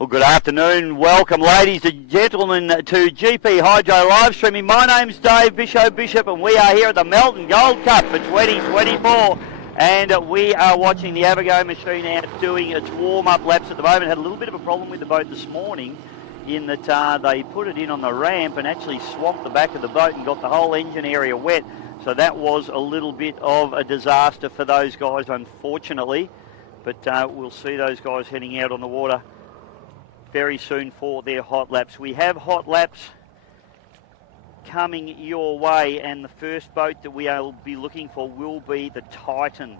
Well, good afternoon. Welcome, ladies and gentlemen, to GP Hydro live streaming. My name's Dave Bishop, and we are here at the Melbourne Gold Cup for 2024. And we are watching the Avigo machine out doing its warm-up laps at the moment. Had a little bit of a problem with the boat this morning in that they put it in on the ramp and actually swamped the back of the boat and got the whole engine area wet. So that was a little bit of a disaster for those guys, unfortunately. But we'll see those guys heading out on the water very soon for their hot laps. We have hot laps coming your way, and the first boat that we will be looking for will be the Titan.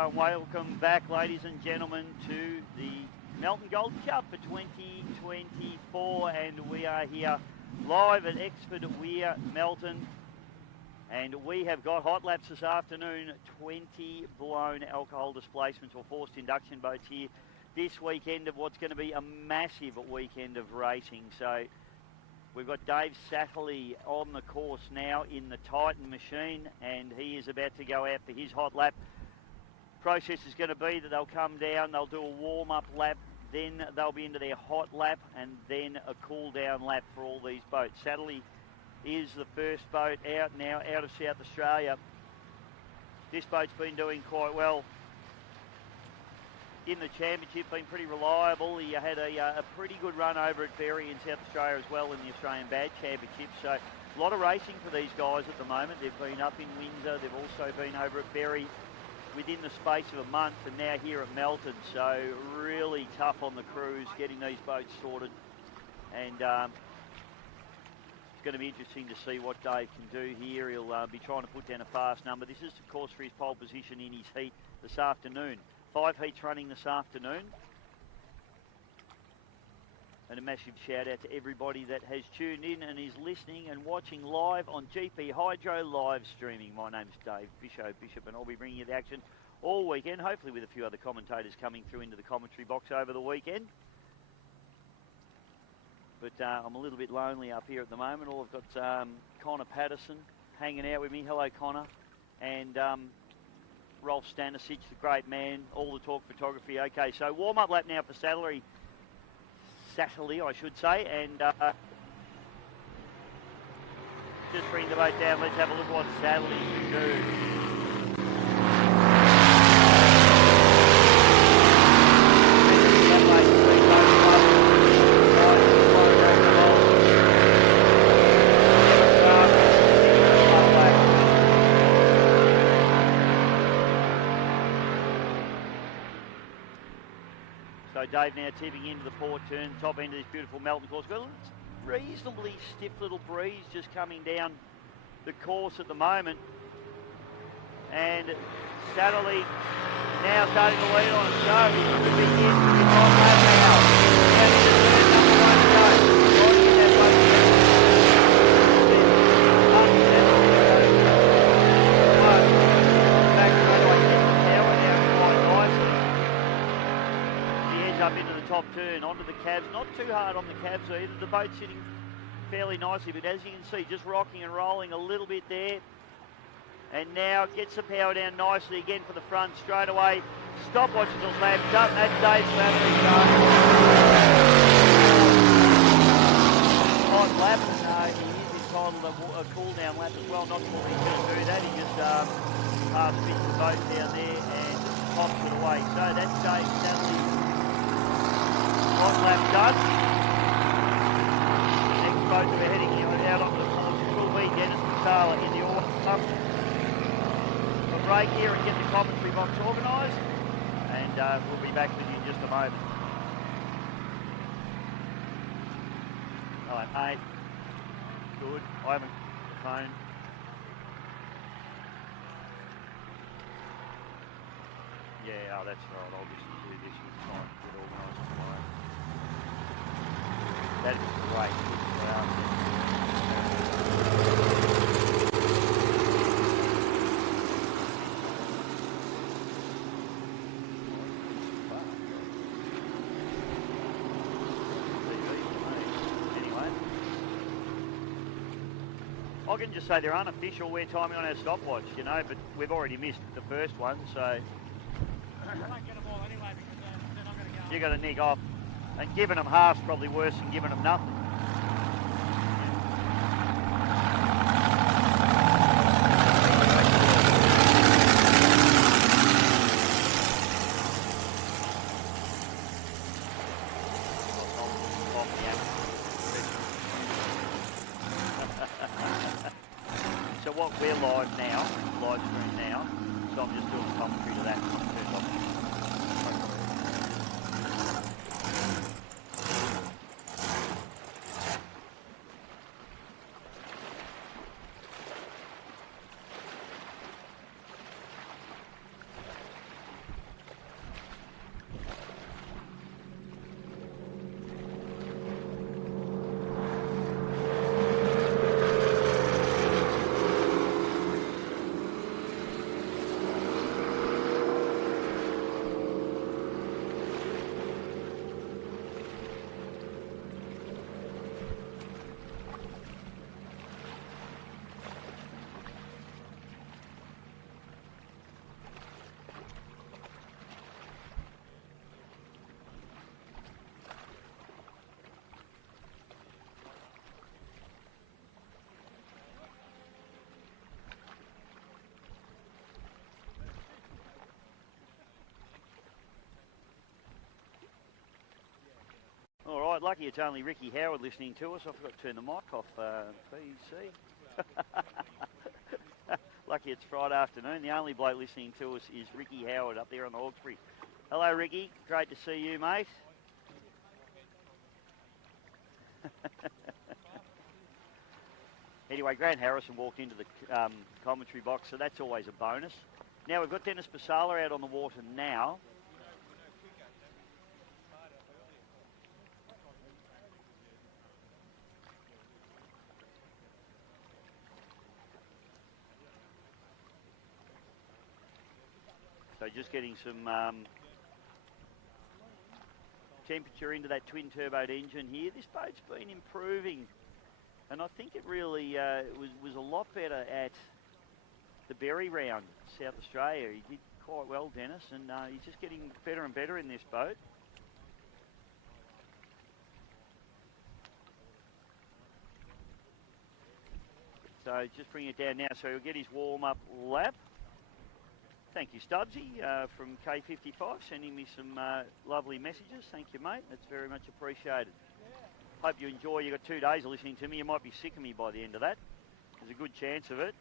Hello and welcome back, ladies and gentlemen, to the Melbourne Gold Cup for 2024, and we are here live at Exford Weir, Melton, and we have got hot laps this afternoon, 20 blown alcohol displacements or forced induction boats here this weekend of what's going to be a massive weekend of racing. So we've got Dave Satterley on the course now in the Titan machine, and he is about to go out for his hot lap. Process is going to be that they'll come down, they'll do a warm-up lap, then they'll be into their hot lap, and then a cool-down lap for all these boats. Satterley is the first boat out now, out of South Australia. This boat's been doing quite well in the championship, been pretty reliable. He had a pretty good run over at Berry in South Australia as well in the Australian Bad Championship. So a lot of racing for these guys at the moment. They've been up in Windsor, they've also been over at Berry within the space of a month, and now here at Melton. So really tough on the crews getting these boats sorted, and it's going to be interesting to see what Dave can do here. He'll be trying to put down a fast number. This is, of course, for his pole position in his heat this afternoon. 5 heats running this afternoon. And a massive shout out to everybody that has tuned in and is listening and watching live on GP Hydro live streaming. My name's Dave Bishop, and I'll be bringing you the action all weekend, hopefully with a few other commentators coming through into the commentary box over the weekend. But I'm a little bit lonely up here at the moment. I've got Connor Patterson hanging out with me. Hello, Connor. And Rolf Stanisic, the great man, all the talk photography. Okay, so warm-up lap now for Satterley, I should say, and just bring the boat down. Let's have a look at what Satterley can do. So Dave now tipping into the port turn, top end of this beautiful Melton course. Got a reasonably stiff little breeze just coming down the course at the moment. And Satterley now starting to lead on it. So he could be in for the top lap now. Down into turn number 1 to go. Riding in that boat. Back runway, power down quite nicely. Up into the top turn, onto the cabs, not too hard on the cabs either. The boat's sitting fairly nicely, but as you can see, just rocking and rolling a little bit there. And now gets the power down nicely again for the front straight away. Stopwatch until laps up. That's Dave Slattery done. Hot lap, and he is entitled a cool down lap as well. Not sure he's going to do that. He just half spins the boat down there and pops it away. So that's Dave Slattery. Hot lap done. Next boat that we're heading out onto the course will be Dennis Masala in the autumn. We'll break here and get the commentary box organised, and we'll be back with you in just a moment. All right, mate. Good. I haven't the phone. Yeah, oh, that's right. I'll just do this with time to get organised tomorrow. That'd be great. Anyway, I can just say they're unofficial. We're timing on our stopwatch, you know, but we've already missed the first one, so I won't get them all anyway because they're not going to go. you got to nick off. And giving them half's probably worse than giving them nothing. So what we're live now, live stream now, so I'm just doing a commentary to that. right, lucky it's only Ricky Howard listening to us. I forgot to turn the mic off, PC. Lucky it's Friday afternoon. The only bloke listening to us is Ricky Howard up there on the Hawkesbury. Hello, Ricky. Great to see you, mate. Anyway, Grant Harrison walked into the commentary box, so that's always a bonus. Now we've got Dennis Basala out on the water now. So just getting some temperature into that twin-turboed engine here. This boat's been improving, and I think it really was a lot better at the Berry round, South Australia. He did quite well, Dennis, and he's just getting better and better in this boat. So just bring it down now, so he'll get his warm-up lap. Thank you, Stubbsy, from K55, sending me some lovely messages. Thank you, mate. That's very much appreciated. Hope you enjoy. You've got 2 days of listening to me. You might be sick of me by the end of that. There's a good chance of it.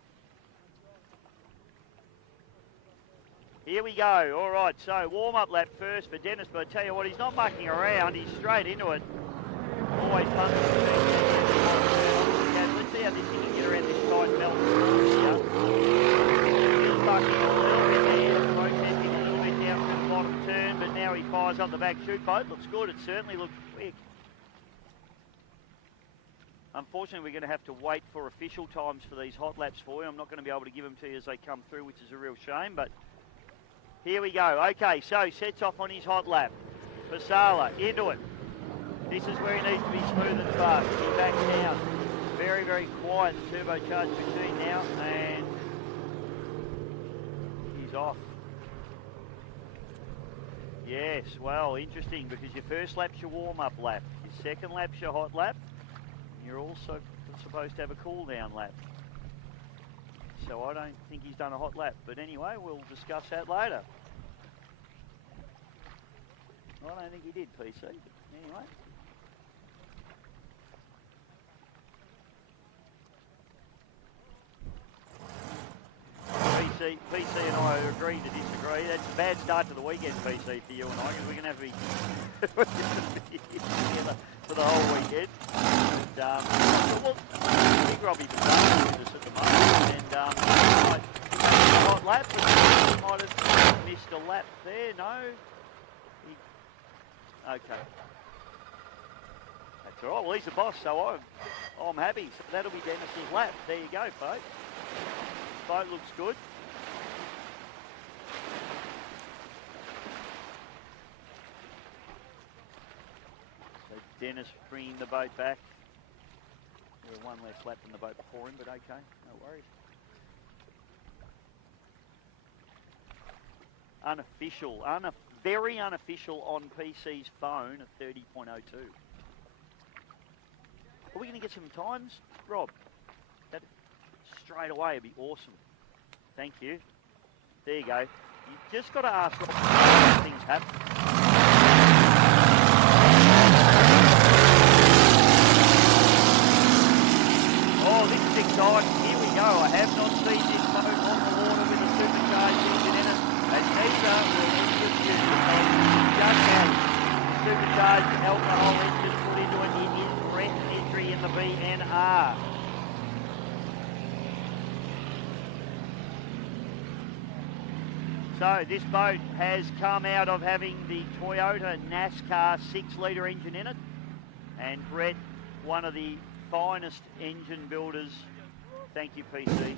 Here we go. All right, so warm-up lap first for Dennis, but I tell you what, he's not mucking around. He's straight into it. Always punting. Let's see how this thing can get around this tight Melbourne here. He's bucking a little bit there, protesting a little bit down through the bottom turn, but now he fires up the back chute. Boat looks good. It certainly looks quick. Unfortunately, we're going to have to wait for official times for these hot laps for you. I'm not going to be able to give them to you as they come through, which is a real shame, but here we go. Okay, so sets off on his hot lap. Basala into it. This is where he needs to be smooth and fast. He backs down. Very, very quiet, the turbocharged machine now, and he's off. Yes, well, interesting, because your first lap's your warm-up lap. Your second lap's your hot lap. You're also supposed to have a cool-down lap. So I don't think he's done a hot lap. But anyway, we'll discuss that later. I don't think he did, PC, but anyway. PC and I agree to disagree. That's a bad start to the weekend, PC, for you and I, because we're going to have to be together for the whole weekend. And, well, Big Robbie was with us at the moment, and hot lap, but he might have missed a lap there. No, okay. That's all right. Well, he's the boss, so I'm happy. So that'll be Dennis's lap. There you go, folks. Boat looks good. So Dennis bringing the boat back. There was one less lap than the boat before him, but okay, no worries. Unofficial, very unofficial on PC's phone at 30.02. Are we going to get some times, Rob? That straight away would be awesome. Thank you. There you go. You just got to ask Rob when things happen. Oh, this is exciting. Here we go. I have not seen this boat on the water with a supercharged engine in it. And neither will any of you. Just had supercharged alcohol engine put into it. It is correct entry in the VNR. So this boat has come out of having the Toyota NASCAR 6-litre engine in it. And Brett, one of the finest engine builders. Thank you, PC.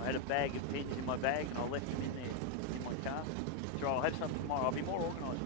I had a bag of pens in my bag and I left them in there in my car. So I'll have some tomorrow. I'll be more organised.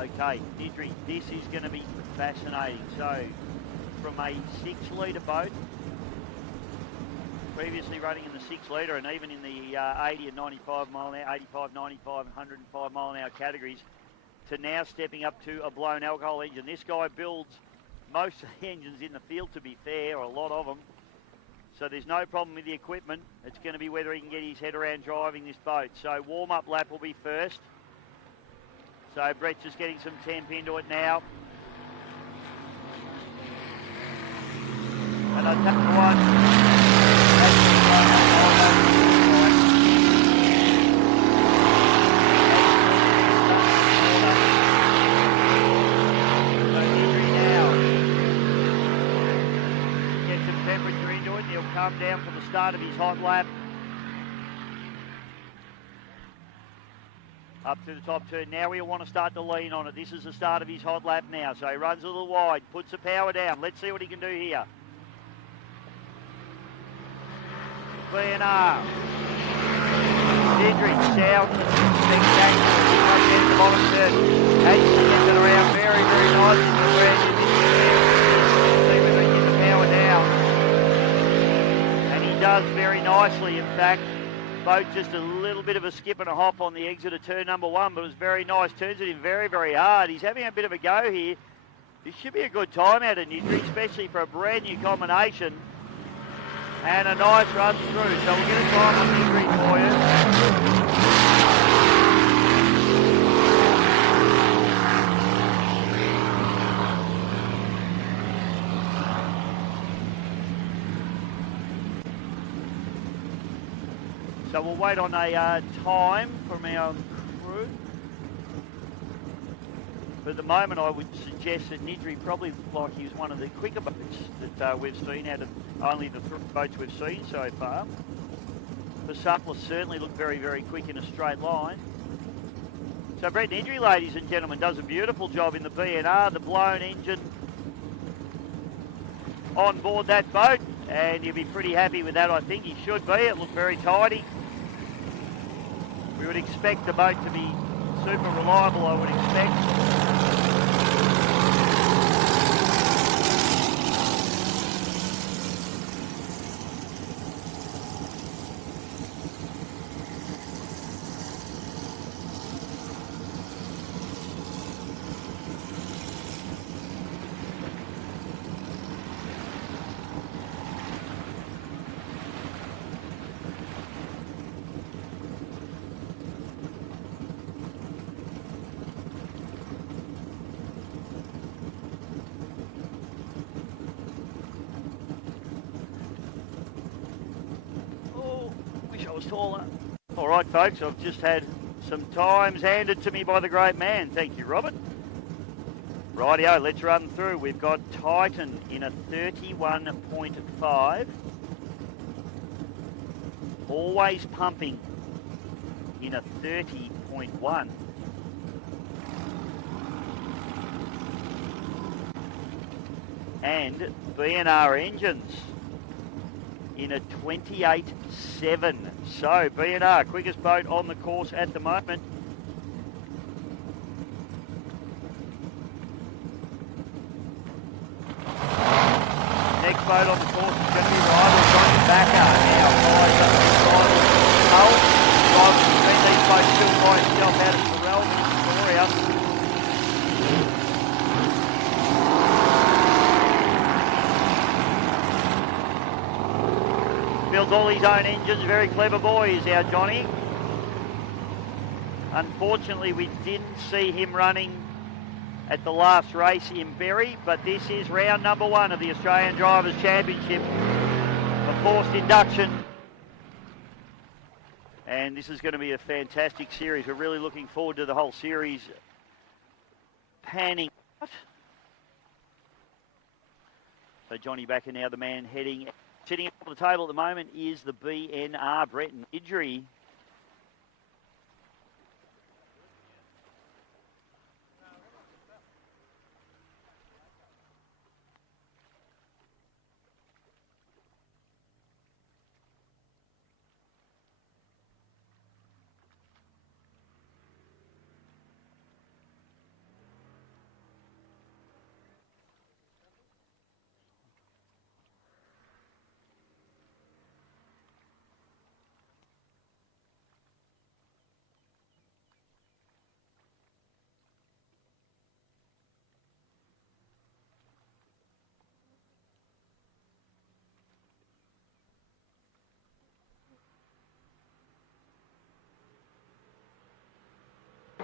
Okay, Nidri, this is going to be fascinating. So, from a 6-litre boat, previously running in the 6-litre and even in the 80 and 95 mile an hour, 85, 95 and 105 mile an hour categories, to now stepping up to a blown alcohol engine. This guy builds most of the engines in the field, to be fair, or a lot of them. So there's no problem with the equipment. It's going to be whether he can get his head around driving this boat. So warm-up lap will be first. So Brett's just getting some temp into it now. And I tap the one. Come down for the start of his hot lap. Up to the top turn. Now we'll want to start to lean on it. This is the start of his hot lap now. So he runs a little wide, puts the power down. Let's see what he can do here. BNR. Hendrick sounds spectacular. He comes down the bottom turn. Actually gets it around very, very nicely. See whether he can get the power down. Does very nicely, in fact. Boat just a little bit of a skip and a hop on the exit of turn number 1, but it was very nice. Turns it in very, very hard. He's having a bit of a go here. This should be a good time out of Nidri, especially for a brand new combination. And a nice run through. So we'll get a time on Nidri for you. So we'll wait on a time from our crew. For the moment, I would suggest that Nidri probably looked like he was one of the quicker boats that we've seen out of only the boats we've seen so far. The Suppless certainly looked very, very quick in a straight line. So Brett Nidri, ladies and gentlemen, does a beautiful job in the BNR, the blown engine on board that boat. And you'll be pretty happy with that, I think. He should be. It looked very tidy. We would expect the boat to be super reliable, I would expect. Taller. All right, folks, I've just had some times handed to me by the great man. Thank you, Robert. Rightio, let's run through. We've got Titan in a 31.5. Always Pumping in a 30.1. And BNR Engines in a 28.7. So BNR, quickest boat on the course at the moment. Next boat on the course is going to be Rival Johnny Backer. Now, Rival between these boats still by himself out of Sorrel and Victoria. Builds all his own engines, very clever boy is our Johnny. Unfortunately, we didn't see him running at the last race in Berry, but this is round number 1 of the Australian Drivers' Championship, a forced induction. And this is going to be a fantastic series. We're really looking forward to the whole series panning out. So Johnny Backer now, the man sitting up on the table at the moment is the BNR, Brett Nidri.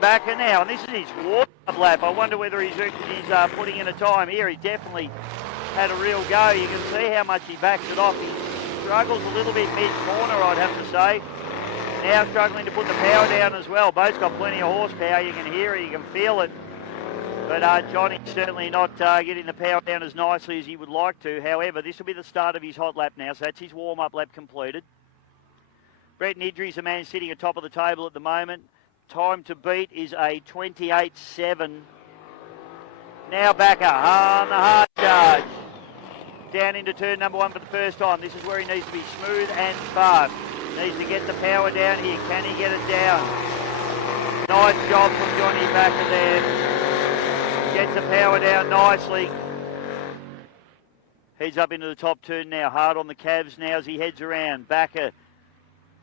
backer now, and this is his warm-up lap. I wonder whether he's putting in a time here. He definitely had a real go. You can see how much he backs it off. He struggles a little bit mid-corner, I'd have to say. Now struggling to put the power down as well. Both's got plenty of horsepower. You can hear it, you can feel it. But Johnny's certainly not getting the power down as nicely as he would like to. However, this will be the start of his hot lap now, so that's his warm-up lap completed. Brett Nidry's the man sitting atop of the table at the moment. Time to beat is a 28.7. Now backer on the hard charge. Down into turn number 1 for the first time. This is where he needs to be smooth and fast. Needs to get the power down here. Can he get it down? Nice job from Johnny Backer there. Gets the power down nicely. Heads up into the top turn now. Hard on the calves now as he heads around. Backer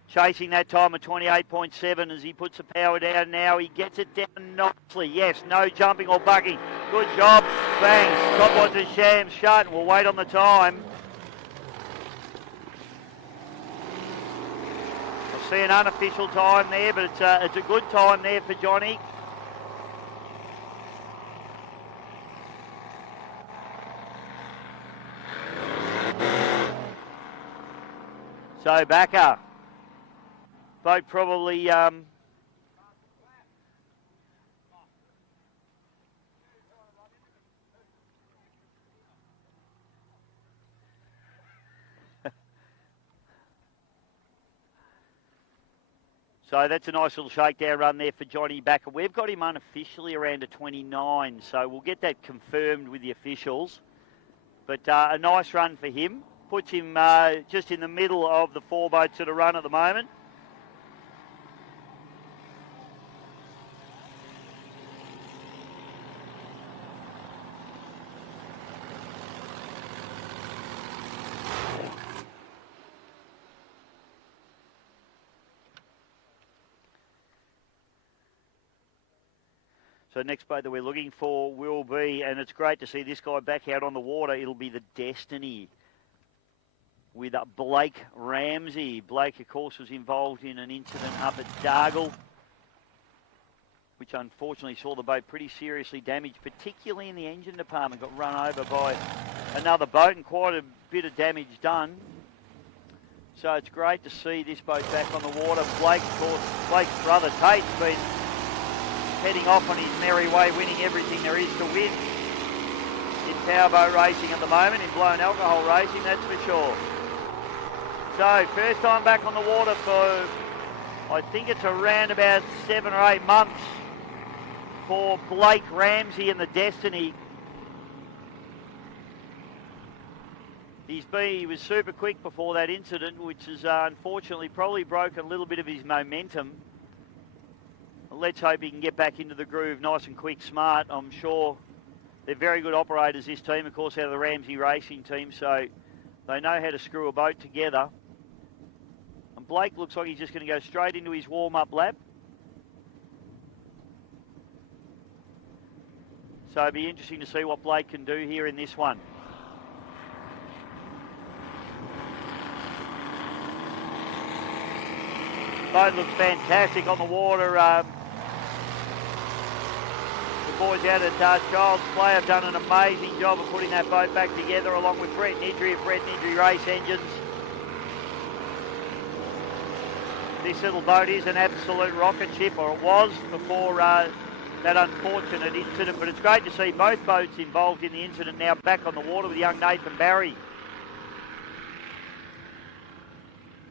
chasing that time of 28.7 as he puts the power down now. He gets it down nicely. Yes, no jumping or bucking. Good job. Bang. Top was a sham shut. We'll wait on the time. We'll see an unofficial time there, but it's a good time there for Johnny. So Backer. Boat probably so that's a nice little shakedown run there for Johnny Backer. We've got him unofficially around a 29, so we'll get that confirmed with the officials. But a nice run for him. Puts him just in the middle of the 4 boats that are run at the moment. So next boat that we're looking for will be, and it's great to see this guy back out on the water, it'll be the Destiny with Blake Ramsey. Blake, of course, was involved in an incident up at Dargle, which unfortunately saw the boat pretty seriously damaged, particularly in the engine department. Got run over by another boat and quite a bit of damage done. So it's great to see this boat back on the water. Blake, of course, Blake's brother Tate's been heading off on his merry way, winning everything there is to win in powerboat racing at the moment, in blown alcohol racing, that's for sure. So, first time back on the water for, I think it's around about 7 or 8 months for Blake Ramsey and the Destiny. He was super quick before that incident, which has unfortunately probably broken a little bit of his momentum. Let's hope he can get back into the groove nice and quick, smart. I'm sure they're very good operators, this team, of course, out of the Ramsey racing team, so they know how to screw a boat together. And Blake looks like he's just going to go straight into his warm-up lap. So it'll be interesting to see what Blake can do here in this one. Boat looks fantastic on the water. The boys out at Child's Play have done an amazing job of putting that boat back together along with Brett Nidry of Brett Nidry Race Engines. This little boat is an absolute rocket ship, or it was before that unfortunate incident, but it's great to see both boats involved in the incident now back on the water with young Nathan Barry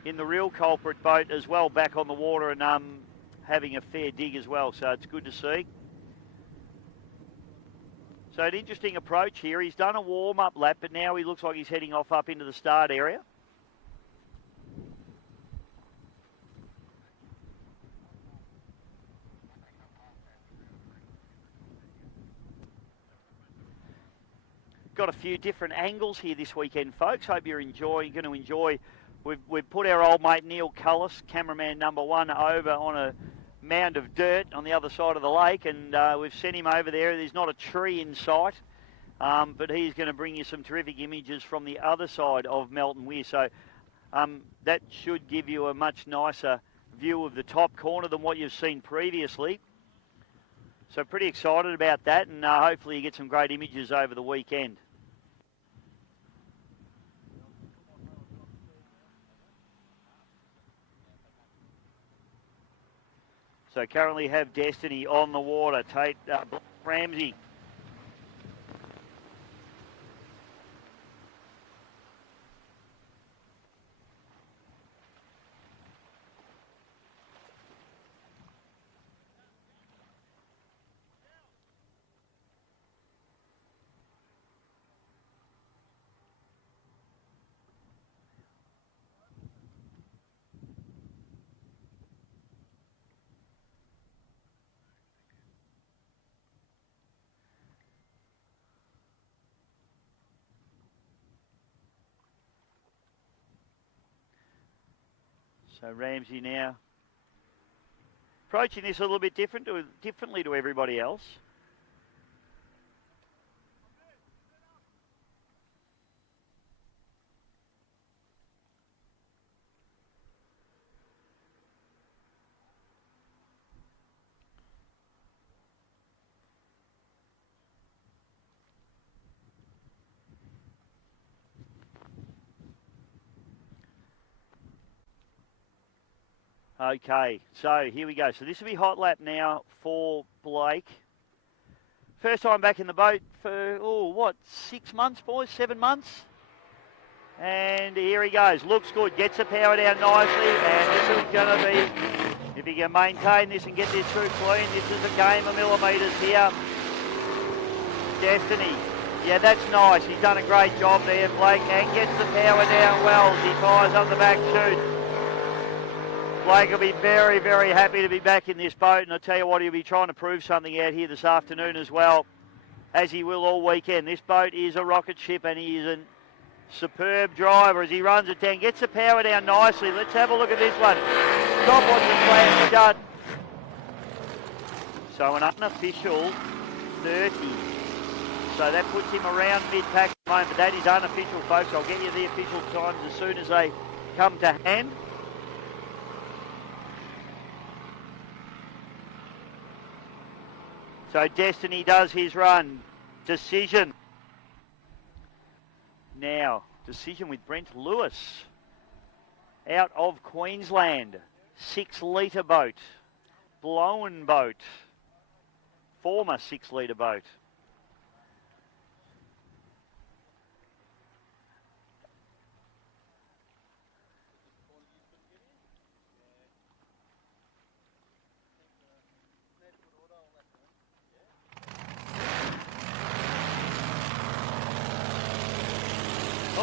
in the real culprit boat as well, back on the water and having a fair dig as well, so it's good to see. So an interesting approach here. He's done a warm-up lap, but now he looks like he's heading off up into the start area. Got a few different angles here this weekend, folks. Hope you're going to enjoy. We've put our old mate Neil Cullis, cameraman number 1, over on a mound of dirt on the other side of the lake, and we've sent him over there. There's not a tree in sight, but he's going to bring you some terrific images from the other side of Melton Weir. So that should give you a much nicer view of the top corner than what you've seen previously. So pretty excited about that, and hopefully you get some great images over the weekend. So currently have Destiny on the water. Tate Ramsey. So Ramsey now approaching this a little bit differently to everybody else. Okay, so here we go. So this will be hot lap now for Blake. First time back in the boat for, 6 months, boys? 7 months? And here he goes. Looks good. Gets the power down nicely. And this is going to be, if he can maintain this and get this through clean, this is a game of millimetres here. Destiny. Yeah, that's nice. He's done a great job there, Blake, and gets the power down well as he fires up the back chute. Blake will be very, very happy to be back in this boat, and I'll tell you what, he'll be trying to prove something out here this afternoon as well, as he will all weekend. This boat is a rocket ship, and he is a superb driver as he runs it down. Gets the power down nicely. Let's have a look at this one. Top on the flat shut. So an unofficial 30. So that puts him around mid-pack at the moment, but that is unofficial, folks. I'll get you the official times as soon as they come to hand. So Destiny does his run. Decision. Now, decision with Brent Lewis. Out of Queensland. 6-litre boat. Blown boat. Former 6-litre boat.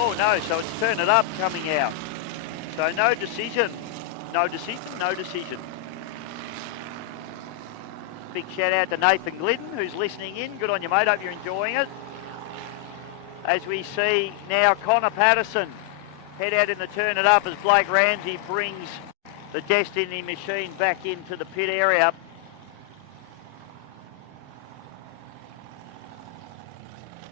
Oh no, so it's Turn It Up coming out. So no decision. No decision, no decision. Big shout out to Nathan Glidden who's listening in. Good on you, mate. Hope you're enjoying it. As we see now Connor Patterson head out in the Turn It Up as Blake Ramsey brings the Destiny machine back into the pit area.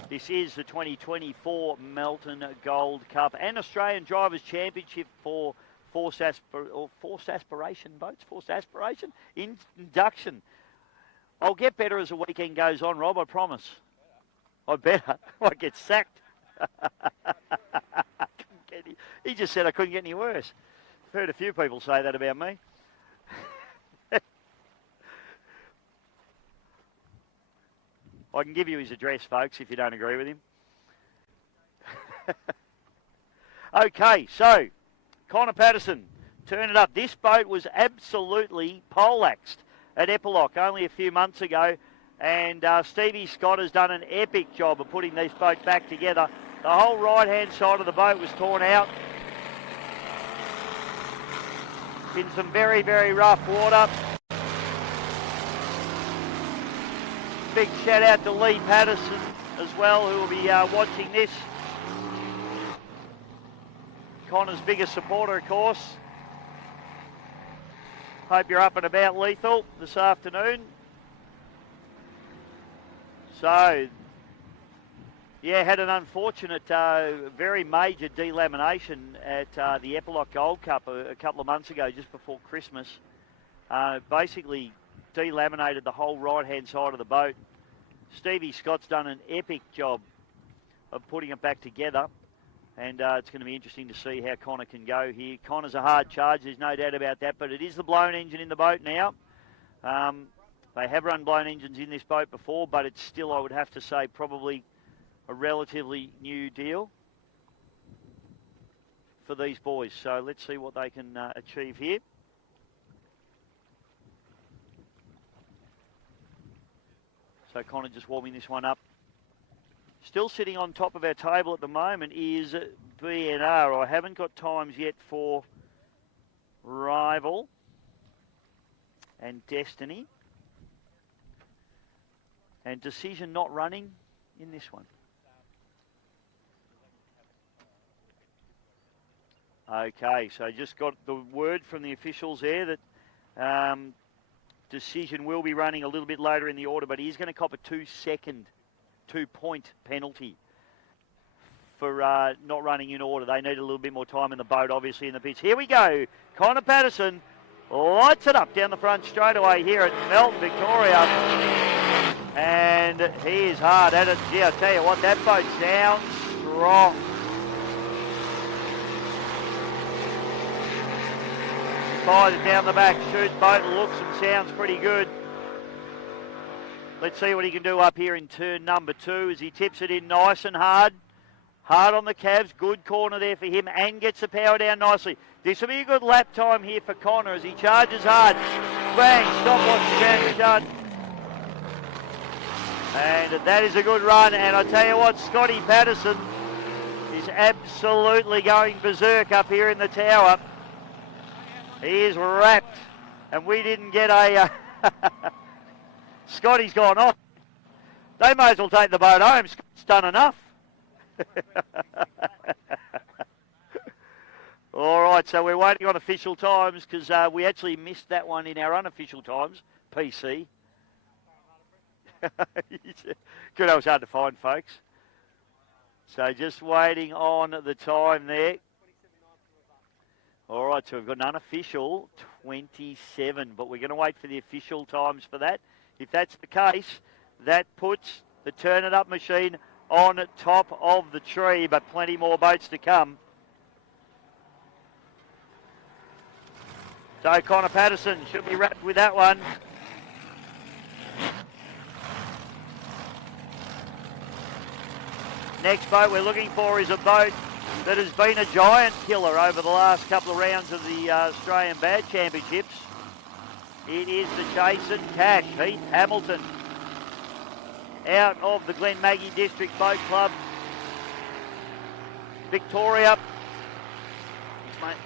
This is the 2024 Melbourne Gold Cup and Australian Drivers' Championship for Forced Aspiration boats. Forced Aspiration induction. I'll get better as the weekend goes on, Rob, I promise. I better. I get sacked. He just said I couldn't get any worse. I've heard a few people say that about me. I can give you his address, folks, if you don't agree with him. Okay, so Connor Patterson, Turn It Up. This boat was absolutely poleaxed at Epilogue only a few months ago, and Stevie Scott has done an epic job of putting this boat back together. The whole right-hand side of the boat was torn out in some very, very rough water. Big shout out to Lee Patterson as well, who will be watching this. Connor's biggest supporter, of course. Hope you're up and about, Lethal, this afternoon. So, yeah, had an unfortunate, very major delamination at the Epilogue Gold Cup a couple of months ago, just before Christmas. Basically delaminated the whole right-hand side of the boat. Stevie Scott's done an epic job of putting it back together. And it's going to be interesting to see how Connor can go here. Connor's a hard charge, there's no doubt about that, but it is the blown engine in the boat now. They have run blown engines in this boat before, but it's still, I would have to say, probably a relatively new deal for these boys. So let's see what they can achieve here. So Connor just warming this one up. Still sitting on top of our table at the moment is BNR. I haven't got times yet for Rival and Destiny. And Decision not running in this one. Okay, so just got the word from the officials there that Decision will be running a little bit later in the order, but he's going to cop a 2-point penalty for not running in order. They need a little bit more time in the boat, obviously, in the pitch. Here we go. Connor Patterson lights it up down the front straight away here at Melbourne, Victoria. And he is hard at it. Gee, I tell you what, that boat sounds strong. Fires it down the back, shoots boat, looks and sounds pretty good. Let's see what he can do up here in turn number 2 as he tips it in nice and hard. Hard on the calves, good corner there for him and gets the power down nicely. This will be a good lap time here for Connor as he charges hard. Bang, stopwatch down shut. And that is a good run, and I tell you what, Scotty Patterson is absolutely going berserk up here in the tower. He is wrapped, and we didn't get a... Scotty's gone off. They may as well take the boat home. Scott's done enough. All right, so we're waiting on official times because we actually missed that one in our unofficial times, PC. Good, that was hard to find, folks. So just waiting on the time there. All right, so we've got an unofficial 27, but we're going to wait for the official times for that. If that's the case, that puts the Turn It Up machine on top of the tree, but plenty more boats to come. So Connor Patterson should be wrapped with that one. Next boat we're looking for is a boat that has been a giant killer over the last couple of rounds of the Australian Bad Championships. It is the Chase and Cash, Heath Hamilton, out of the Glen Maggie District Boat Club, Victoria. Thanks, mate.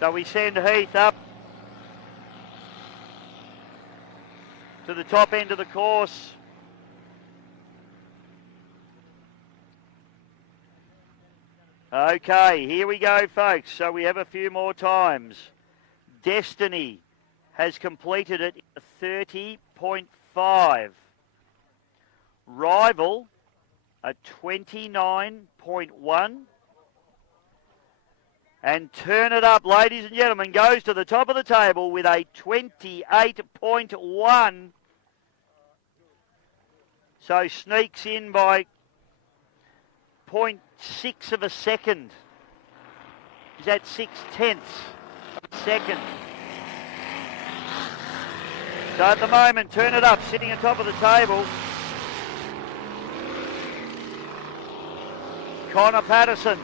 So we send Heath up to the top end of the course. Okay, here we go, folks. So we have a few more times. Destiny has completed it at 30.5. Rival a 29.1. And Turn It Up, ladies and gentlemen, goes to the top of the table with a 28.1. So sneaks in by 0.6 of a second. Is that 0.6 of a second? So at the moment, Turn It Up sitting on top of the table. Connor Patterson,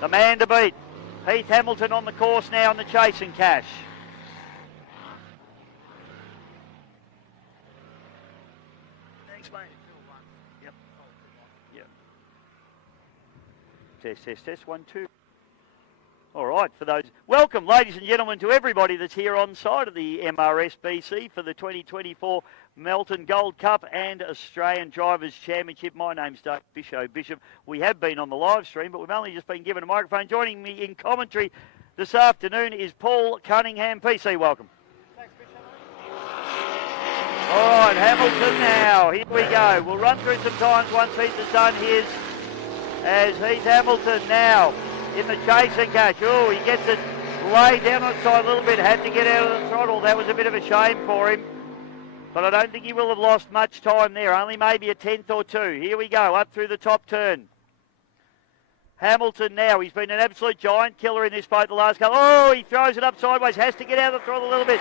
the man to beat. Heath Hamilton on the course now in the Chase and Cash. Thanks, mate. Yep. Yep. Test, test, test. 1, 2. All right, for those. Welcome, ladies and gentlemen, to everybody that's here on site of the MRSBC for the 2024 Melton Gold Cup and Australian Drivers Championship. My name's Dave Bishop. We have been on the live stream, but we've only just been given a microphone. Joining me in commentary this afternoon is Paul Cunningham. PC, welcome. Thanks, Bishop. All right, Hamilton now. Here we go. We'll run through some times once Heath has done his. As Heath Hamilton now in the Chase and Cash. Oh, he gets it laid down on side a little bit, had to get out of the throttle. That was a bit of a shame for him. But I don't think he will have lost much time there, only maybe a tenth or two. Here we go, up through the top turn. Hamilton now, he's been an absolute giant killer in this boat the last couple. Oh, he throws it up sideways, has to get out of the throttle a little bit.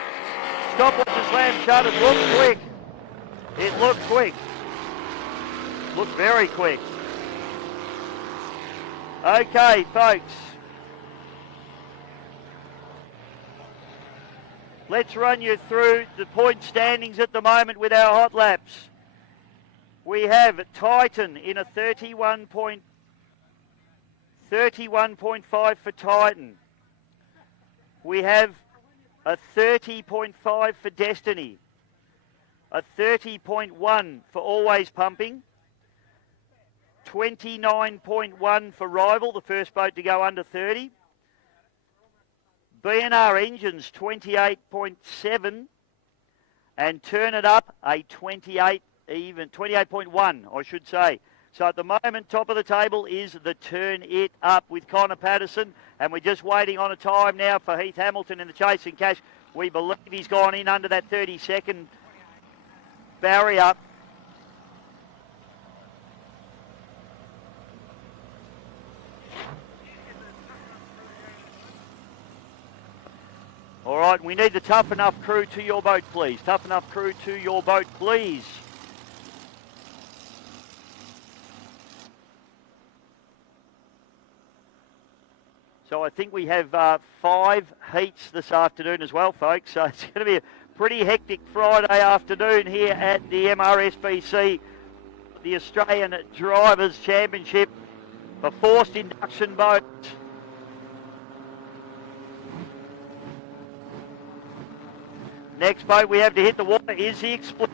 Stopwatch and slam shut, it looked quick. It looked quick. Looked very quick. Okay, folks. Let's run you through the point standings at the moment with our hot laps. We have Titan in a 31.5 for Titan. We have a 30.5 for Destiny. A 30.1 for Always Pumping. 29.1 for Rival, the first boat to go under 30. B&R Engines 28.7 and Turn It Up a 28.1 I should say. So at the moment top of the table is the Turn It Up with Connor Patterson, and we're just waiting on a time now for Heath Hamilton in the Chasing Cash. We believe he's gone in under that 30-second barrier. All right, we need the Tough Enough crew to your boat, please. Tough Enough crew to your boat, please. So I think we have 5 heats this afternoon as well, folks. So it's going to be a pretty hectic Friday afternoon here at the MRSBC, the Australian Drivers' Championship for forced induction boats. Next boat we have to hit the water is the Explorer.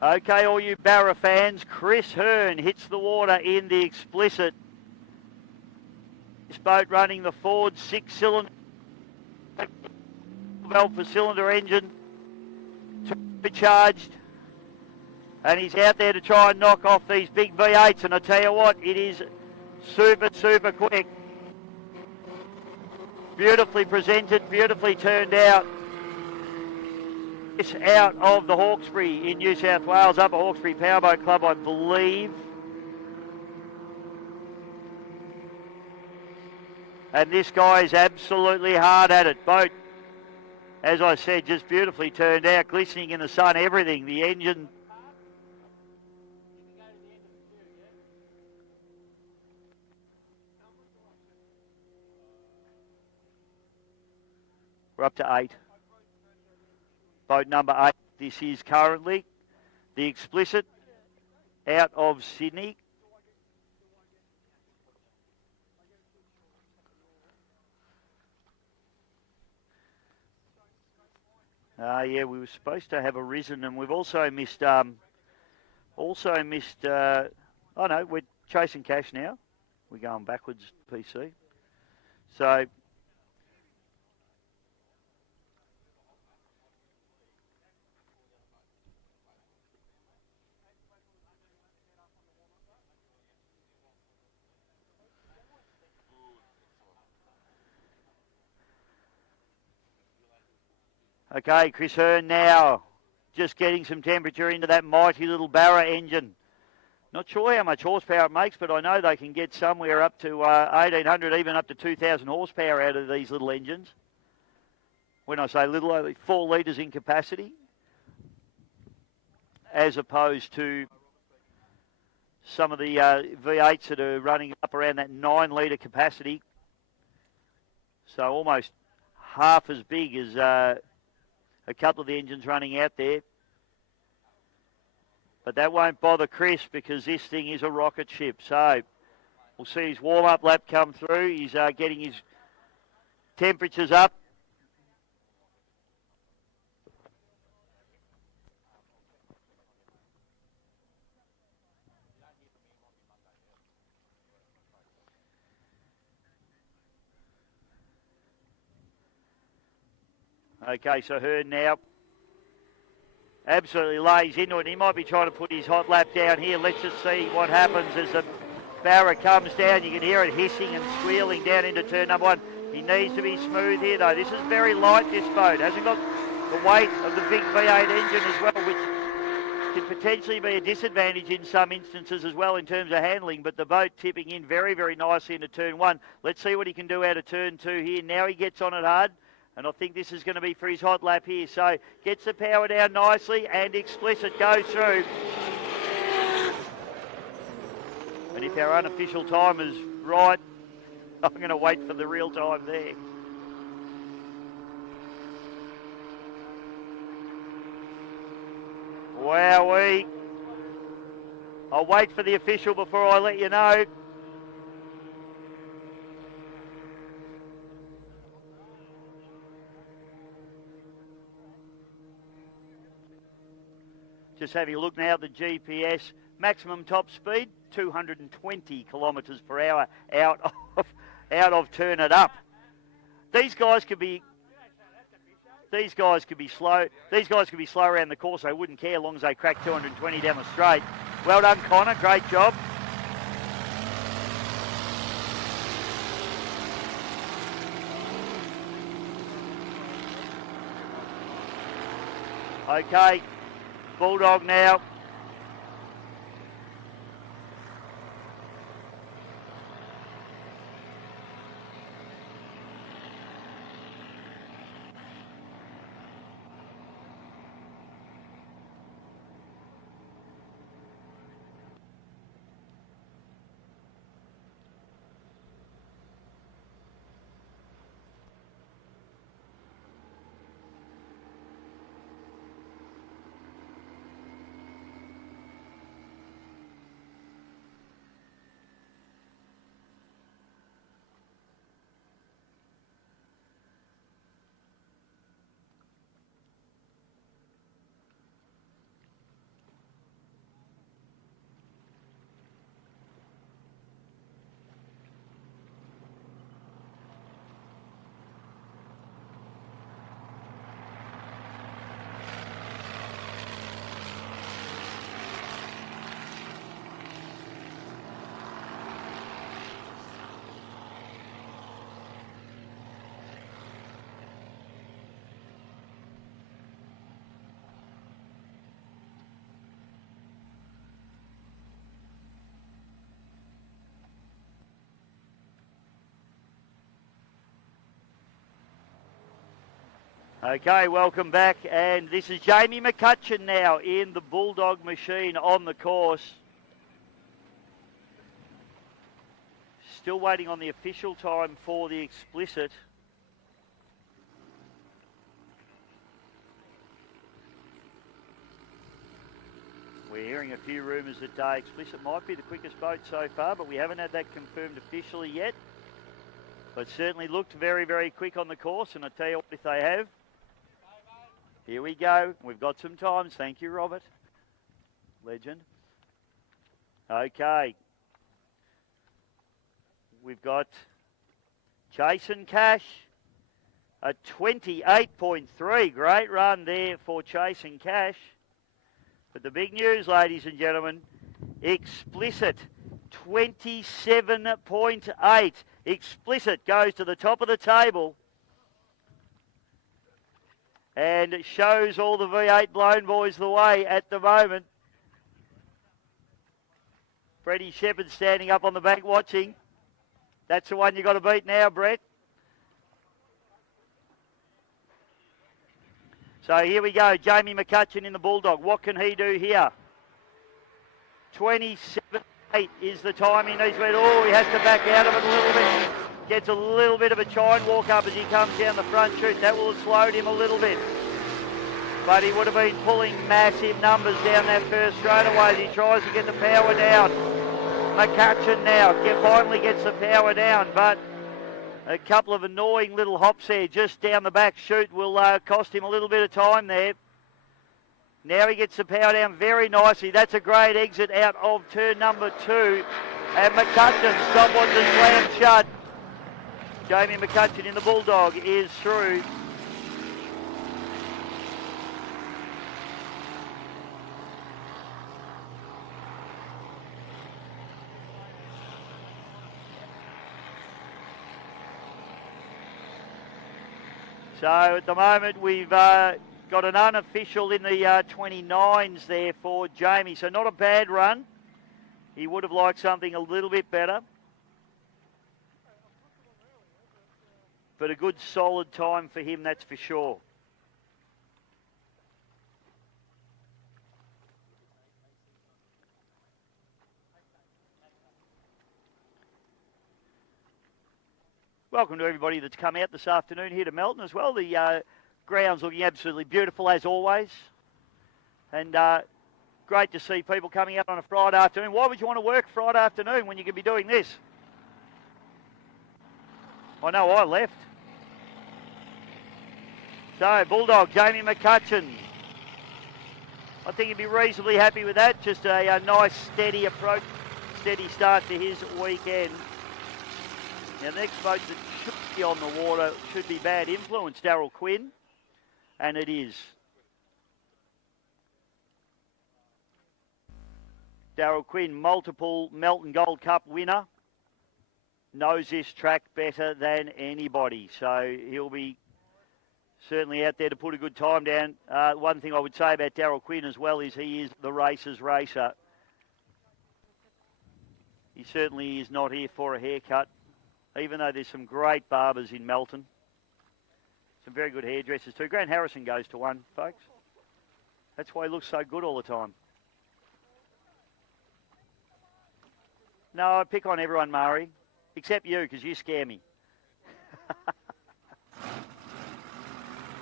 Okay, all you Barra fans, Chris Hearn hits the water in the Explicit. This boat running the Ford 6-cylinder valve per cylinder engine, turbocharged, and he's out there to try and knock off these big V8s, and I tell you what, it is super, super quick. Beautifully presented, beautifully turned out. It's out of the Hawkesbury in New South Wales, Upper Hawkesbury Powerboat Club, I believe. And this guy is absolutely hard at it. Boat, as I said, just beautifully turned out, glistening in the sun, everything. The engine. We're up to 8. Boat number 8. This is currently the Explicit out of Sydney. Yeah, we were supposed to have arisen, and we've also missed. Oh no, we're chasing cash now. We're going backwards, PC. So. Okay, Chris Hearn now just getting some temperature into that mighty little Barra engine. Not sure how much horsepower it makes, but I know they can get somewhere up to 1,800, even up to 2,000 horsepower out of these little engines. When I say little, only 4 litres in capacity, as opposed to some of the V8s that are running up around that 9 litre capacity. So almost half as big as a couple of the engines running out there. But that won't bother Chris because this thing is a rocket ship. So we'll see his warm-up lap come through. He's getting his temperatures up. Okay, so Hearn now absolutely lays into it. He might be trying to put his hot lap down here. Let's just see what happens as the barra comes down. You can hear it hissing and squealing down into turn number 1. He needs to be smooth here, though. This is very light, this boat. Hasn't got the weight of the big V8 engine as well, which can potentially be a disadvantage in some instances as well in terms of handling, but the boat tipping in very, very nicely into turn 1. Let's see what he can do out of turn 2 here. Now he gets on it hard, and I think this is going to be for his hot lap here. So gets the power down nicely, and Explicit goes through. And if our unofficial time is right, I'm going to wait for the real time there. Wowee. I'll wait for the official before I let you know. Just having a look now at the GPS. Maximum top speed, 220 kilometres per hour out of Turn It Up. These guys could be slow. These guys could be slow around the course. They wouldn't care as long as they crack 220 down the straight. Well done, Connor. Great job. Okay, Bulldog now. Okay, welcome back, and this is Jamie McCutcheon now in the Bulldog machine on the course. Still waiting on the official time for the Explicit. We're hearing a few rumours that Explicit might be the quickest boat so far, but we haven't had that confirmed officially yet. But certainly looked very, very quick on the course, and I tell you what, if they have. Here we go. We've got some times. Thank you, Robert. Legend. Okay. We've got Jason Cash, a 28.3. Great run there for Chase and Cash. But the big news, ladies and gentlemen, Explicit, 27.8. Explicit goes to the top of the table and shows all the V8 blown boys the way at the moment. Freddie Shepherd standing up on the bank watching. That's the one you got to beat now, Brett. So here we go, Jamie McCutcheon in the Bulldog. What can he do here? 27.8 is the time he needs to beat. Oh, he has to back out of it a little bit. Gets a little bit of a chine walk up as he comes down the front chute. That will have slowed him a little bit. But he would have been pulling massive numbers down that first straightaway as he tries to get the power down. McCutcheon now finally gets the power down, but a couple of annoying little hops there just down the back chute will cost him a little bit of time there. Now he gets the power down very nicely. That's a great exit out of turn number 2. And McCutcheon, stopwatch is slammed shut. Jamie McCutcheon in the Bulldog is through. So at the moment we've got an unofficial in the 29s there for Jamie. So not a bad run. He would have liked something a little bit better. But a good solid time for him, that's for sure. Welcome to everybody that's come out this afternoon here to Melton as well. The ground's looking absolutely beautiful as always. And great to see people coming out on a Friday afternoon. Why would you want to work Friday afternoon when you could be doing this? I know I left. So, Bulldog, Jamie McCutcheon. I think he'd be reasonably happy with that. Just a nice, steady approach, steady start to his weekend. Now, the next boat that should be on the water should be Bad Influence, Daryl Quinn. And it is. Daryl Quinn, multiple Melton Gold Cup winner. Knows this track better than anybody. So he'll be certainly out there to put a good time down. One thing I would say about Daryl Quinn as well is he is the racer's racer. He certainly is not here for a haircut, even though there's some great barbers in Melton. Some very good hairdressers too. Grant Harrison goes to one, folks. That's why he looks so good all the time. No, I pick on everyone, Murray, except you, because you scare me.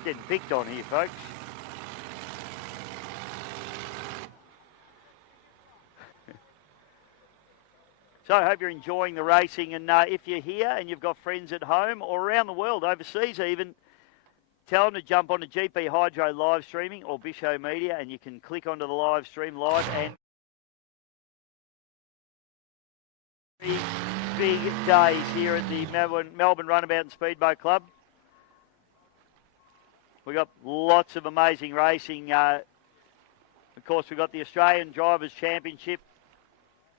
Getting picked on here, folks. So I hope you're enjoying the racing, and if you're here and you've got friends at home or around the world, overseas even, tell them to jump onto GP Hydro live streaming or Bisho Media, and you can click onto the live stream live. And big days here at the Melbourne Runabout and Speedboat Club. We've got lots of amazing racing. Of course, we've got the Australian Drivers' Championship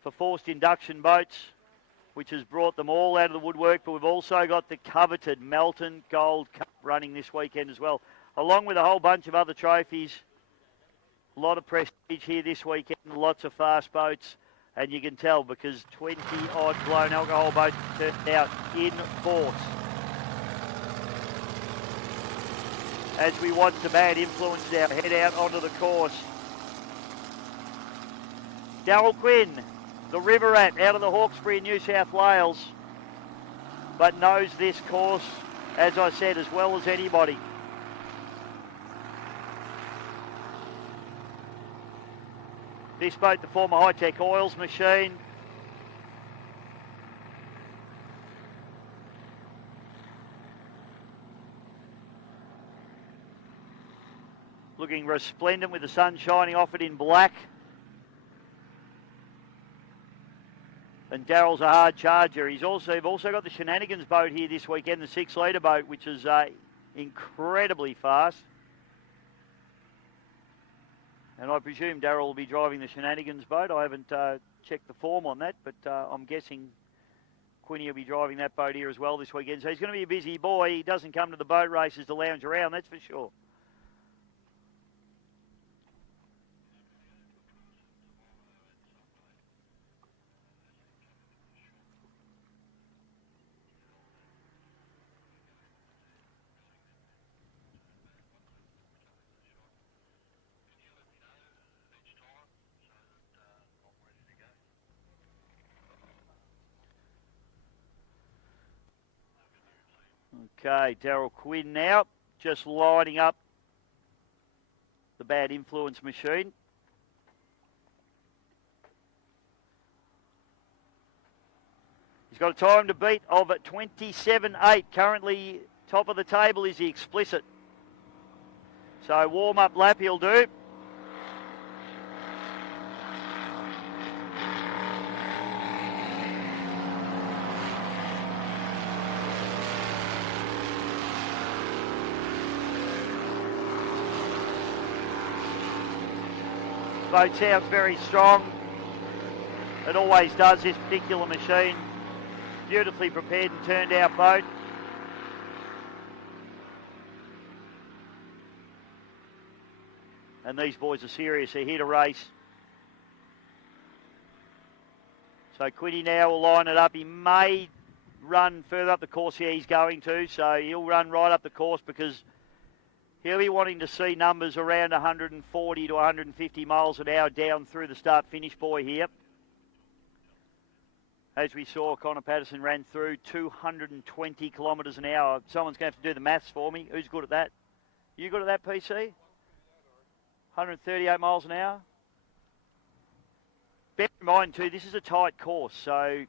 for forced induction boats, which has brought them all out of the woodwork, but we've also got the coveted Melton Gold Cup running this weekend as well, along with a whole bunch of other trophies. A lot of prestige here this weekend, lots of fast boats, and you can tell because 20-odd blown alcohol boats turned out in force. As we watch the Bad Influence now head out onto the course. Daryl Quinn, the River Rat, out of the Hawkesbury in New South Wales, but knows this course, as I said, as well as anybody. This boat, the former High-Tech Oils machine. Looking resplendent with the sun shining off it in black. And Daryl's a hard charger. They've also got the Shenanigans boat here this weekend, the 6-litre boat, which is incredibly fast. And I presume Daryl will be driving the Shenanigans boat. I haven't checked the form on that, but I'm guessing Quinny will be driving that boat here as well this weekend. So he's going to be a busy boy. He doesn't come to the boat races to lounge around, that's for sure. Okay, Daryl Quinn now, just lining up the Bad Influence machine. He's got a time to beat of 27.8. Currently top of the table is the Explicit. So warm-up lap he'll do. Boat sounds very strong. It always does, this particular machine. Beautifully prepared and turned out boat. And these boys are serious. They're here to race. So Quiddy now will line it up. He may run further up the course here. He's going to. So he'll run right up the course because he'll be wanting to see numbers around 140 to 150 miles an hour down through the start-finish buoy here. As we saw, Connor Patterson ran through 220 kilometres an hour. Someone's going to have to do the maths for me. Who's good at that? You good at that, PC? 138 miles an hour? Bear in mind too, this is a tight course, so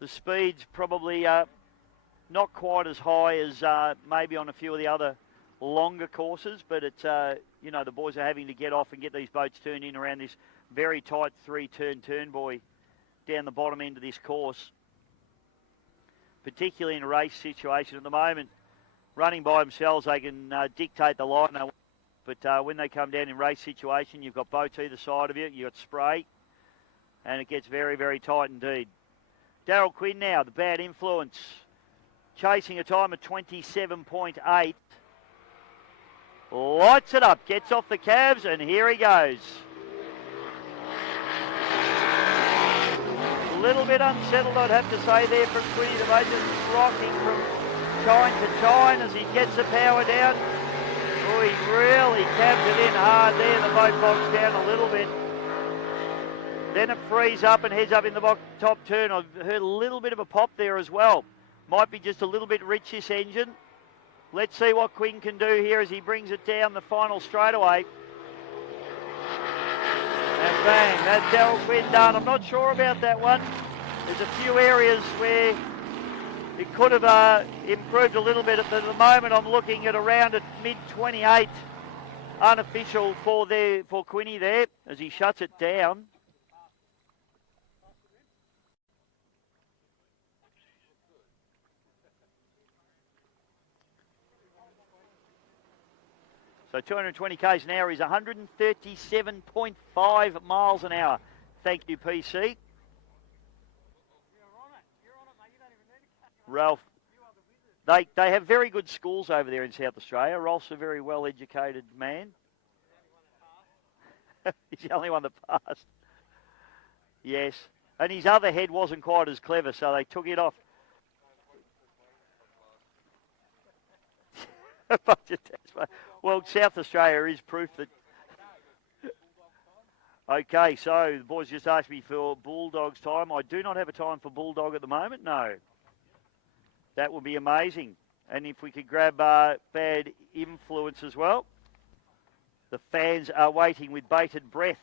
the speed's probably not quite as high as maybe on a few of the other longer courses, but it's, you know, the boys are having to get off and get these boats turned in around this very tight three-turn buoy down the bottom end of this course, particularly in a race situation at the moment. Running by themselves, they can dictate the line, but when they come down in race situation, you've got boats either side of you, you've got spray, and it gets very, very tight indeed. Daryl Quinn now, the Bad Influence, chasing a time of 27.8. Lights it up, gets off the cabs, and here he goes. A little bit unsettled, I'd have to say there from Quiddy. The boat just rocking from chine to chine as he gets the power down. Oh, he really cabbed it in hard there. The boat bogs down a little bit. Then it frees up and heads up in the top turn. I've heard a little bit of a pop there as well. Might be just a little bit rich, this engine. Let's see what Quinn can do here as he brings it down the final straightaway. And bang, that's Daryl Quinn done. I'm not sure about that one. There's a few areas where it could have improved a little bit. At the moment, I'm looking at around at mid-28 unofficial for Quinny there as he shuts it down. So 220 k's an hour is 137.5 miles an hour. Thank you, PC. Ralph, they have very good schools over there in South Australia. Ralph's a very well-educated man. He's the only one that passed. Yes. And his other head wasn't quite as clever, so they took it off. Well, South Australia is proof that... Okay, so the boys just asked me for Bulldog's time. I do not have a time for Bulldog at the moment, no. That would be amazing. And if we could grab Bad Influence as well. The fans are waiting with bated breath,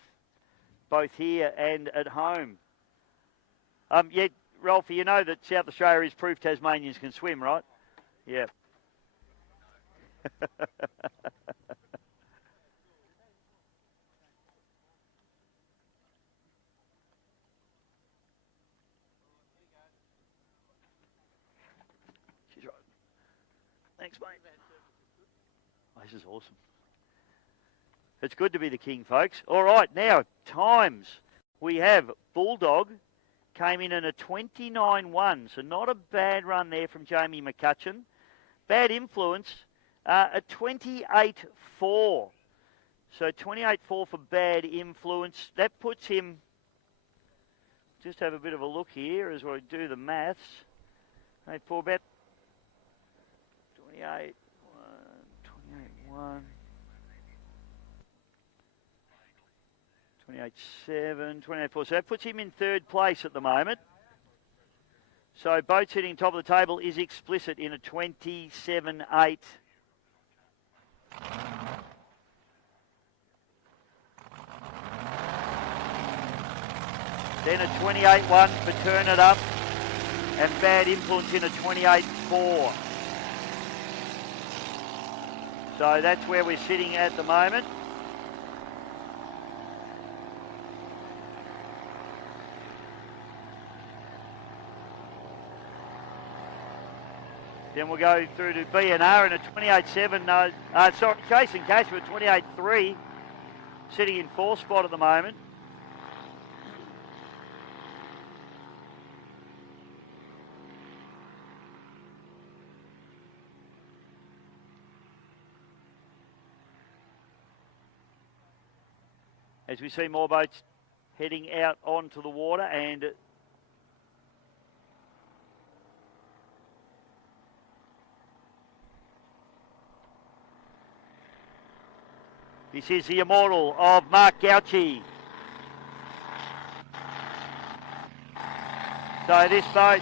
both here and at home. Yeah, Ralphie, you know that South Australia is proof Tasmanians can swim, right? Yeah. She's right. Thanks, mate. Oh, this is awesome. It's good to be the king, folks. All right, now, times. We have Bulldog came in at a 29.1, so not a bad run there from Jamie McCutcheon. Bad Influence, a 28.4. So 28.4 for Bad Influence. That puts him, just have a bit of a look here as we do the maths. For about 28.1, 28.1. 28.7, 28.4. So that puts him in third place at the moment. So boat sitting top of the table is explicit in a 27.8. Then a 28.1 for Turn It Up. And Bad Influence in a 28.4. So that's where we're sitting at the moment. Then we'll go through to B&R in a 28.7. Sorry, Jason Cash with 28.3, sitting in fourth spot at the moment. as we see more boats heading out onto the water, and this is the Immortal of Mark Gauci. So this boat,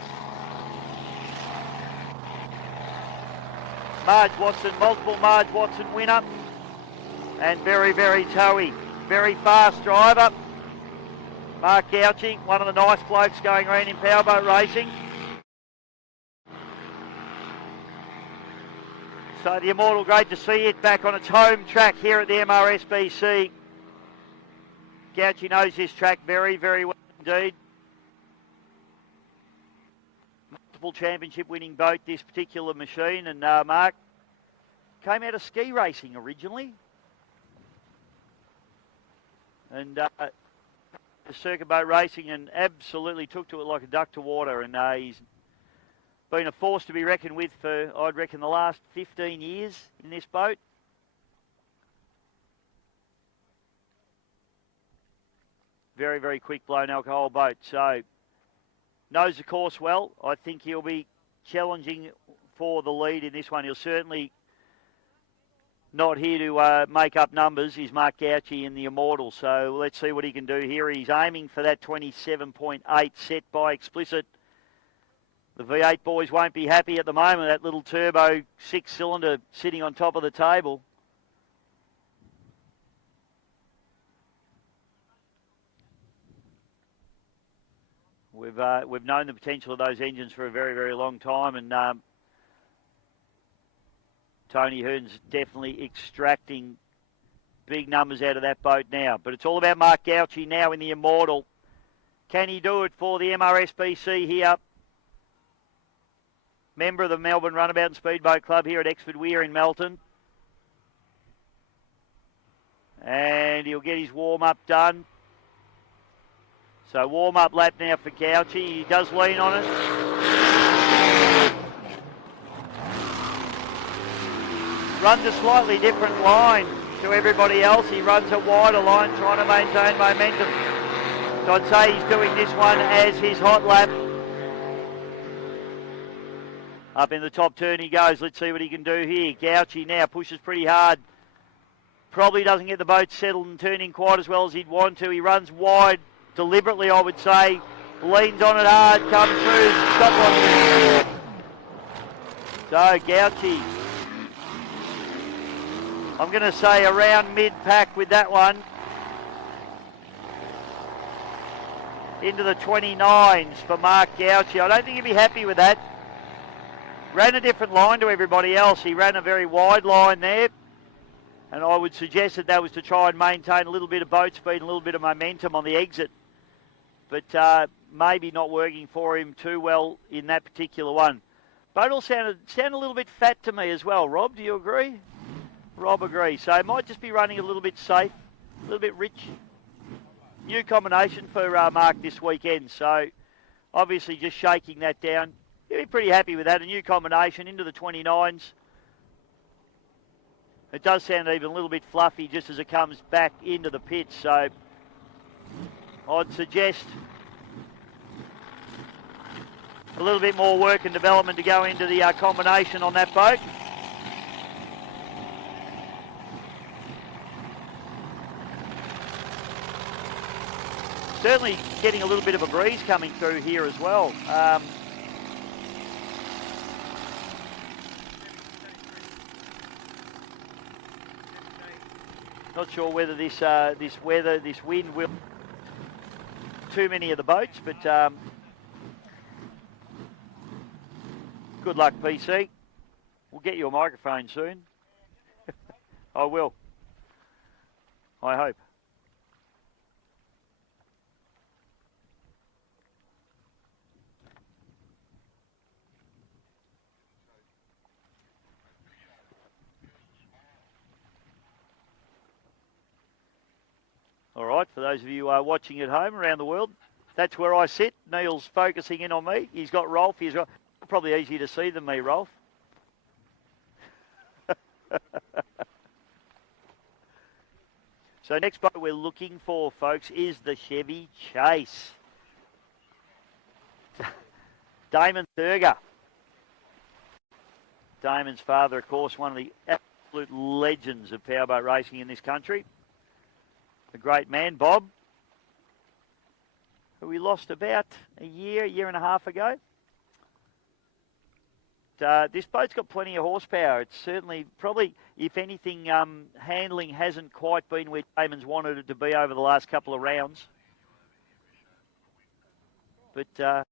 Marge Watson, multiple Marge Watson winner, and very, very towy, very fast driver. Mark Gauci, one of the nice blokes going around in powerboat racing. So the Immortal, great to see it back on its home track here at the MRSBC. Gauci knows this track very, very well indeed. Multiple championship winning boat, this particular machine, and Mark came out of ski racing originally. And the circuit boat racing, and absolutely took to it like a duck to water, and he's been a force to be reckoned with for, I'd reckon, the last 15 years in this boat. Very, very quick blown alcohol boat. So knows the course well. I think he'll be challenging for the lead in this one. He'll certainly not here to make up numbers. He's Mark Gauci in the Immortal. So let's see what he can do here. He's aiming for that 27.8 set by Explicit. The V8 boys won't be happy at the moment. That little turbo 6-cylinder sitting on top of the table. We've known the potential of those engines for a very, very long time, and Tony Hearn's definitely extracting big numbers out of that boat now. But it's all about Mark Gauci now in the Immortal. Can he do it for the MRSBC here? Member of the Melbourne Runabout and Speedboat Club here at Exford Weir in Melton. And he'll get his warm-up done. So warm-up lap now for Gauci. He does lean on it. Runs a slightly different line to everybody else. He runs a wider line trying to maintain momentum. So I'd say he's doing this one as his hot lap. Up in the top turn he goes. Let's see what he can do here. Gauci now pushes pretty hard. Probably doesn't get the boat settled and turning quite as well as he'd want to. He runs wide deliberately, I would say. Leans on it hard, comes through, stop on. So Gauci, I'm going to say around mid-pack with that one. Into the 29s for Mark Gauci. I don't think he'd be happy with that. Ran a different line to everybody else. He ran a very wide line there. And I would suggest that that was to try and maintain a little bit of boat speed and a little bit of momentum on the exit. But maybe not working for him too well in that particular one. Boat all sounded a little bit fat to me as well. Rob, do you agree? Rob agrees. So it might just be running a little bit safe, a little bit rich. New combination for Mark this weekend. So obviously just shaking that down. He'll be pretty happy with that. A new combination into the 29s. It does sound even a little bit fluffy just as it comes back into the pit. So I'd suggest a little bit more work and development to go into the combination on that boat. Certainly getting a little bit of a breeze coming through here as well. Not sure whether this wind will too many of the boats, but good luck, PC. We'll get you a microphone soon. I will. I hope. All right, for those of you watching at home around the world, that's where I sit. Neil's focusing in on me. He's got Rolf. He's got probably easier to see than me, Rolf. So next boat we're looking for, folks, is the Chevy Chase. Damon Thurger. Damon's father, of course, one of the absolute legends of powerboat racing in this country. A great man, Bob, who we lost about a year and a half ago. This boat's got plenty of horsepower. It's certainly, probably, if anything, handling hasn't quite been where Damon's wanted it to be over the last couple of rounds. But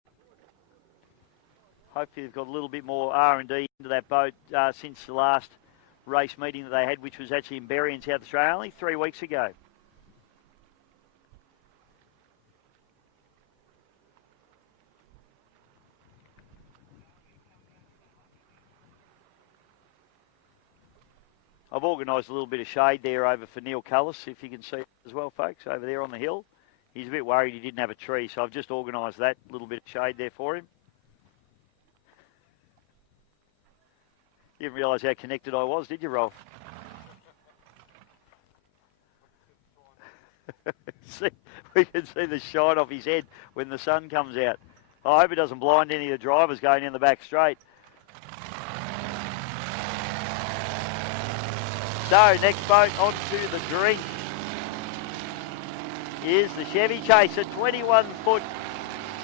hopefully they've got a little bit more R&D into that boat since the last race meeting that they had, which was actually in Berry in South Australia only 3 weeks ago. I've organised a little bit of shade there over for Neil Cullis, if you can see it as well, folks, over there on the hill. He's a bit worried he didn't have a tree, so I've just organised that little bit of shade there for him. You didn't realise how connected I was, did you, Rolf? We can see the shine off his head when the sun comes out. I hope it doesn't blind any of the drivers going down the back straight. So, next boat onto the drink is the Chevy Chase, a 21-foot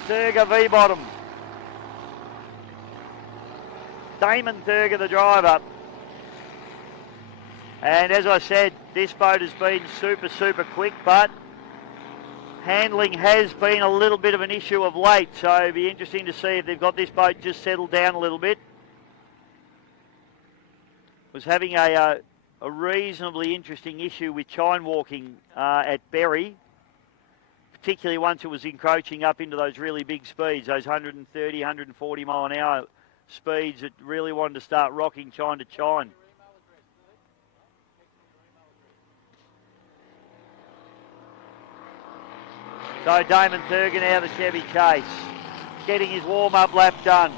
Thurger V-bottom. Damon Thurger, the driver. And as I said, this boat has been super quick, but handling has been a little bit of an issue of late, so it'll be interesting to see if they've got this boat just settled down a little bit. Was having a reasonably interesting issue with chine walking at Berry, particularly once it was encroaching up into those really big speeds, those 130, 140 mile an hour speeds that really wanted to start rocking chine to chine. So Damon Thurger now, the Chevy Chase, getting his warm-up lap done.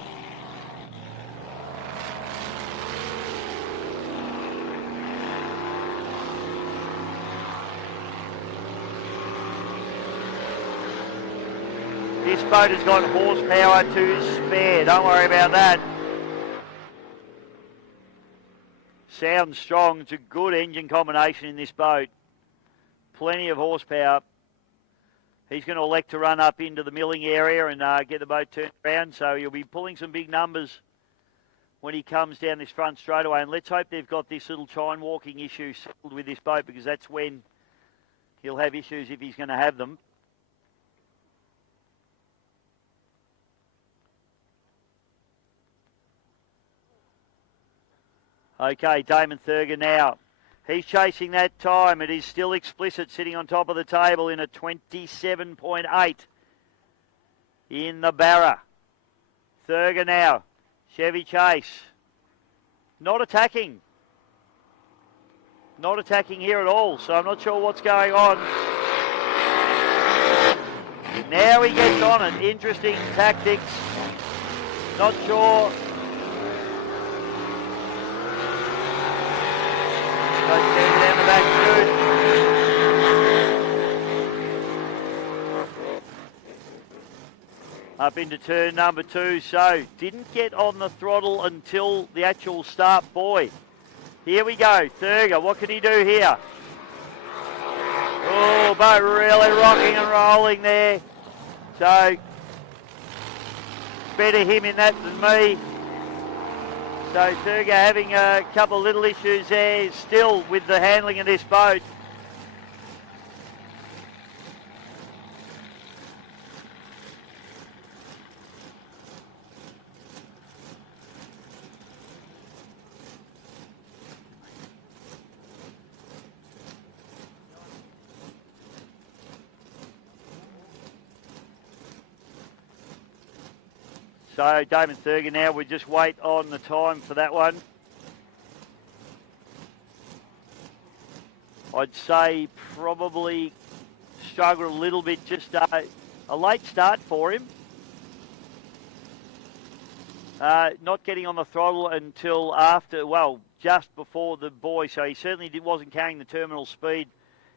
This boat has got horsepower to spare, don't worry about that. Sounds strong, it's a good engine combination in this boat. Plenty of horsepower. He's going to elect to run up into the milling area and get the boat turned around, so he'll be pulling some big numbers when he comes down this front straightaway. And let's hope they've got this little chine walking issue settled with this boat, because that's when he'll have issues if he's going to have them. Okay, Damon Thurger now. He's chasing that time. It is still explicit, sitting on top of the table in a 27.8 in the Barra. Thurger now. Chevy Chase. Not attacking. Not attacking here at all, so I'm not sure what's going on. Now he gets on it. Interesting tactics. Not sure. Down the back up into turn number 2, so didn't get on the throttle until the actual start buoy. Here we go, Thurger, what can he do here? Oh, boat really rocking and rolling there. So, better him in that than me. So Thurger having a couple of little issues there still with the handling of this boat. So Damon Thurger now, we just wait on the time for that one. I'd say probably struggled a little bit, just a late start for him. Not getting on the throttle until after, well, just before the buoy, so he certainly wasn't carrying the terminal speed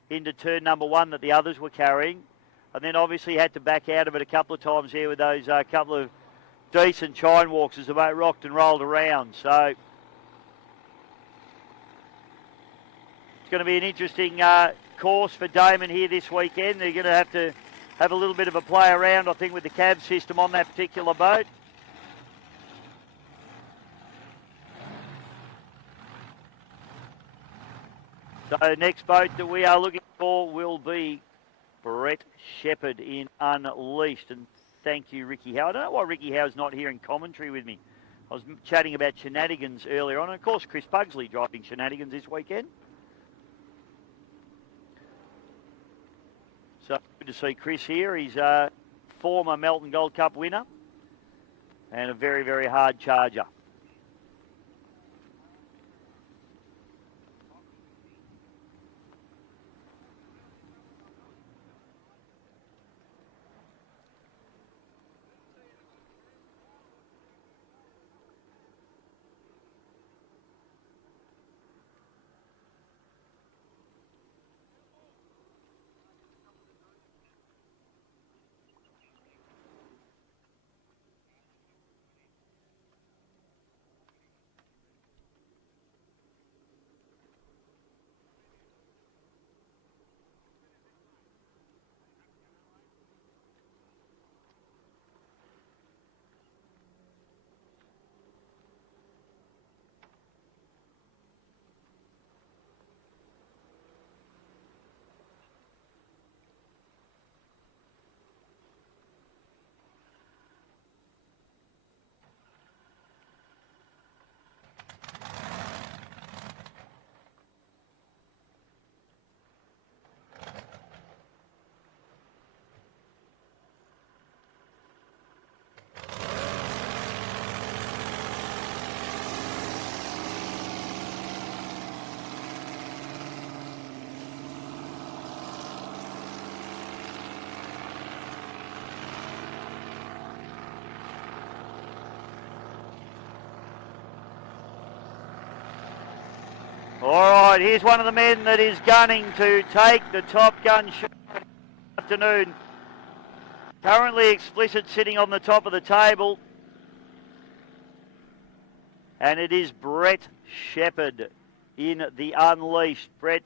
into turn number 1 that the others were carrying. And then obviously had to back out of it a couple of times here with those couple of decent chine walks as the boat rocked and rolled around. So it's going to be an interesting course for Damon here this weekend. They're going to have a little bit of a play around, I think, with the cab system on that particular boat. So next boat that we are looking for will be Brett Shepherd in Unleashed. And thank you, Ricky Howe. I don't know why Ricky Howe's not here in commentary with me. I was chatting about Shenanigans earlier on. And of course, Chris Pugsley driving Shenanigans this weekend. So good to see Chris here. He's a former Melton Gold Cup winner and a very, very hard charger. All right, here's one of the men that is gunning to take the Top Gun shot this afternoon. Currently Explicit sitting on the top of the table. And it is Brett Shepherd in the Unleashed. Brett,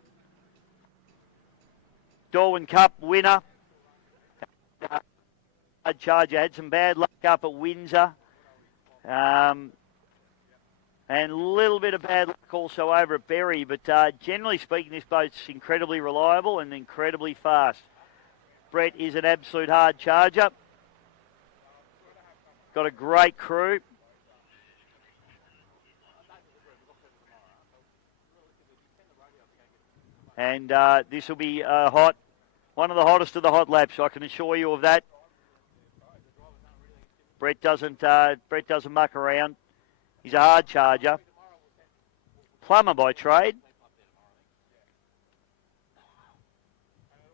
Darwin Cup winner. Charger had some bad luck up at Windsor. And a little bit of bad luck also over at Berry. But generally speaking, this boat's incredibly reliable and incredibly fast. Brett is an absolute hard charger. Got a great crew. And this will be hot. One of the hottest of the hot laps, I can assure you of that. Brett doesn't muck around. He's a hard charger. Plumber by trade.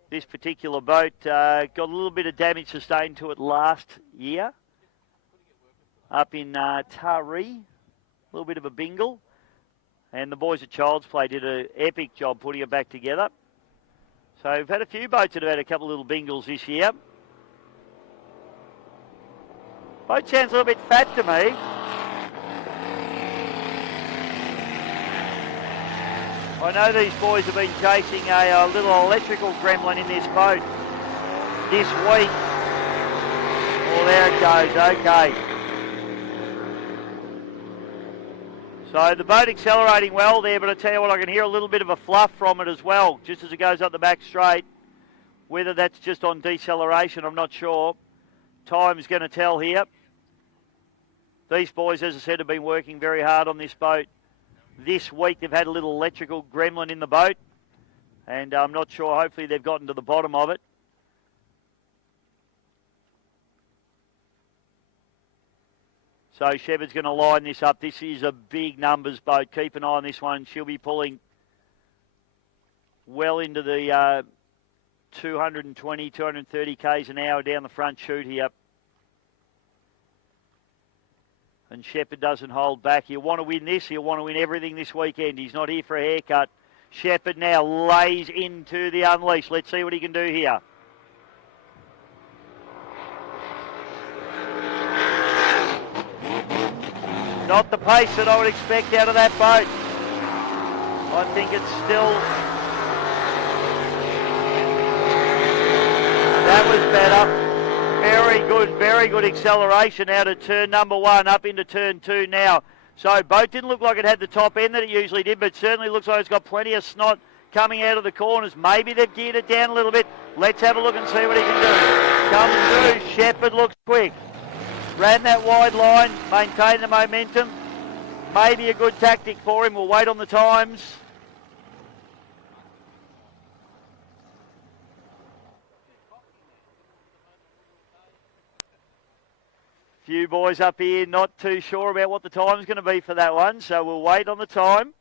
This particular boat got a little bit of damage sustained to it last year. Up in Taree. A little bit of a bingle. And the boys at Child's Play did an epic job putting it back together. So we've had a few boats that have had a couple of little bingles this year. Boat sounds a little bit fat to me. I know these boys have been chasing a little electrical gremlin in this boat this week. Oh, there it goes, okay. So the boat accelerating well there, but I tell you what, I can hear a little bit of a fluff from it as well, just as it goes up the back straight. Whether that's just on deceleration, I'm not sure. Time's going to tell here. These boys, as I said, have been working very hard on this boat. This week they've had a little electrical gremlin in the boat, and I'm not sure, hopefully they've gotten to the bottom of it. So Shepherd's going to line this up. This is a big numbers boat. Keep an eye on this one. She'll be pulling well into the 220, 230 k's an hour down the front chute here. And Shepherd doesn't hold back. He'll want to win this. He'll want to win everything this weekend. He's not here for a haircut. Shepherd now lays into the Unleash. Let's see what he can do here. Not the pace that I would expect out of that boat. I think it's still... That was better. Very good acceleration out of turn number 1 up into turn 2 now. So boat didn't look like it had the top end that it usually did, but certainly looks like it's got plenty of snot coming out of the corners. Maybe they've geared it down a little bit. Let's have a look and see what he can do. Comes through. Shepherd looks quick. Ran that wide line, maintained the momentum. Maybe a good tactic for him. We'll wait on the times. Few boys up here not too sure about what the time's going to be for that one, so we'll wait on the time.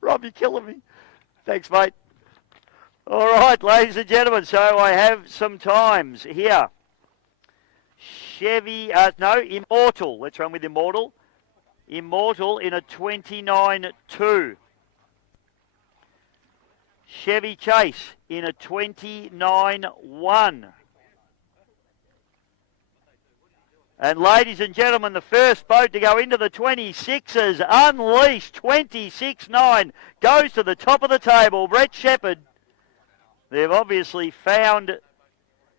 Rob, you're killing me. Thanks, mate. All right, ladies and gentlemen, so I have some times here. Immortal. Let's run with Immortal. Immortal in a 29.2. Chevy Chase in a 29.1. And ladies and gentlemen, the first boat to go into the 26s, Unleash 26.9, goes to the top of the table. Brett Shepherd. They've obviously found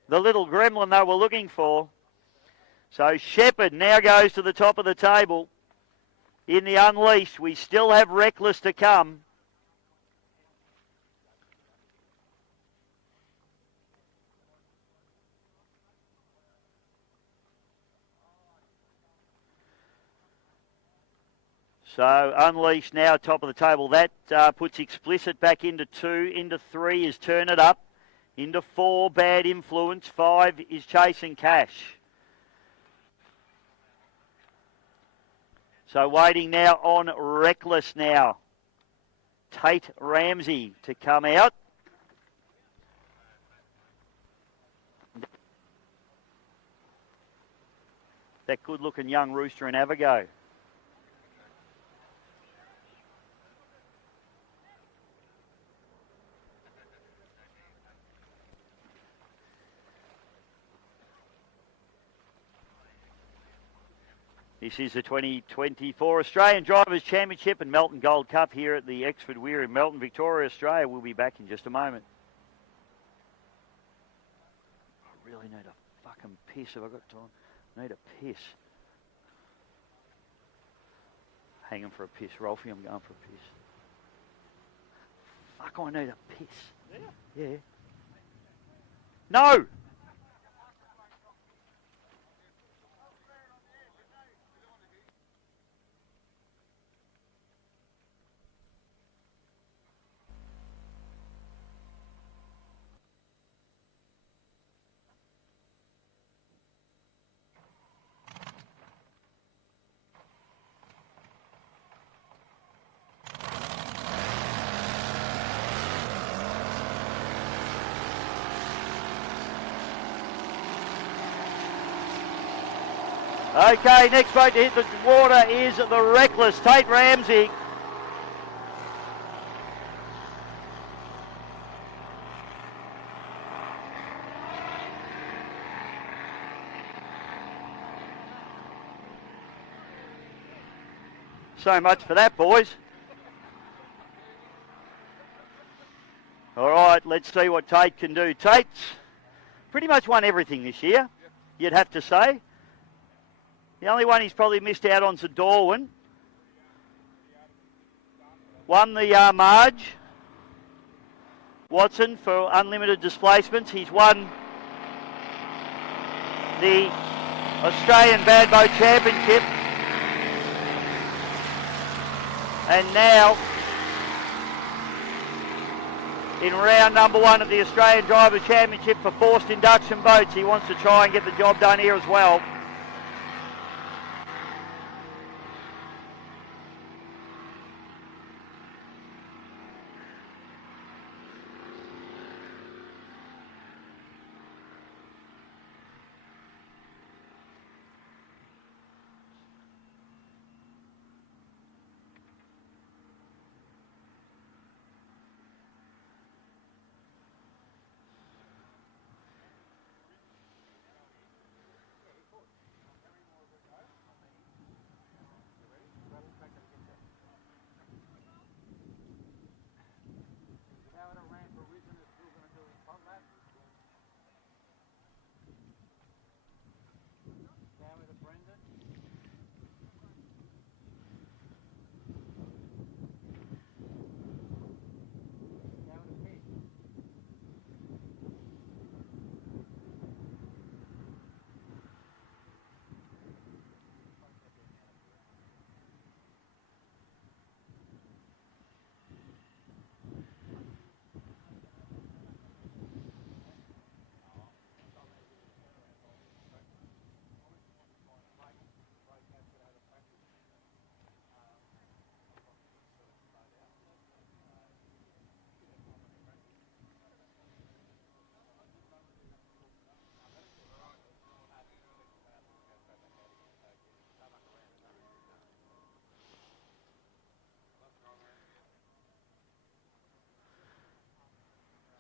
the little gremlin they were looking for. So Shepherd now goes to the top of the table. In the Unleashed, we still have Reckless to come. So Unleashed now top of the table. That puts Explicit back into 2. Into 3 is Turn It Up. Into 4, Bad Influence. 5 is Chasing Cash. So waiting now on Reckless now. Tate Ramsey to come out. That good-looking young rooster in Avago. This is the 2024 Australian Drivers' Championship and Melton Gold Cup here at the Exford Weir in Melton, Victoria, Australia. We'll be back in just a moment. I really need a fucking piss. Have I got time? I need a piss. Hanging for a piss. Rolfie, I'm going for a piss. Fuck, I need a piss. Yeah. No! Okay, next boat to hit the water is the Reckless, Tate Ramsey. So much for that, boys. All right, let's see what Tate can do. Tate's pretty much won everything this year, you'd have to say. The only one he's probably missed out on's the Darwin. Won the Marge. Watson for unlimited displacements. He's won the Australian Bad Boat Championship. And now, in round number 1 of the Australian Drivers' Championship for forced induction boats, he wants to try and get the job done here as well.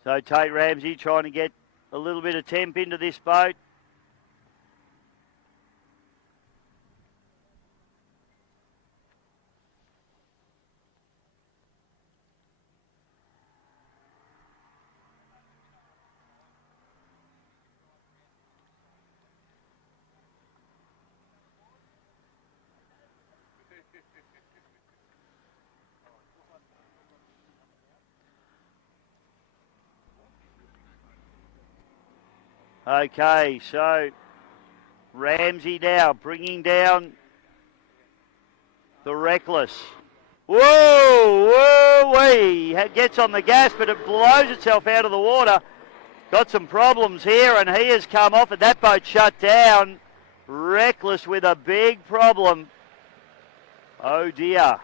So Tate Ramsey trying to get a little bit of temp into this boat. Okay, so Ramsey now bringing down the Reckless. Whoa, whoa-wee. Gets on the gas, but it blows itself out of the water. Got some problems here, and he has come off, and that boat shut down. Reckless with a big problem. Oh, dear.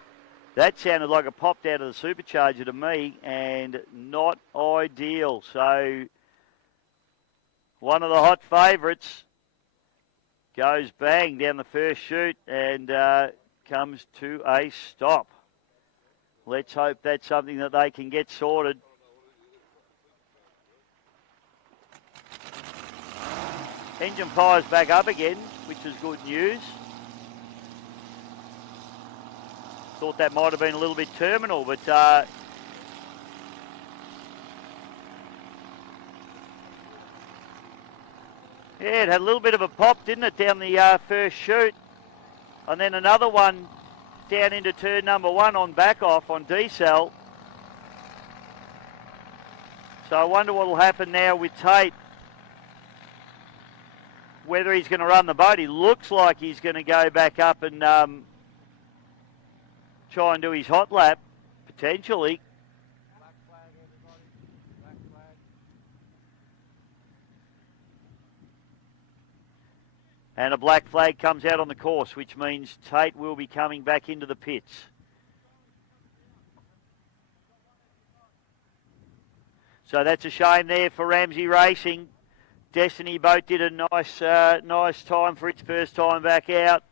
That sounded like it popped out of the supercharger to me, and not ideal. So one of the hot favourites goes bang down the first chute and comes to a stop. Let's hope that's something that they can get sorted. Engine fires back up again, which is good news. Thought that might have been a little bit terminal, but yeah, it had a little bit of a pop, didn't it, down the first chute. And then another one down into turn number 1 on back off on decel. So I wonder what will happen now with Tate. Whether he's going to run the boat. He looks like he's going to go back up and try and do his hot lap, potentially. Black flag, everybody. Black flag. And a black flag comes out on the course, which means Tate will be coming back into the pits. So that's a shame there for Ramsey Racing. Destiny boat did a nice time for its first time back out.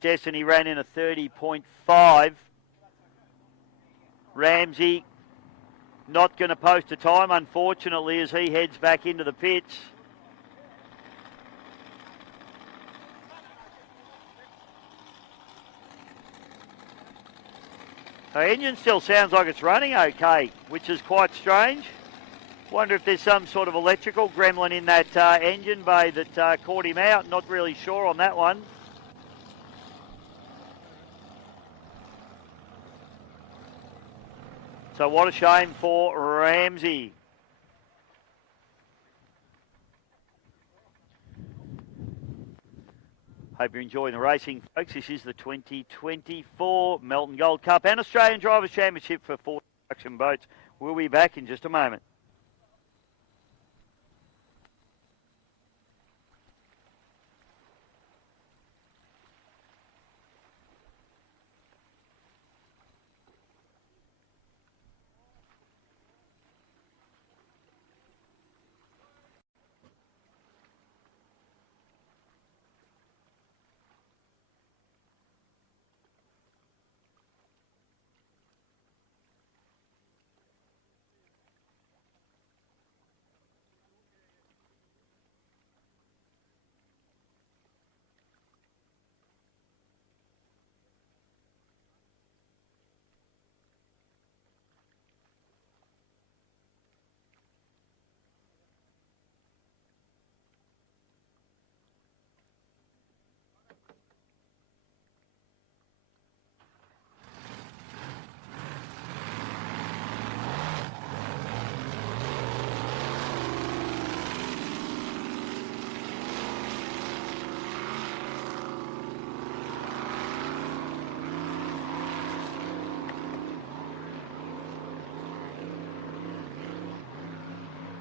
Destiny ran in a 30.5. Ramsey not going to post a time, unfortunately, as he heads back into the pits. The engine still sounds like it's running okay, which is quite strange. Wonder if there's some sort of electrical gremlin in that engine bay that caught him out. Not really sure on that one. So what a shame for Ramsey. Hope you're enjoying the racing, folks. This is the 2024 Melbourne Gold Cup and Australian Drivers' Championship for 4 production boats. We'll be back in just a moment.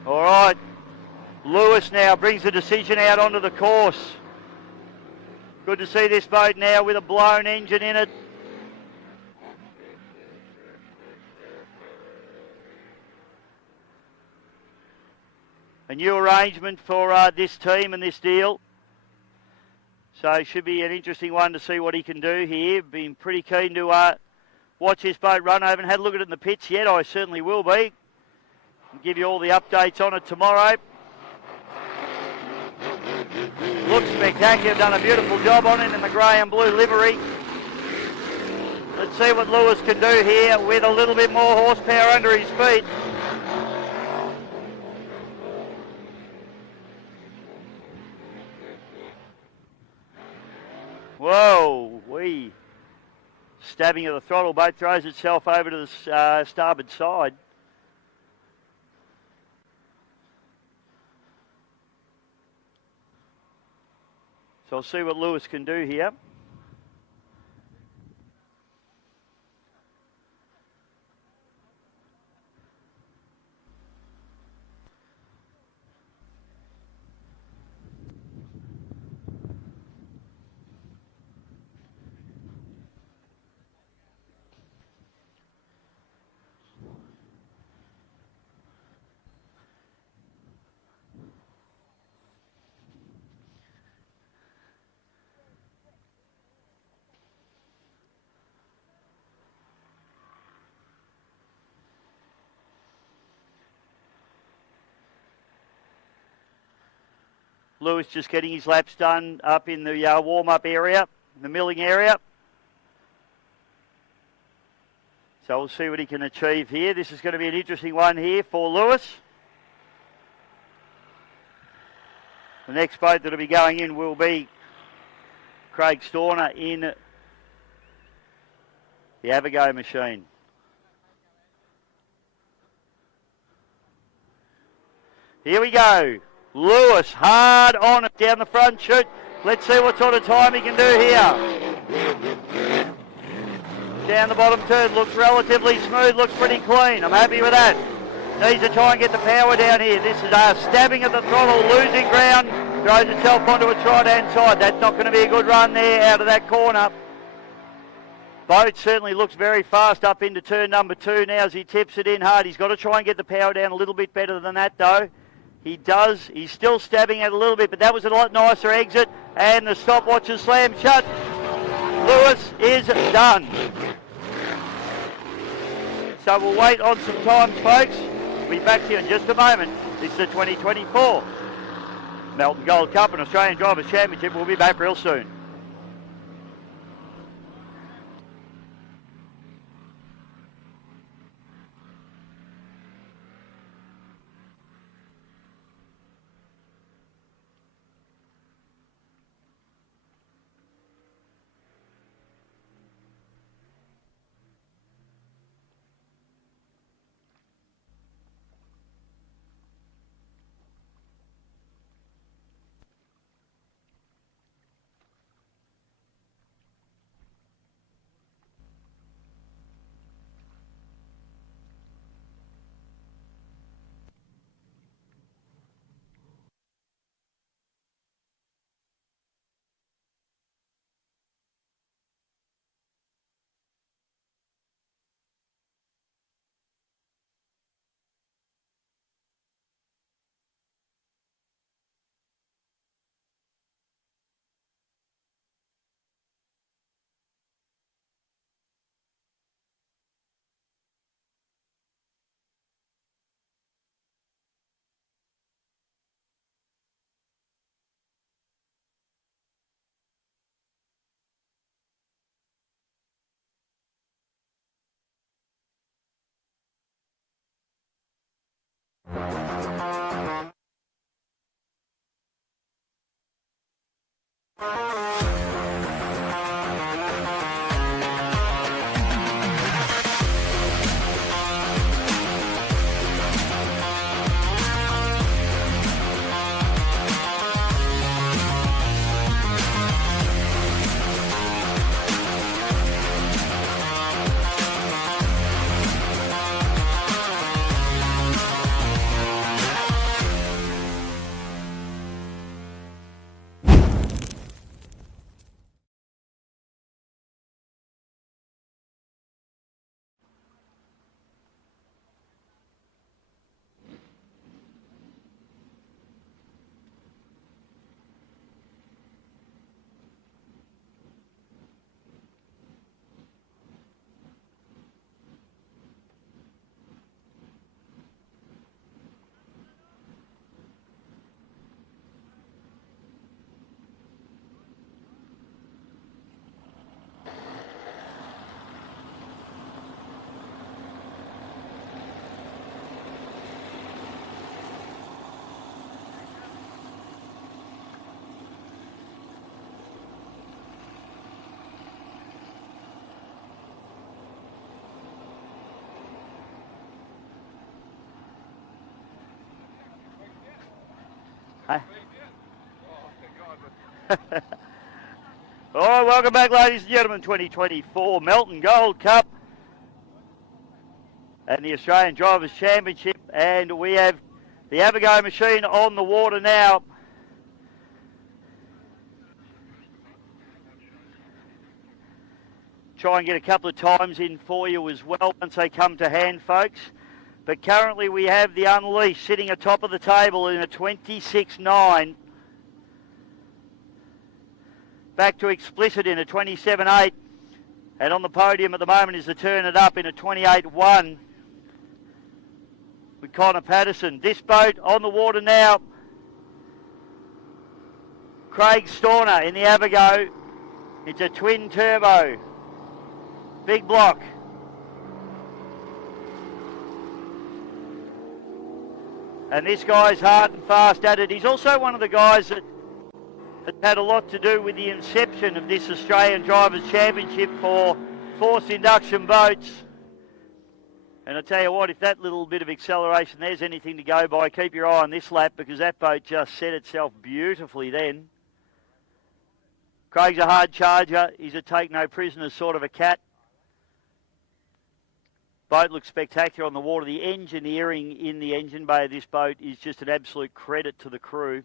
All right, Lewis now brings the decision out onto the course. Good to see this boat now with a blown engine in it. A new arrangement for this team and this deal. So it should be an interesting one to see what he can do here. Been pretty keen to watch this boat run. I haven't had a look at it in the pits yet. I certainly will be. I'll give you all the updates on it tomorrow. Looks spectacular. Done a beautiful job on it in the grey and blue livery. Let's see what Lewis can do here with a little bit more horsepower under his feet. Whoa, stabbing of the throttle, boat throws itself over to the starboard side. So I'll see what Lewis can do here. Lewis just getting his laps done up in the warm-up area, the milling area. So we'll see what he can achieve here. This is going to be an interesting one here for Lewis. The next boat that will be going in will be Craig Storner in the Avago machine. Here we go. Lewis hard on it down the front chute. Let's see what sort of time he can do here. Down the bottom turn, looks relatively smooth, looks pretty clean. I'm happy with that. Needs to try and get the power down here. This is stabbing at the throttle, losing ground, throws itself onto its right-hand side. That's not going to be a good run there out of that corner. Boat certainly looks very fast up into turn number 2 now as he tips it in hard. He's got to try and get the power down a little bit better than that though. He does. He's still stabbing it a little bit, but that was a lot nicer exit. And the stopwatch is slammed shut. Lewis is done. So we'll wait on some times, folks. We'll be back to you in just a moment. This is the 2024 Melbourne Gold Cup and Australian Drivers' Championship. We'll be back real soon. Hey. All right, welcome back, ladies and gentlemen, 2024 Melbourne Gold Cup and the Australian Drivers' Championship, and we have the Avigo machine on the water now. Try and get a couple of times in for you as well once they come to hand, folks. But currently we have the Unleashed sitting atop of the table in a 26.9. Back to Explicit in a 27.8. And on the podium at the moment is the Turn It Up in a 28.1 with Connor Patterson. This boat on the water now. Craig Storner in the Avigo. It's a twin turbo. Big block. And this guy's hard and fast at it. He's also one of the guys that has had a lot to do with the inception of this Australian Drivers' Championship for forced induction boats. And I tell you what, if that little bit of acceleration there's anything to go by, keep your eye on this lap because that boat just set itself beautifully then. Craig's a hard charger. He's a take no prisoners sort of a cat. Boat looks spectacular on the water. The engineering in the engine bay of this boat is just an absolute credit to the crew.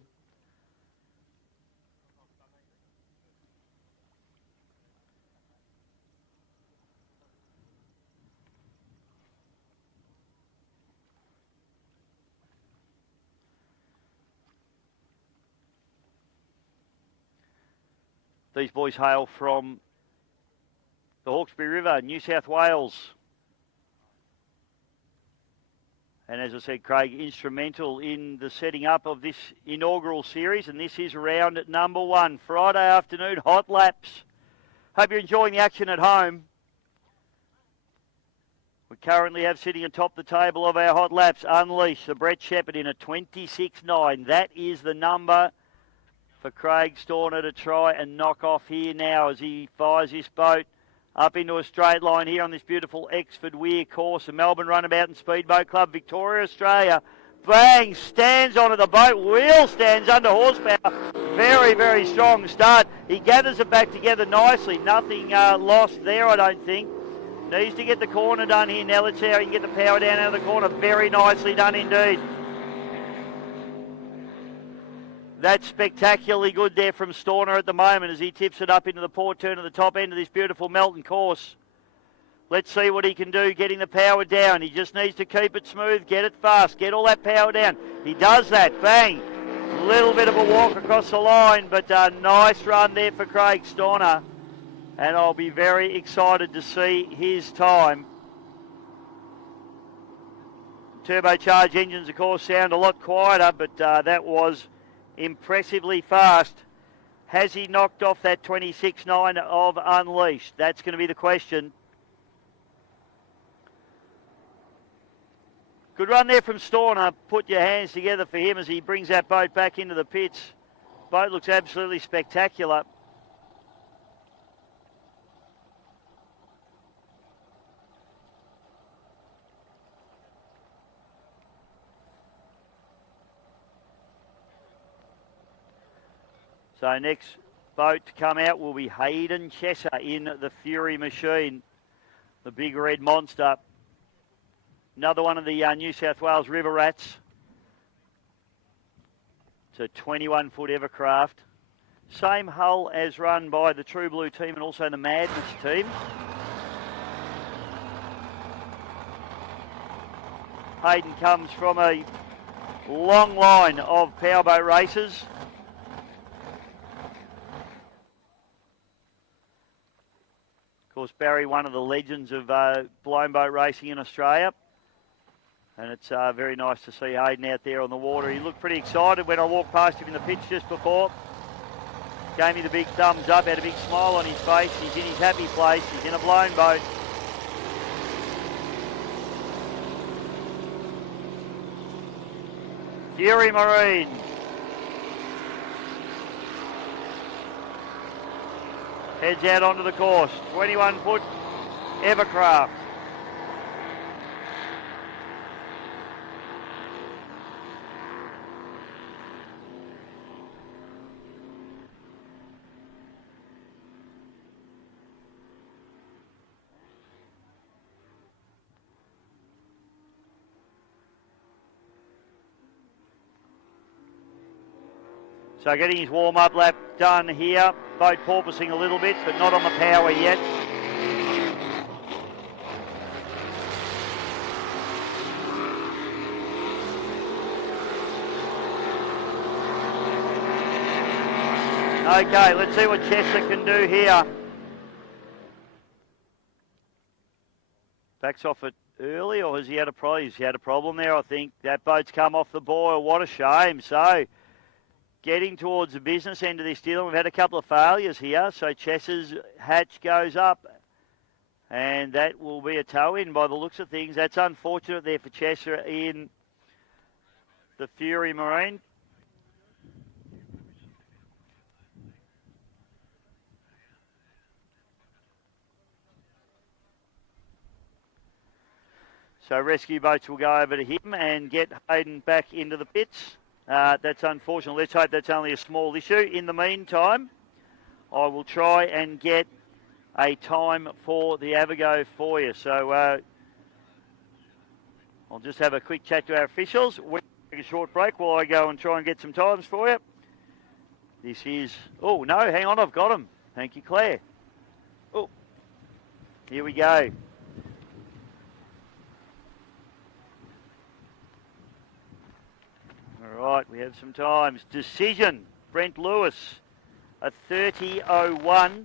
These boys hail from the Hawkesbury River, New South Wales. And as I said, Craig, instrumental in the setting up of this inaugural series. And this is round number 1, Friday afternoon, hot laps. Hope you're enjoying the action at home. We currently have sitting atop the table of our hot laps, Unleashed, the Brett Shepherd in a 26.9. That is the number for Craig Storner to try and knock off here now as he fires this boat up into a straight line here on this beautiful Exford Weir course, the Melbourne Runabout and Speedboat Club, Victoria, Australia. Bang, stands onto the boat, wheel stands under horsepower. Very, very strong start. He gathers it back together nicely. Nothing lost there, I don't think. Needs to get the corner done here now. Let's see how he can get the power down out of the corner. Very nicely done indeed. That's spectacularly good there from Storner at the moment as he tips it up into the port turn at the top end of this beautiful Melton course. Let's see what he can do getting the power down. He just needs to keep it smooth, get it fast, get all that power down. He does that, bang. A little bit of a walk across the line, but a nice run there for Craig Storner. And I'll be very excited to see his time. Turbocharged engines, of course, sound a lot quieter, but that was impressively fast. Has he knocked off that 26.9 of Unleashed? That's going to be the question. Good run there from Storner. Put your hands together for him as he brings that boat back into the pits. Boat looks absolutely spectacular. So next boat to come out will be Hayden Chesser in the Fury machine, the big red monster. Another one of the New South Wales River Rats. It's a 21-foot Evercraft. Same hull as run by the True Blue team and also the Madness team. Hayden comes from a long line of powerboat races. Of course, Barry, one of the legends of blown boat racing in Australia. And it's very nice to see Hayden out there on the water. He looked pretty excited when I walked past him in the pitch just before. Gave me the big thumbs up, had a big smile on his face. He's in his happy place. He's in a blown boat. Fury Marine. Heads out onto the course. 21-foot Evercraft. So getting his warm-up lap done here. Boat porpoising a little bit, but not on the power yet. Okay, let's see what Chester can do here. Backs off it early, or has he had a problem? He's had a problem there, I think. That boat's come off the boil. What a shame. So, getting towards the business end of this deal. We've had a couple of failures here. So, Chester's hatch goes up. And that will be a tow-in by the looks of things. That's unfortunate there for Chester in the Fury Marine. So rescue boats will go over to him and get Hayden back into the pits. That's unfortunate. Let's hope that's only a small issue. In the meantime, I will try and get a time for the Avago for you. So I'll just have a quick chat to our officials. We'll take a short break while I go and try and get some times for you. This is... Oh, no, hang on, I've got them. Thank you, Claire. Oh, here we go. All right, we have some times. Decision, Brent Lewis, a 30.01.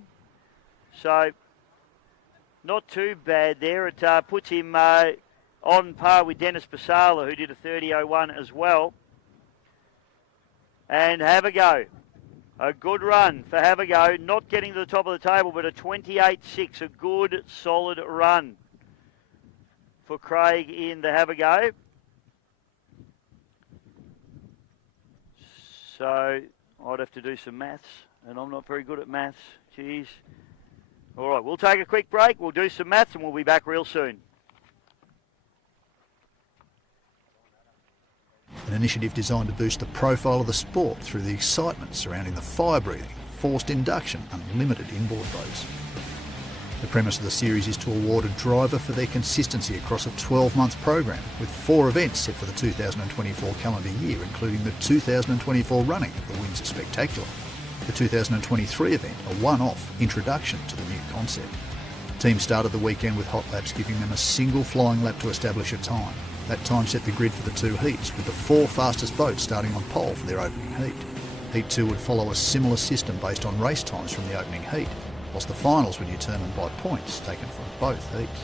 So, not too bad there. It puts him on par with Dennis Pasala, who did a 30.01 as well. And have a go. A good run for Have a Go. Not getting to the top of the table, but a 28.6. A good, solid run for Craig in the Have a Go. So I'd have to do some maths, and I'm not very good at maths. Jeez. All right, we'll take a quick break. We'll do some maths, and we'll be back real soon. An initiative designed to boost the profile of the sport through the excitement surrounding the fire-breathing, forced induction, unlimited inboard boats. The premise of the series is to award a driver for their consistency across a 12-month program, with 4 events set for the 2024 calendar year, including the 2024 running of the Windsor Spectacular, the 2023 event, a one-off introduction to the new concept. Teams started the weekend with hot laps, giving them a single flying lap to establish a time. That time set the grid for the 2 heats, with the 4 fastest boats starting on pole for their opening heat. Heat 2 would follow a similar system based on race times from the opening heat, whilst the finals were determined by points taken from both heats.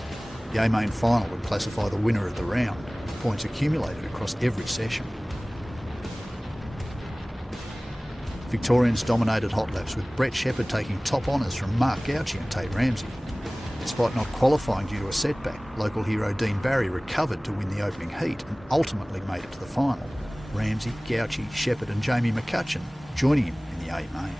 The A-Main final would classify the winner of the round, with points accumulated across every session. Victorians dominated hot laps, with Brett Shepherd taking top honours from Mark Gauci and Tate Ramsey. Despite not qualifying due to a setback, local hero Dean Barry recovered to win the opening heat and ultimately made it to the final. Ramsey, Gauci, Shepherd and Jamie McCutcheon joining him in the A-Main.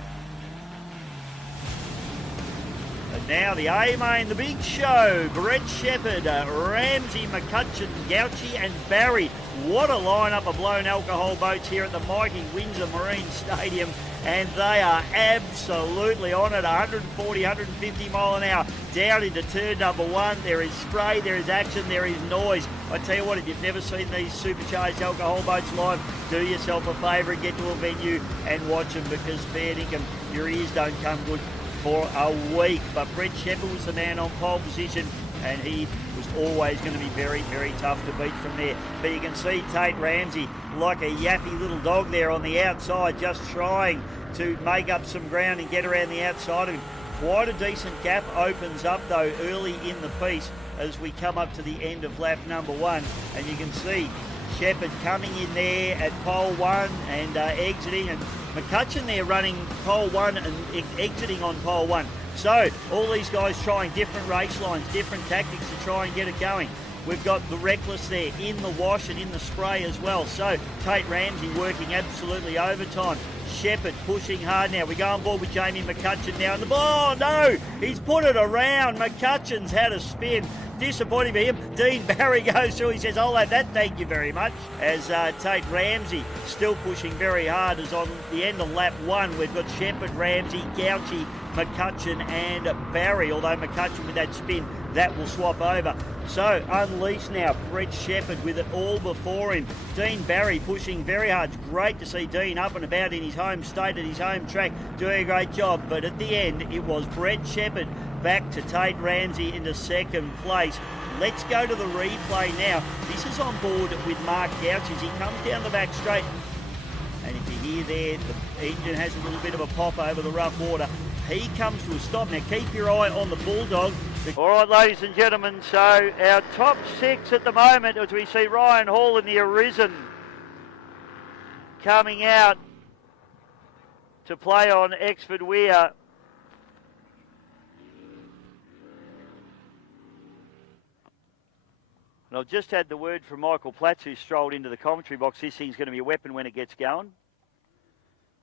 And now the A-Main, the big show. Brett Shepherd, Ramsey, McCutcheon, Gauci and Barry. What a lineup of blown alcohol boats here at the mighty Windsor Marine Stadium. And they are absolutely on it, 140, 150 mile an hour. Down into turn number 1. There is spray, there is action, there is noise. I tell you what, if you've never seen these supercharged alcohol boats live, do yourself a favour and get to a venue and watch them, because fair dinkum, your ears don't come good for a week. But Brett Shepherd was the man on pole position, and he was always going to be very, very tough to beat from there. But you can see Tate Ramsey like a yappy little dog there on the outside, just trying to make up some ground and get around the outside of him. Quite a decent gap opens up though early in the piece as we come up to the end of lap number 1, and you can see Shepherd coming in there at pole 1 and exiting, and McCutcheon there running pole 1 and exiting on pole 1. So all these guys trying different race lines, different tactics to try and get it going. We've got the Reckless there in the wash and in the spray as well. So Tate Ramsey working absolutely overtime. Shepherd pushing hard now. We go on board with Jamie McCutcheon now. And oh no, he's put it around. McCutcheon's had a spin. Disappointing for him. Dean Barry goes through. He says, I'll have that, thank you very much. As Tate Ramsey still pushing very hard, as on the end of lap 1, we've got Shepherd, Ramsey, Gauci, McCutcheon and Barry, although McCutcheon with that spin that will swap over. So Unleashed now, Brett Shepherd with it all before him. Dean Barry pushing very hard. It's great to see Dean up and about in his home state, at his home track, doing a great job. But at the end, it was Brett Shepherd back to Tate Ramsey into second place. Let's go to the replay now. This is on board with Mark Gouches. He comes down the back straight. And if you hear there, the engine has a little bit of a pop over the rough water. He comes to a stop. Now keep your eye on the Bulldog. All right, ladies and gentlemen, so our top six at the moment, as we see Ryan Hall in the Arisen coming out to play on Exford Weir. And I've just had the word from Michael Platts, who strolled into the commentary box. This thing's going to be a weapon when it gets going.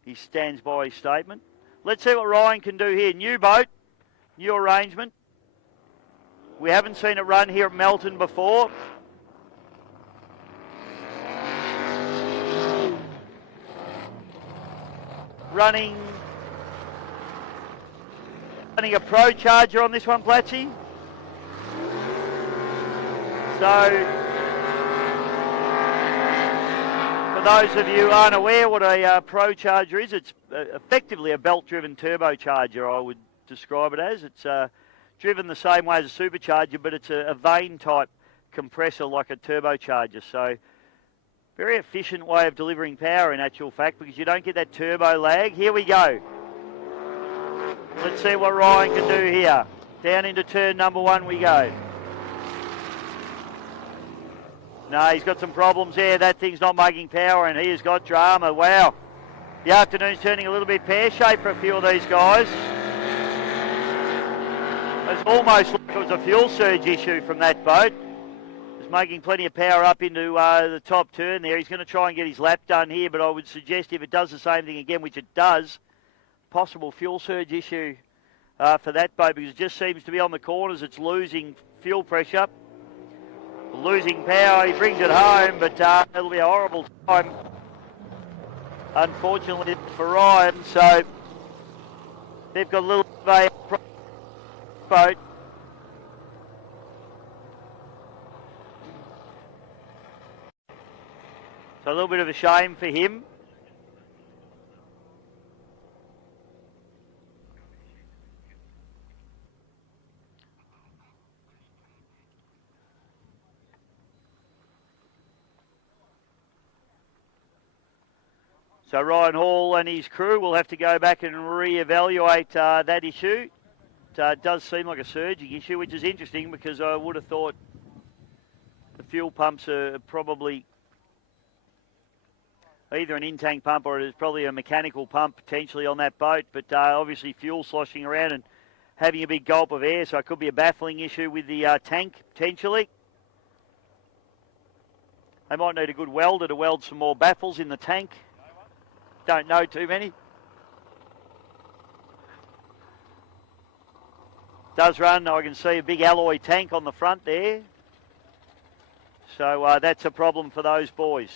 He stands by his statement. Let's see what Ryan can do here. New boat, new arrangement. We haven't seen it run here at Melton before. Running a Pro Charger on this one, Platsy. So, for those of you who aren't aware what a Pro Charger is, it's effectively a belt-driven turbocharger, I would describe it as. It's driven the same way as a supercharger, but it's a vane-type compressor like a turbocharger. So, very efficient way of delivering power in actual fact, because you don't get that turbo lag. Here we go. Let's see what Ryan can do here. Down into turn number one we go. No, he's got some problems there. That thing's not making power, and he has got drama. Wow. The afternoon's turning a little bit pear-shaped for a few of these guys. It's almost like it was a fuel surge issue from that boat. It's making plenty of power up into the top turn there. He's going to try and get his lap done here, but I would suggest if it does the same thing again, which it does, possible fuel surge issue for that boat, because it just seems to be on the corners. It's losing fuel pressure. Losing power, he brings it home, but it'll be a horrible time, unfortunately, for Ryan. So they've got a little bit of a boat. So a little bit of a shame for him. So Ryan Hall and his crew will have to go back and re-evaluate that issue. It does seem like a surging issue, which is interesting, because I would have thought the fuel pumps are probably either an in-tank pump or it's probably a mechanical pump potentially on that boat, but obviously fuel sloshing around and having a big gulp of air, so it could be a baffling issue with the tank potentially. They might need a good welder to weld some more baffles in the tank. Don't know too many. Does run, I can see a big alloy tank on the front there. So that's a problem for those boys.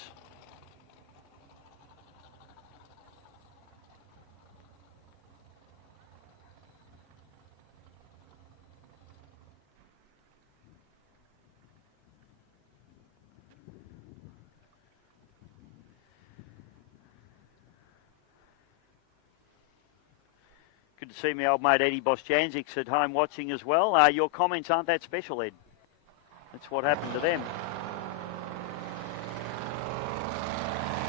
Good to see my old mate Eddie Bosjanzik's at home watching as well. Your comments aren't that special, Ed. That's what happened to them.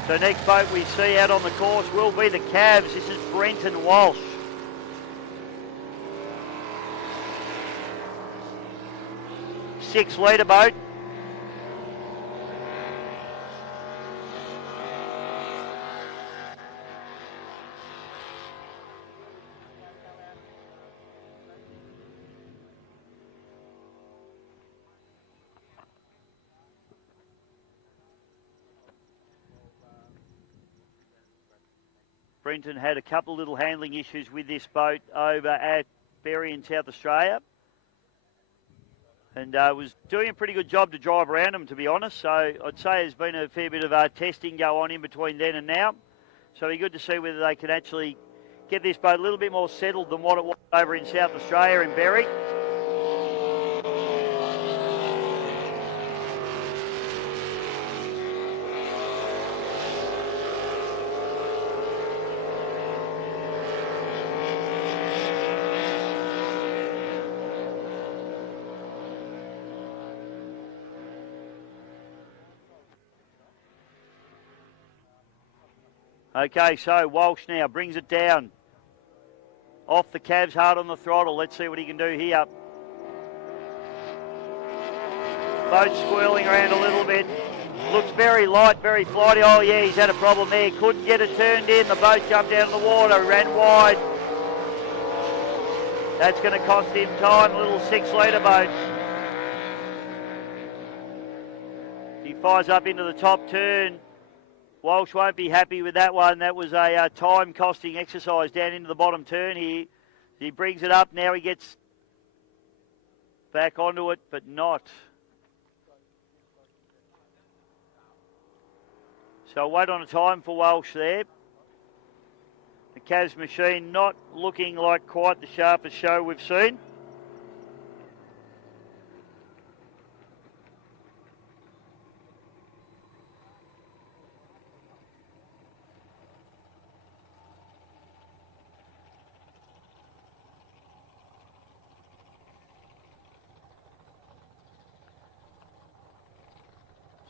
So next boat we see out on the course will be the Cavs. This is Brenton Walsh. Six-litre boat. Brenton had a couple of little handling issues with this boat over at Berry in South Australia, and was doing a pretty good job to drive around them, to be honest. So I'd say there's been a fair bit of testing go on in between then and now. So it'll be good to see whether they can actually get this boat a little bit more settled than what it was over in South Australia in Berry. Okay, so Walsh now brings it down. Off the calves, hard on the throttle. Let's see what he can do here. Boat squirreling around a little bit. Looks very light, very flighty. Oh yeah, he's had a problem there. Couldn't get it turned in. The boat jumped out of the water, ran wide. That's going to cost him time. Little 6-litre boat. He fires up into the top turn. Walsh won't be happy with that one. That was a time-costing exercise down into the bottom turn here. He brings it up. Now he gets back onto it, but not. So wait on a time for Walsh there. The Cavs machine not looking like quite the sharpest show we've seen.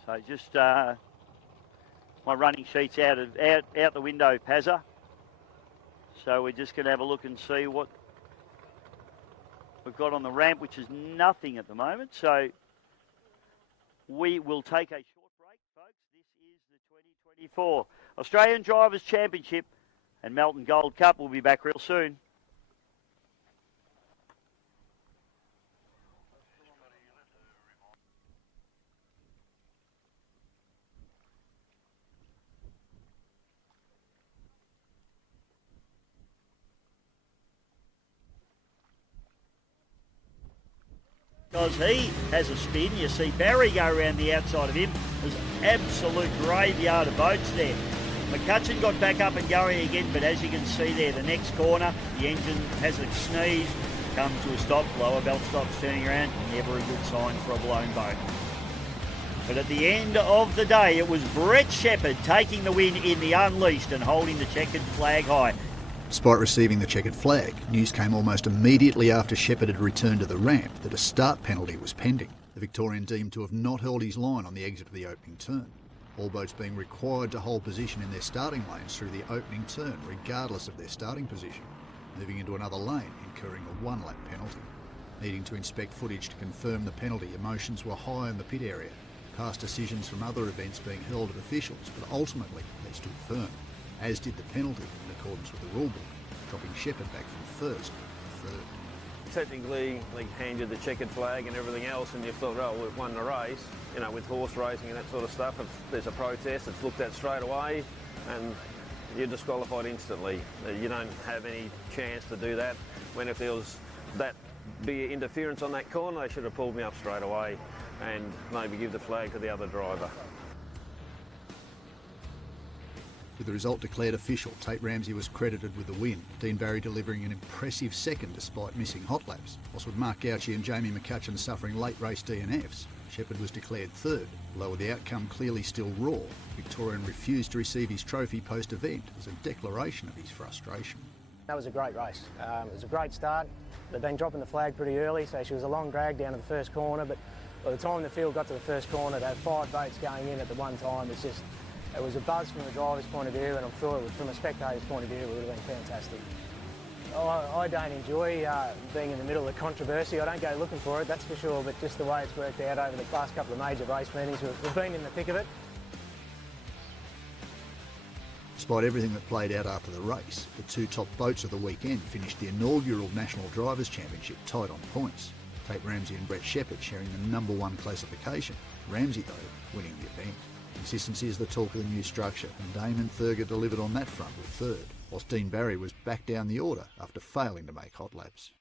So just my running sheet's out the window, Pazza. So we're just going to have a look and see what we've got on the ramp, which is nothing at the moment. So we will take a short break, folks. This is the 2024 Australian Drivers' Championship and Melbourne Gold Cup. We'll be back real soon. Because he has a spin. You see Barry go around the outside of him. There's absolute graveyard of boats there. McCutcheon got back up and going again, but as you can see there, the next corner, the engine has a sneeze, comes to a stop, lower belt stops turning around, never a good sign for a blown boat. But at the end of the day, it was Brett Shepherd taking the win in the Unleashed and holding the checkered flag high. Despite receiving the checkered flag, news came almost immediately after Shepherd had returned to the ramp that a start penalty was pending. The Victorian deemed to have not held his line on the exit of the opening turn. All boats being required to hold position in their starting lanes through the opening turn, regardless of their starting position, moving into another lane, incurring a one-lap penalty. Needing to inspect footage to confirm the penalty, emotions were high in the pit area, past decisions from other events being held at officials, but ultimately they stood firm, as did the penalty in accordance with the rulebook, dropping Shepherd back from first to third. Technically, they hand you the checkered flag and everything else, and you thought, oh, we've won the race. You know, with horse racing and that sort of stuff, if there's a protest, it's looked at straight away, and you're disqualified instantly. You don't have any chance to do that. When if there was that big interference on that corner, they should have pulled me up straight away and maybe give the flag to the other driver. With the result declared official, Tate Ramsey was credited with the win, Dean Barry delivering an impressive second despite missing hot laps. Whilst with Mark Gauci and Jamie McCutcheon suffering late race DNFs, Shepherd was declared third. Although with the outcome clearly still raw, Victorian refused to receive his trophy post-event as a declaration of his frustration. That was a great race. It was a great start. They'd been dropping the flag pretty early, so she was a long drag down to the first corner, but by the time the field got to the first corner, they had 5 boats going in at the one time. It was a buzz from the driver's point of view, and I'm sure from a spectator's point of view, it would have been fantastic. I don't enjoy being in the middle of controversy. I don't go looking for it, that's for sure, but just the way it's worked out over the last couple of major race meetings, we've been in the thick of it. Despite everything that played out after the race, the 2 top boats of the weekend finished the inaugural National Drivers' Championship tied on points. Tate Ramsey and Brett Shepherd sharing the #1 classification, Ramsey though winning the event. Consistency is the talk of the new structure, and Damon Thurger delivered on that front with third, whilst Dean Barry was back down the order after failing to make hot laps.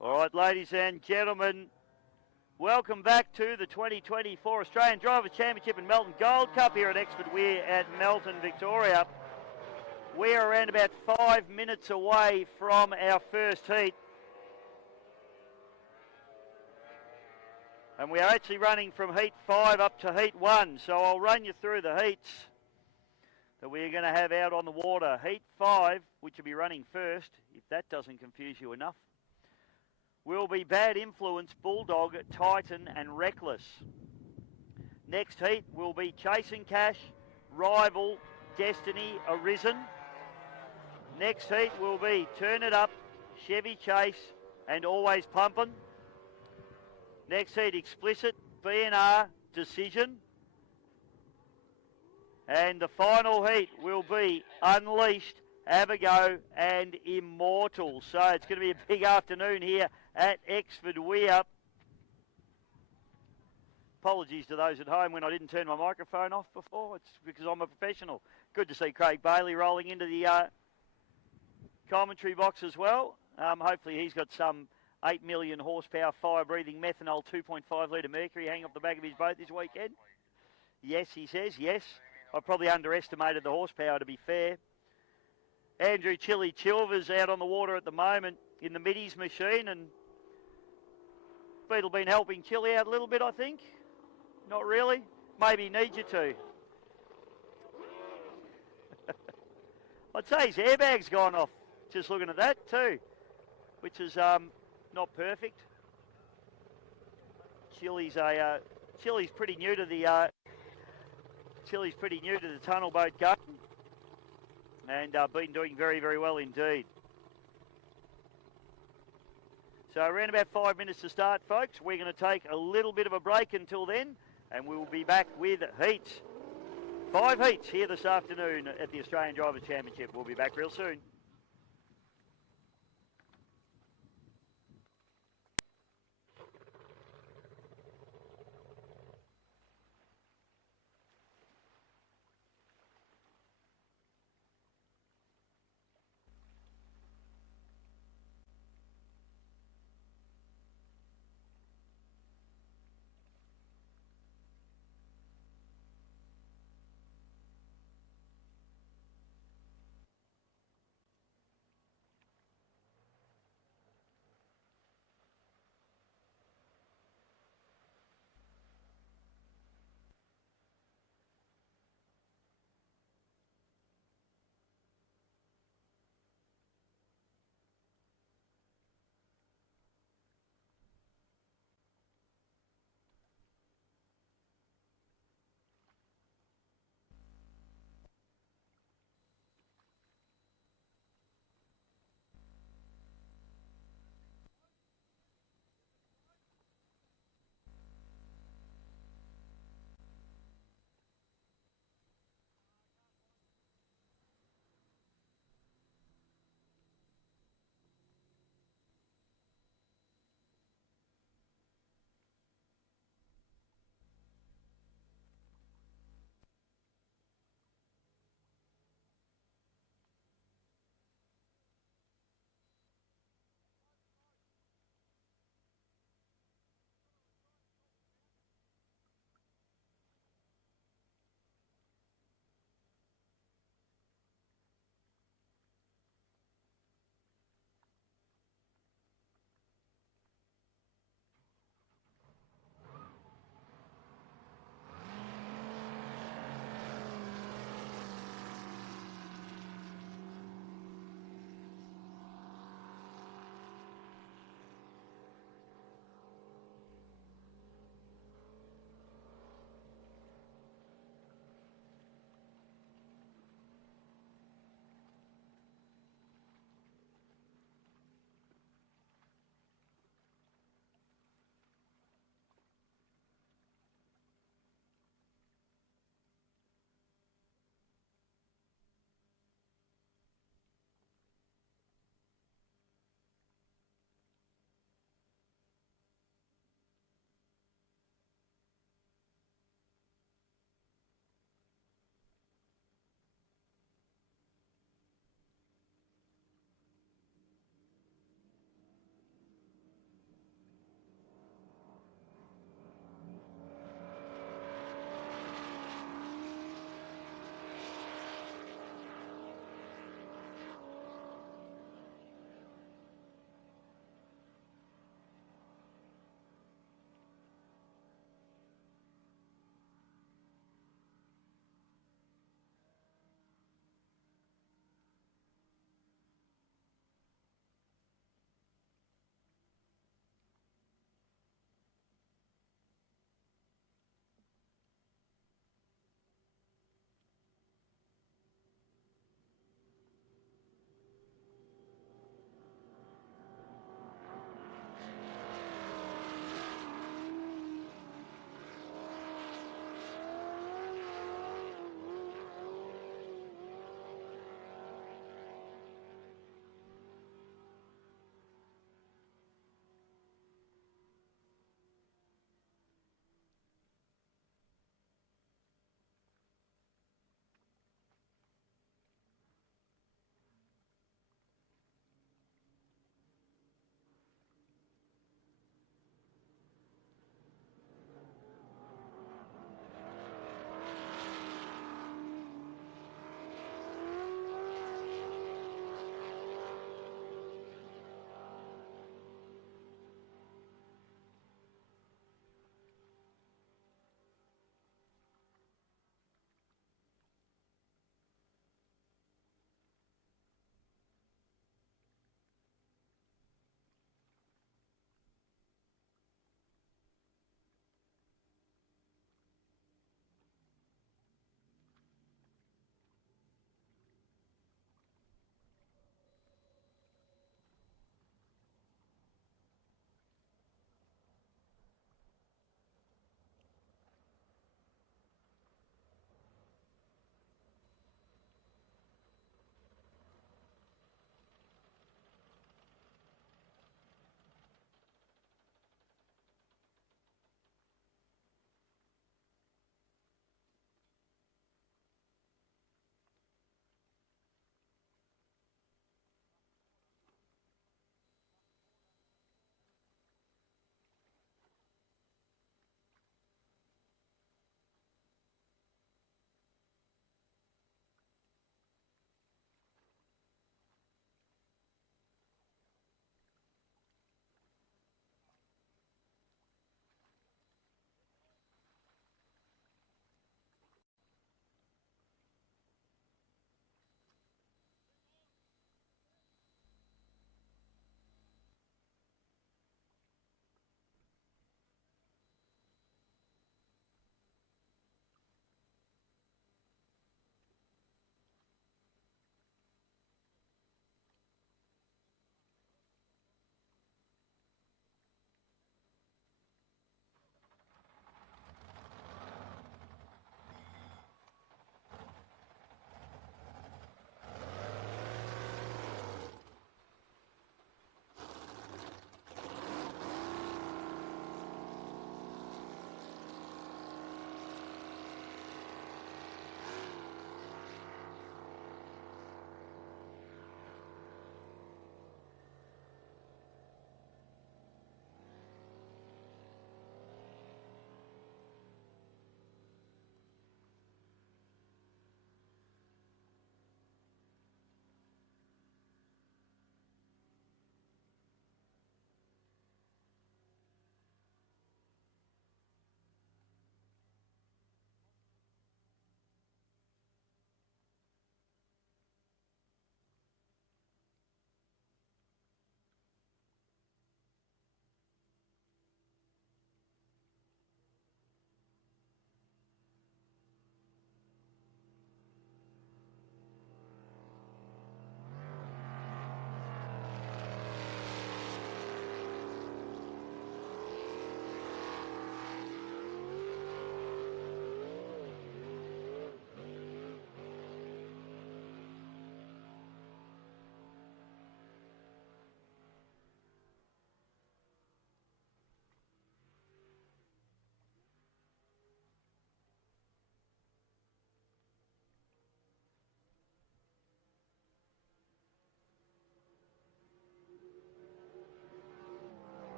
All right, ladies and gentlemen, welcome back to the 2024 Australian Drivers' Championship and Melton Gold Cup here at Exford Weir at Melton, Victoria. We're around about 5 minutes away from our first heat. And we are actually running from heat 5 up to heat 1. So I'll run you through the heats that we're going to have out on the water. Heat 5, which will be running first, if that doesn't confuse you enough, will be Bad Influence, Bulldog, Titan and Reckless. Next heat will be Chasing Cash, Rival, Destiny, Arisen. Next heat will be Turn It Up, Chevy Chase and Always Pumpin'. Next heat, Explicit, BNR, Decision. And the final heat will be Unleashed, Have a Go and Immortal. So it's going to be a big afternoon here at Exford Weir. Apologies to those at home when I didn't turn my microphone off before. It's because I'm a professional. Good to see Craig Bailey rolling into the commentary box as well. Hopefully he's got some 8 million horsepower fire-breathing methanol 2.5 litre Mercury hanging off the back of his boat this weekend. Yes, he says, yes. I probably underestimated the horsepower, to be fair. Andrew Chili Chilver's out on the water at the moment in the middies machine, and Beetle been helping Chili out a little bit, I think. Not really. Maybe he needs you to. I'd say his airbag's gone off, just looking at that too, which is not perfect. Chili's pretty new to the tunnel boat game, and been doing very, very well indeed. So around about 5 minutes to start, folks. We're going to take a little bit of a break until then, and we will be back with heats. 5 heats here this afternoon at the Australian Drivers' Championship. We'll be back real soon.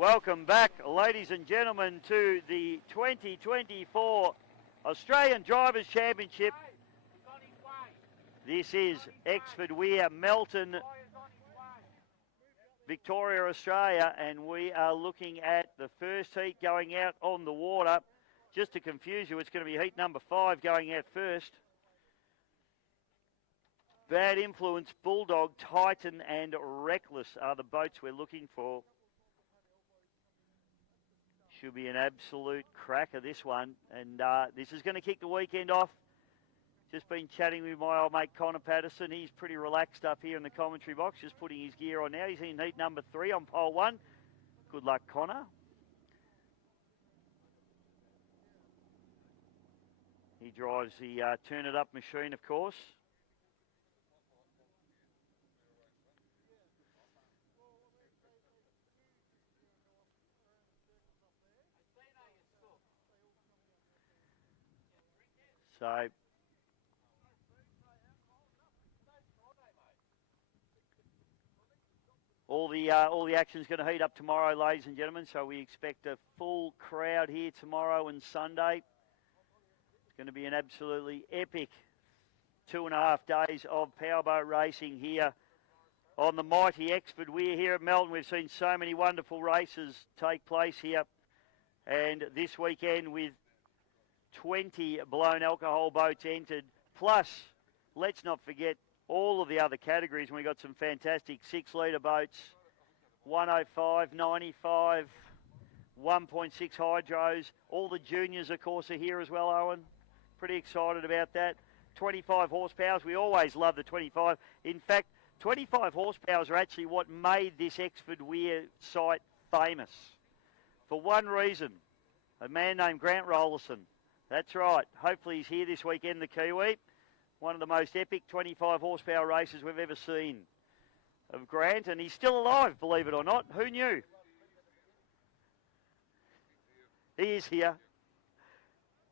Welcome back, ladies and gentlemen, to the 2024 Australian Drivers' Championship. This is Exford Weir, Melton, Victoria, Australia, and we are looking at the first heat going out on the water. Just to confuse you, it's going to be heat number 5 going out first. Bad Influence, Bulldog, Titan and Reckless are the boats we're looking for. Should be an absolute cracker, this one. And this is going to kick the weekend off. Just been chatting with my old mate Connor Patterson. He's pretty relaxed up here in the commentary box, just putting his gear on now. He's in heat number 3 on pole 1. Good luck, Connor. He drives the Turn It Up machine, of course. So all the action's going to heat up tomorrow, ladies and gentlemen. So we expect a full crowd here tomorrow and Sunday. It's going to be an absolutely epic 2.5 days of powerboat racing here on the mighty Exford Weir here at Melton. We've seen so many wonderful races take place here, and this weekend with 20 blown alcohol boats entered, plus let's not forget all of the other categories. And we got some fantastic 6-litre boats, 105, 95, 1.6 hydros. All the juniors, of course, are here as well, Owen. Pretty excited about that. 25 horsepowers. We always love the 25. In fact, 25 horsepowers are actually what made this Exford Weir site famous. For one reason, a man named Grant Rollerson. That's right. Hopefully he's here this weekend, the Kiwi. One of the most epic 25 horsepower races we've ever seen of Grant. And he's still alive, believe it or not. Who knew? He is here.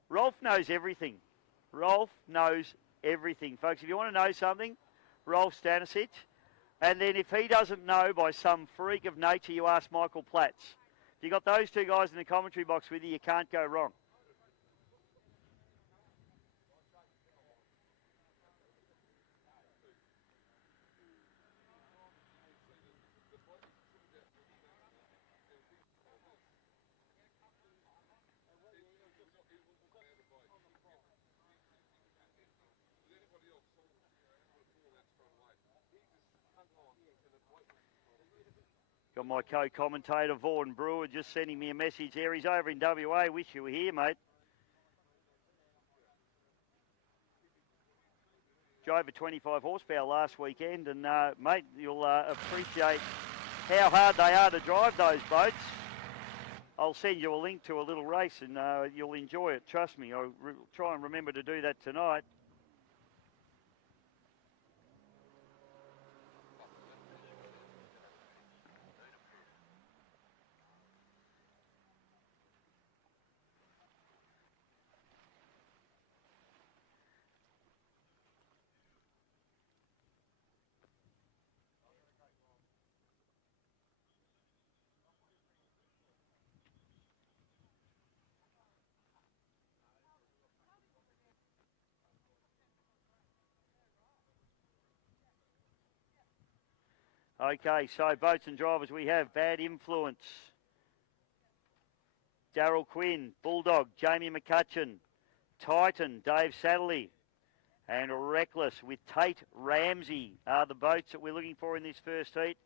Rolf knows everything. Rolf knows everything. Folks, if you want to know something, Rolf Stanisic. And then if he doesn't know by some freak of nature, you ask Michael Platts. If you got those two guys in the commentary box with you, you can't go wrong. Got my co-commentator, Vaughan Brewer, just sending me a message there. He's over in WA. Wish you were here, mate. Drove a 25 horsepower last weekend, and, mate, you'll appreciate how hard they are to drive those boats. I'll send you a link to a little race, and you'll enjoy it. Trust me. I'll try and remember to do that tonight. Okay, so boats and drivers we have. Bad Influence, Darryl Quinn, Bulldog, Jamie McCutcheon, Titan, Dave Satterley, and Reckless with Tate Ramsey are the boats that we're looking for in this first heat.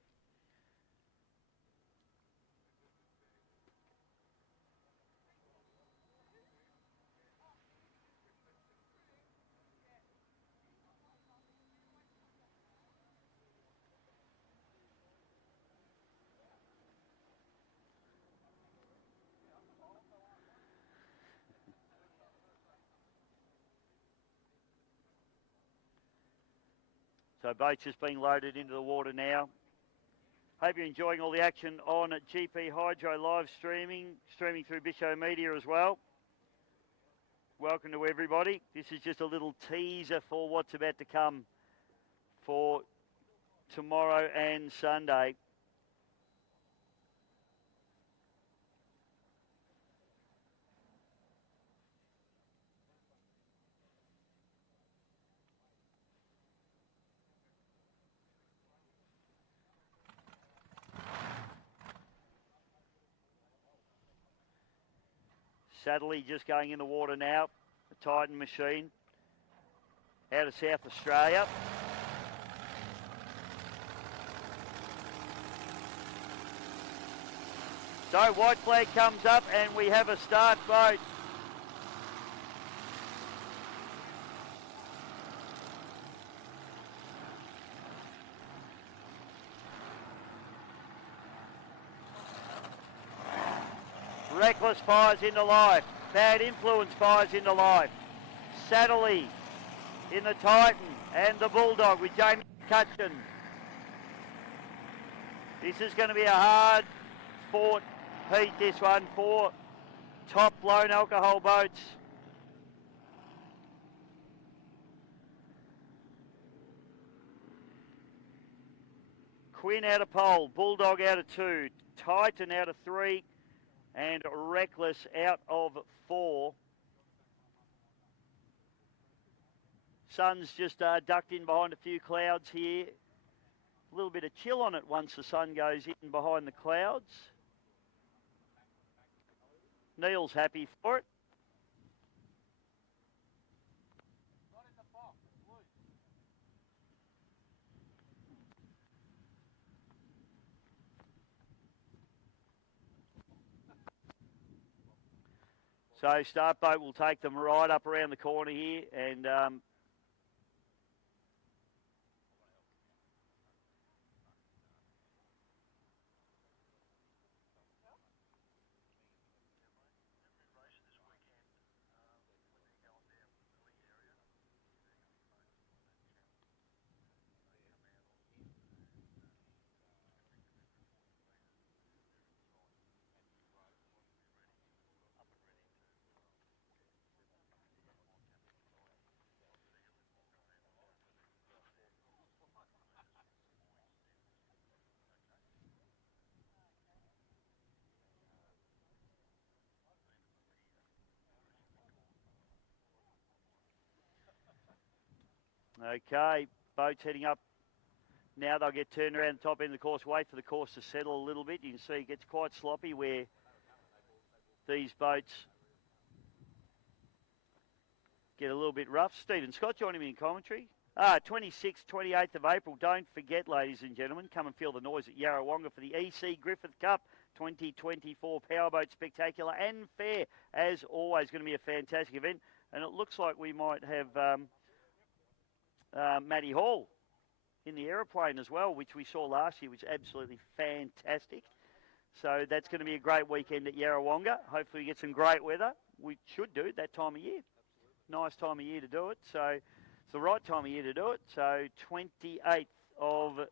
So boats just being loaded into the water now. Hope you're enjoying all the action on GP Hydro live streaming through Bisho Media as well. Welcome to everybody. This is just a little teaser for what's about to come for tomorrow and Sunday. Sadly just going in the water now. The Titan machine out of South Australia. So white flag comes up and we have a start boat. Reckless fires into life. Bad Influence fires into life. Sadly in the Titan and the Bulldog with Jamie McCutcheon. This is going to be a hard fought heat, this one, for top blown alcohol boats. Quinn out of pole, Bulldog out of 2, Titan out of 3, and Reckless out of 4. Sun's just ducked in behind a few clouds here. A little bit of chill on it once the sun goes in behind the clouds. Neil's happy for it. So start boat will take them right up around the corner here, and okay, boats heading up. Now they'll get turned around the top end of the course. Wait for the course to settle a little bit. You can see it gets quite sloppy where these boats get a little bit rough. Stephen Scott joining me in commentary. 26th, 28th of April. Don't forget, ladies and gentlemen, come and feel the noise at Yarrawonga for the EC Griffith Cup 2024 Powerboat Spectacular and Fair. As always, going to be a fantastic event. And it looks like we might have Matty Hall in the aeroplane as well, which we saw last year, which is absolutely fantastic. So that's going to be a great weekend at Yarrawonga. Hopefully we get some great weather. We should do it that time of year. Nice time of year to do it. So it's the right time of year to do it. So 28th of,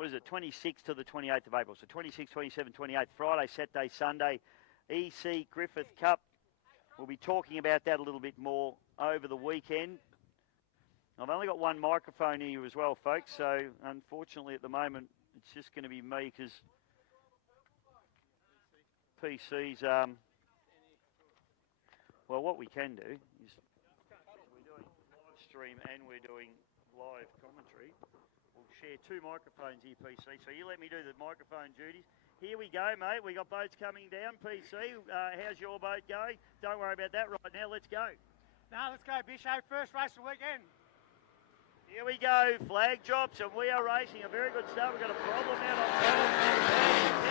26th to the 28th of April. So 26th, 27th, 28th, Friday, Saturday, Sunday, EC Griffith Cup. We'll be talking about that a little bit more over the weekend. I've only got one microphone here as well, folks, so unfortunately at the moment it's just going to be me because PC's, well, what we can do is we're doing live stream and we're doing live commentary. We'll share two microphones here, PC, so you let me do the microphone duties. Here we go, mate. We got boats coming down. PC, how's your boat going? Don't worry about that right now. Let's go. Now let's go, Bisho. First race of the weekend. Here we go, flag drops, and we are racing a very good start. We've got a problem out on pole.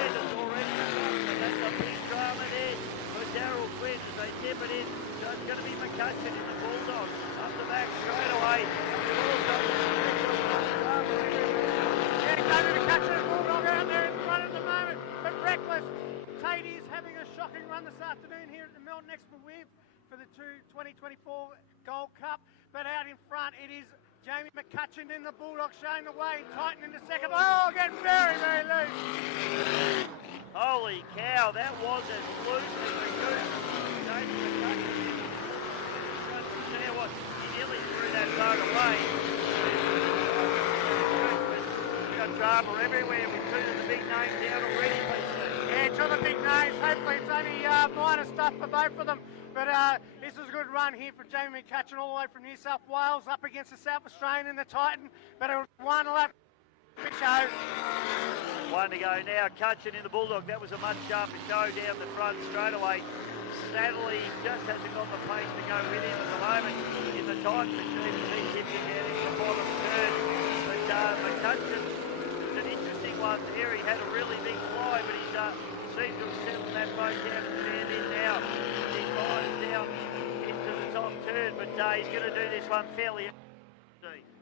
It's already so that's a big drama there for Daryl Quinn as they tip it in. So it's going to be McCutcheon in the Bulldog. Up the back straight away. Yeah, David McCutcheon and Bulldog out there in front at the moment. But Reckless, Katie's having a shocking run this afternoon here at the Melbourne Expo for the 2024 Gold Cup. But out in front it is Jamie McCutcheon in the Bulldog showing the way. Titan in the second. Oh, getting very, very loose. Holy cow, that was as loose as we could. Jamie McCutcheon. Tell you what, he nearly threw that boat away. We got drama everywhere with two of the big names out already, PC. Yeah, two of the big names. Hopefully it's only minor stuff for both of them. But this was a good run here for Jamie McCutcheon all the way from New South Wales up against the South Australian in the Titan. But it was one lap show. One to go now. Cutcheon in the Bulldog. That was a much sharper show down the front straight away. Sadly, just hasn't got the pace to go with him at the moment in the time machine. He's hitting down into the bottom third. But McCutcheon, it's an interesting one there. He had a really big fly, but he seemed to have settled that boat down and stand in now. He flies down into the top turn, but he's going to do this one fairly.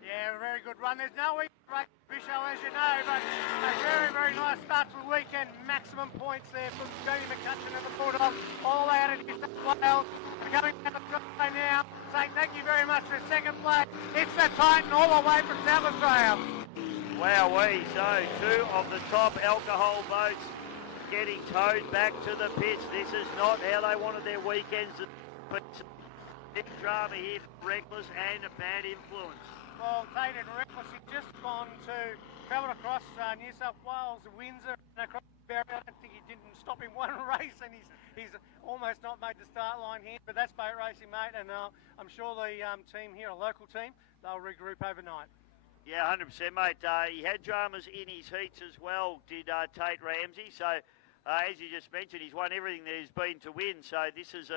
Yeah, a very good run. There's no easy race, Bisho, as you know, but a very, very nice start to the weekend. Maximum points there from Jamie McCutcheon and the Bulldog, all out of New South Wales. They're going down the driveway now, saying thank you very much for second place. It's the Titan all the way from South Australia. Wowee, so two of the top alcohol boats getting towed back to the pits. This is not how they wanted their weekends, but big drama here for Reckless and a bad influence. Well, Tate and Reckless, he's just gone to travel across New South Wales, Windsor, and across the barrier. I don't think he didn't stop in one race, and he's almost not made the start line here. But that's boat racing, mate, and I'm sure the team here, a local team, they'll regroup overnight. Yeah, 100%, mate. He had dramas in his heats as well, did Tate Ramsey. So, as you just mentioned, he's won everything that he's been to win. So this is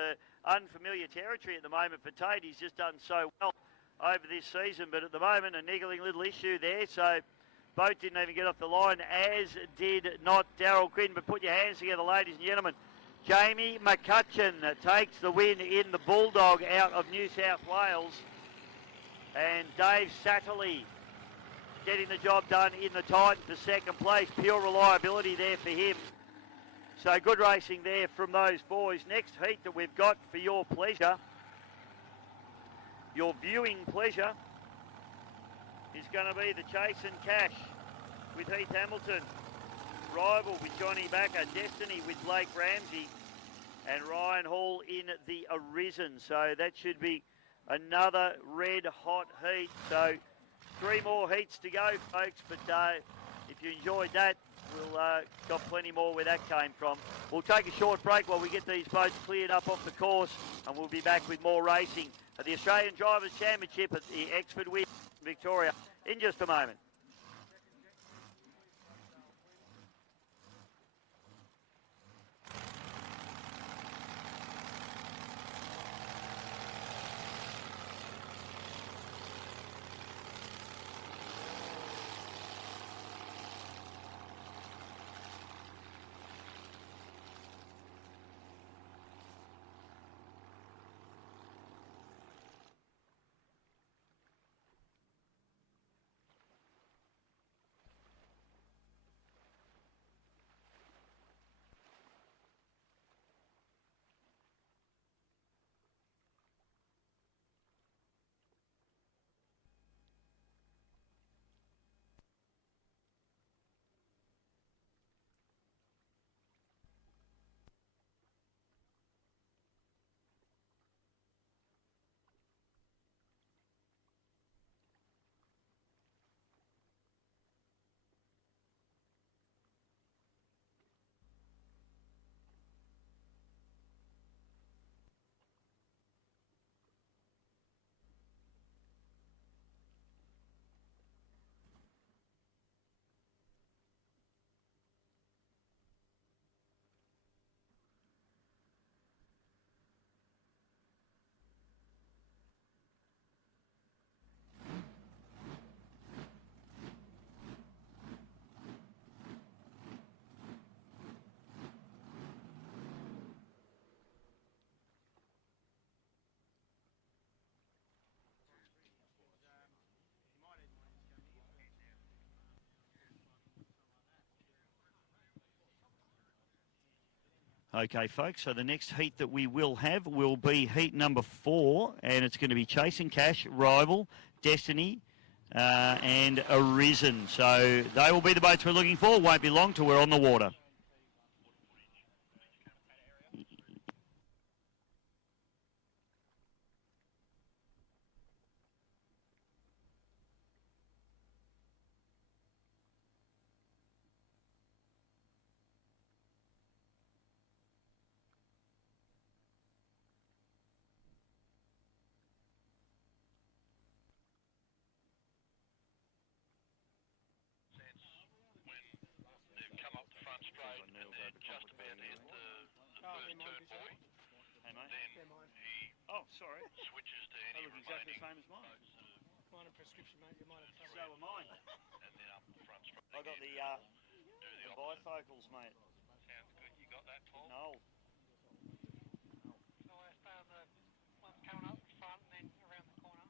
unfamiliar territory at the moment for Tate. He's just done so well over this season, but at the moment a niggling little issue there, so boat didn't even get off the line, as did not Daryl Quinn. But put your hands together, ladies and gentlemen. Jamie McCutcheon takes the win in the Bulldog out of New South Wales, and Dave Satterley getting the job done in the Titan for second place. Pure reliability there for him. So good racing there from those boys. Next heat that we've got for your pleasure, your viewing pleasure, is going to be the Chase and Cash with Heath Hamilton, Rival with Johnny Backer, Destiny with Blake Ramsey, and Ryan Hall in the Arisen. So that should be another red hot heat. So 3 more heats to go, folks, but if you enjoyed that, we'll got plenty more where that came from. We'll take a short break while we get these boats cleared up off the course, and we'll be back with more racing at the Australian Drivers' Championship at the Exford Wheel, Victoria, in just a moment. Okay, folks, so the next heat that we will have will be heat number 4, and it's going to be Chase and Cash, Rival, Destiny, and Arisen. So they will be the boats we're looking for. Won't be long till we're on the water. Oh, sorry. Switches to They any look exactly the remaining same as mine. boats that have Mine a prescription, mate. You might have trouble. So are mine. and then up the front straight I got again, the do the opposite. bifocals, mate. Sounds good. You got that, Paul? No. So I stay on the ones coming up front and then around the corner.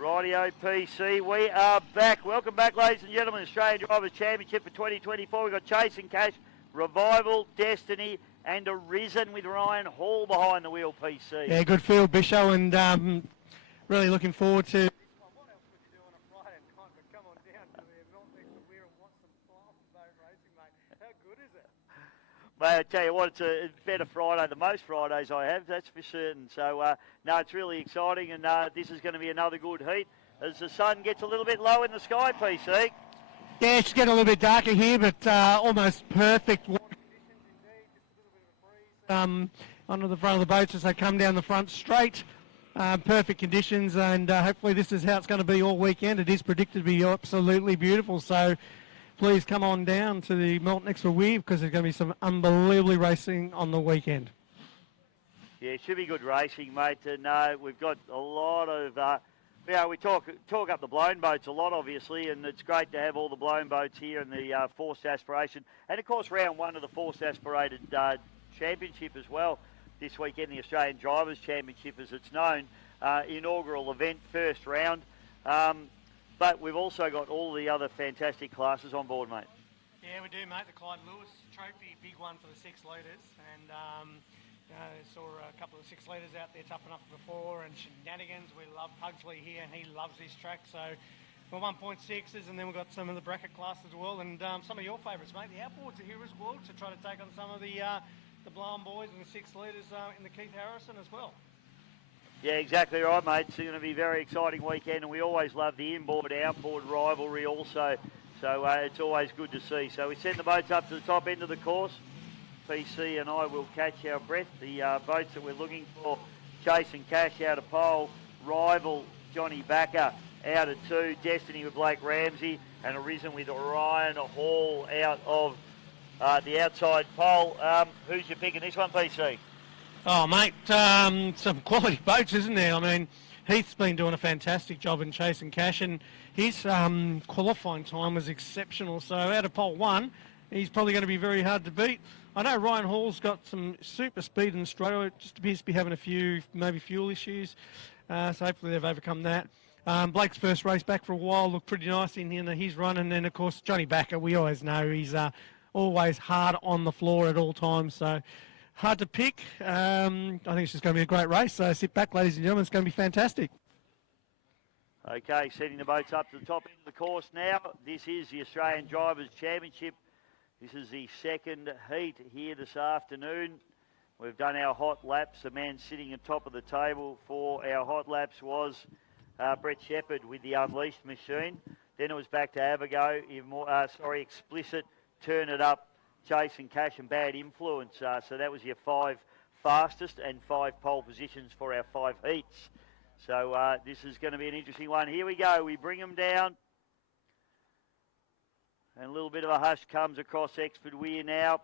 Rightio PC, we are back. Welcome back, ladies and gentlemen. Australian Drivers Championship for 2024. We've got Chase and Cash, Revival, Destiny, and Arisen with Ryan Hall behind the wheel, PC. Yeah, good field, Bisho, and really looking forward to... What else would you do on a Friday night but come on down to the Melbourne next to Weir and watch some boat racing, mate? How good is it? Mate, I tell you what, it's a better Friday than most Fridays I have, that's for certain. So, no, it's really exciting, and this is going to be another good heat as the sun gets a little bit low in the sky, PC. Yeah, it's getting a little bit darker here, but almost perfect water conditions indeed. Just a little bit of a breeze onto the front of the boats as they come down the front straight. Perfect conditions, and hopefully this is how it's going to be all weekend. It is predicted to be absolutely beautiful, so please come on down to the Melbourne next to Weir because there's going to be some unbelievably racing on the weekend. Yeah, it should be good racing, mate. And we've got a lot of, we talk up the blown boats a lot, obviously, and it's great to have all the blown boats here in the Forced Aspiration. And, of course, round one of the Forced Aspirated Championship as well this weekend, the Australian Drivers Championship, as it's known, inaugural event, first round. But we've also got all the other fantastic classes on board, mate. Yeah, we do, mate. The Clyde Lewis Trophy, big one for the 6 litres. And saw a couple of 6 litres out there tough enough before. And Shenanigans, we love Pugsley here, and he loves this track. So we're 1.6s, and then we've got some of the bracket classes as well. And some of your favourites, mate. The outboards are here as well to try to take on some of the Blown boys and the 6 litres in the Keith Harrison as well. Yeah, exactly right, mate. It's going to be a very exciting weekend, and we always love the inboard-outboard rivalry also. So it's always good to see. So we send the boats up to the top end of the course. PC and I will catch our breath. The boats that we're looking for, Chase and Cash out of pole, Rival, Johnny Backer out of 2, Destiny with Blake Ramsey, and Arisen with Ryan Hall out of the outside pole. Who's your pick in this one, PC? Oh, mate, some quality boats, isn't there? I mean, Heath's been doing a fantastic job in chasing Cash, and his qualifying time was exceptional. So out of pole 1, he's probably going to be very hard to beat. I know Ryan Hall's got some super speed in Australia. Just appears to be having a few, maybe fuel issues. So hopefully they've overcome that. Blake's first race back for a while looked pretty nice in his run. And then, of course, Johnny Backer, we always know he's always hard on the floor at all times. So hard to pick. I think it's just going to be a great race. So sit back, ladies and gentlemen. It's going to be fantastic. Okay, setting the boats up to the top end of the course now. This is the Australian Drivers Championship. This is the second heat here this afternoon. We've done our hot laps. The man sitting at top of the table for our hot laps was Brett Shepherd with the Unleashed machine. Then it was back to Avigo, Explicit, Turn It Up, Chase and Cash, and Bad Influence. So that was your 5 fastest and 5 pole positions for our 5 heats. So this is going to be an interesting one. Here we go. We bring them down. And a little bit of a hush comes across Exford Weir now.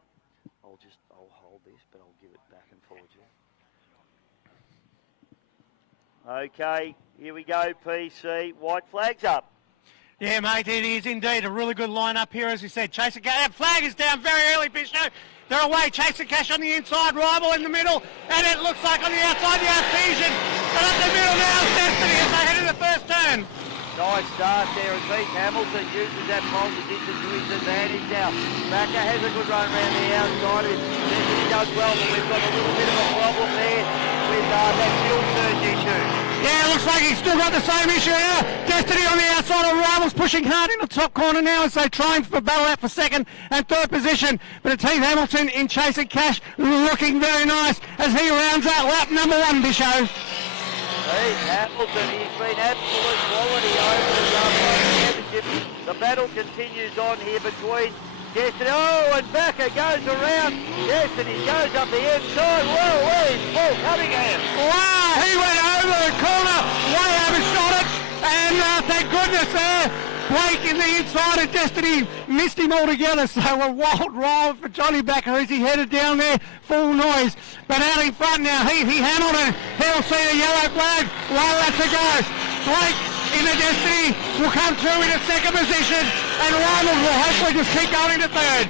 I'll hold this, but I'll give it back and forward you. Okay, here we go, PC. White flag's up. Yeah, mate, it is indeed a really good lineup here, as you said. Chasing Cash, that flag is down very early, Bishop. They're away, Chasing Cash on the inside, Rival in the middle, and it looks like on the outside, the Artesian. But up the middle now is Destiny as they head in the first turn. Nice start there, and Pete Hamilton uses that pole position to his advantage now. Backer has a good run around the outside. Destiny does well, but we've got a little bit of a problem there with that fuel surge issue. Yeah, looks like he's still got the same issue here. Destiny on the outside of Rivals pushing hard in the top corner now as they try and battle out for second and third position. But it's Heath Hamilton in Chasing Cash looking very nice as he rounds out lap number 1, Bisho. Heath Hamilton, he's been absolute quality over the championship. The battle continues on here between Destiny. Oh, and Backer goes around. Destiny goes up the inside. Whoa, he's full coming in. Wow, he went over the corner, way overshot it, and thank goodness there, Blake in the inside of Destiny missed him altogether, so a wild ride for Johnny Backer as he headed down there, full noise. But out in front now, Heath Hamilton, he'll see a yellow flag, 1 lap to go. Blake in the Destiny will come through in a second position, and Rivals will hopefully just keep going to third.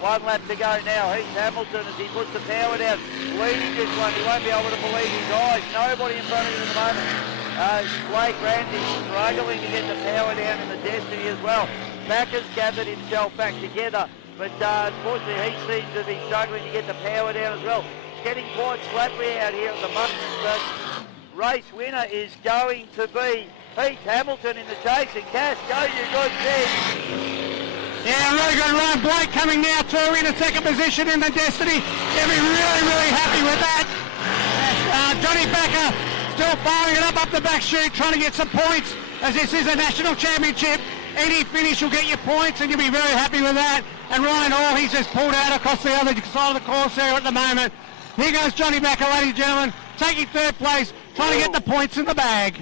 1 lap to go now. Heath Hamilton, as he puts the power down, leading this one. He won't be able to believe his eyes. Nobody in front of him at the moment. Blake Ramsey struggling to get the power down in the Destiny as well. Backer's gathered himself back together, but unfortunately he seems to be struggling to get the power down as well. It's getting quite slippery out here at the moment, but race winner is going to be Heath Hamilton in the Chasing Cash. Go you good thing. Yeah, really good run. Blake coming now through in a second position in the Destiny. They'll be really, really happy with that. Johnny Backer still firing it up the back chute, trying to get some points, as this is a national championship. Any finish will get you points, and you'll be very happy with that. And Ryan Hall, he's just pulled out across the other side of the course there at the moment. Here goes Johnny Backer, ladies and gentlemen, taking third place, trying to get the points in the bag.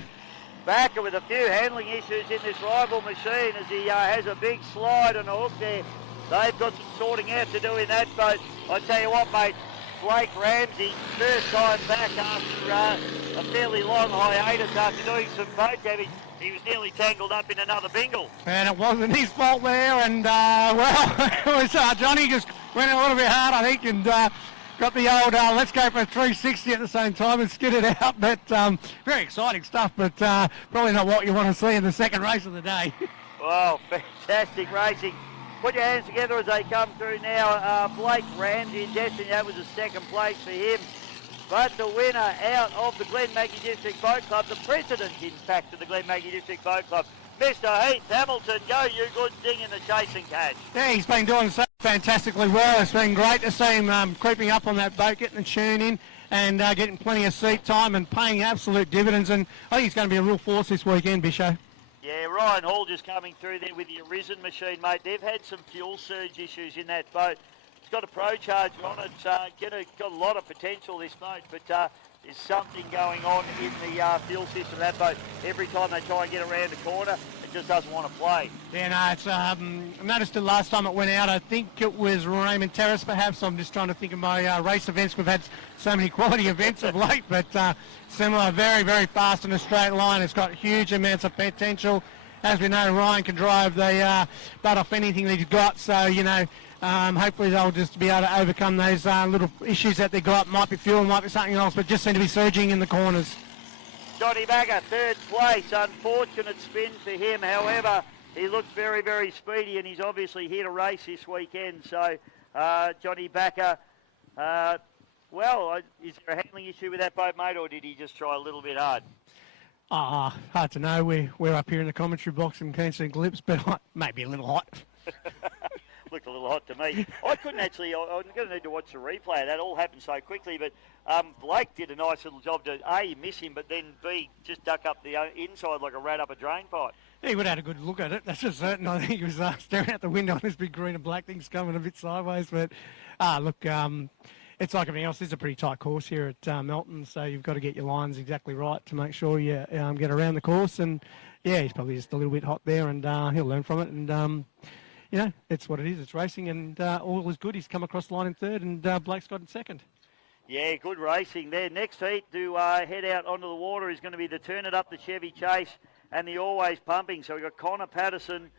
Backer with a few handling issues in this Rival machine as he has a big slide on the hook there. They've got some sorting out to do in that boat. I tell you what, mate, Blake Ramsey, first time back after a fairly long hiatus after doing some boat damage. He was nearly tangled up in another bingle. And it wasn't his fault there, and well, it was Johnny just went a little bit hard, I think, and got the old let's go for a 360 at the same time and skid it out. But very exciting stuff, but probably not what you want to see in the second race of the day. Wow, fantastic racing. Put your hands together as they come through now. Blake Ramsey in Destiny, that was a second place for him. But the winner out of the Glen Maggie District Boat Club, the president, in fact, of the Glen Maggie District Boat Club, Mr. Heath Hamilton. Go you good thing in the Chasing Cash. Yeah, he's been doing so fantastically well. It's been great to see him creeping up on that boat, getting the tune in and getting plenty of seat time and paying absolute dividends. And I think he's going to be a real force this weekend, Bisho. Yeah, Ryan Hall just coming through there with the Arisen machine, mate. They've had some fuel surge issues in that boat. It's got a pro charger on it. Got a lot of potential, this boat, but there's something going on in the fuel system of that boat. Every time they try and get around the corner, it just doesn't want to play. Yeah, no, it's, I noticed it last time it went out. I think it was Raymond Terrace, perhaps. I'm just trying to think of my race events. We've had so many quality events of late, but similar, very, very fast in a straight line. It's got huge amounts of potential. As we know, Ryan can drive the butt off anything that he's got, so, you know, hopefully they'll just be able to overcome those little issues that they got. Might be fuel, might be something else, but just seem to be surging in the corners. Johnny Backer, third place. Unfortunate spin for him. However, he looks very, very speedy, and he's obviously here to race this weekend. So, Johnny Backer, is there a handling issue with that boat, mate, or did he just try a little bit hard? Hard to know. We're up here in the commentary box and can't see glimpse, but maybe a little hot. Looked a little hot to me. I couldn't actually, I'm going to need to watch the replay. That all happened so quickly, but Blake did a nice little job to, A, miss him, but then, B, just duck up the inside like a rat up a drain pipe. Yeah, he would have had a good look at it, that's for certain. I think he was staring out the window and this big green and black thing's coming a bit sideways, but look, it's like everything else. This is a pretty tight course here at Melton, so you've got to get your lines exactly right to make sure you get around the course, and yeah, he's probably just a little bit hot there, and he'll learn from it, and you know, it's what it is. It's racing, and all was good. He's come across the line in third, and Blake's got in second. Yeah, good racing there. Next heat to head out onto the water is going to be the Turn It Up, the Chevy Chase, and the Always Pumping. So we've got Connor Patterson,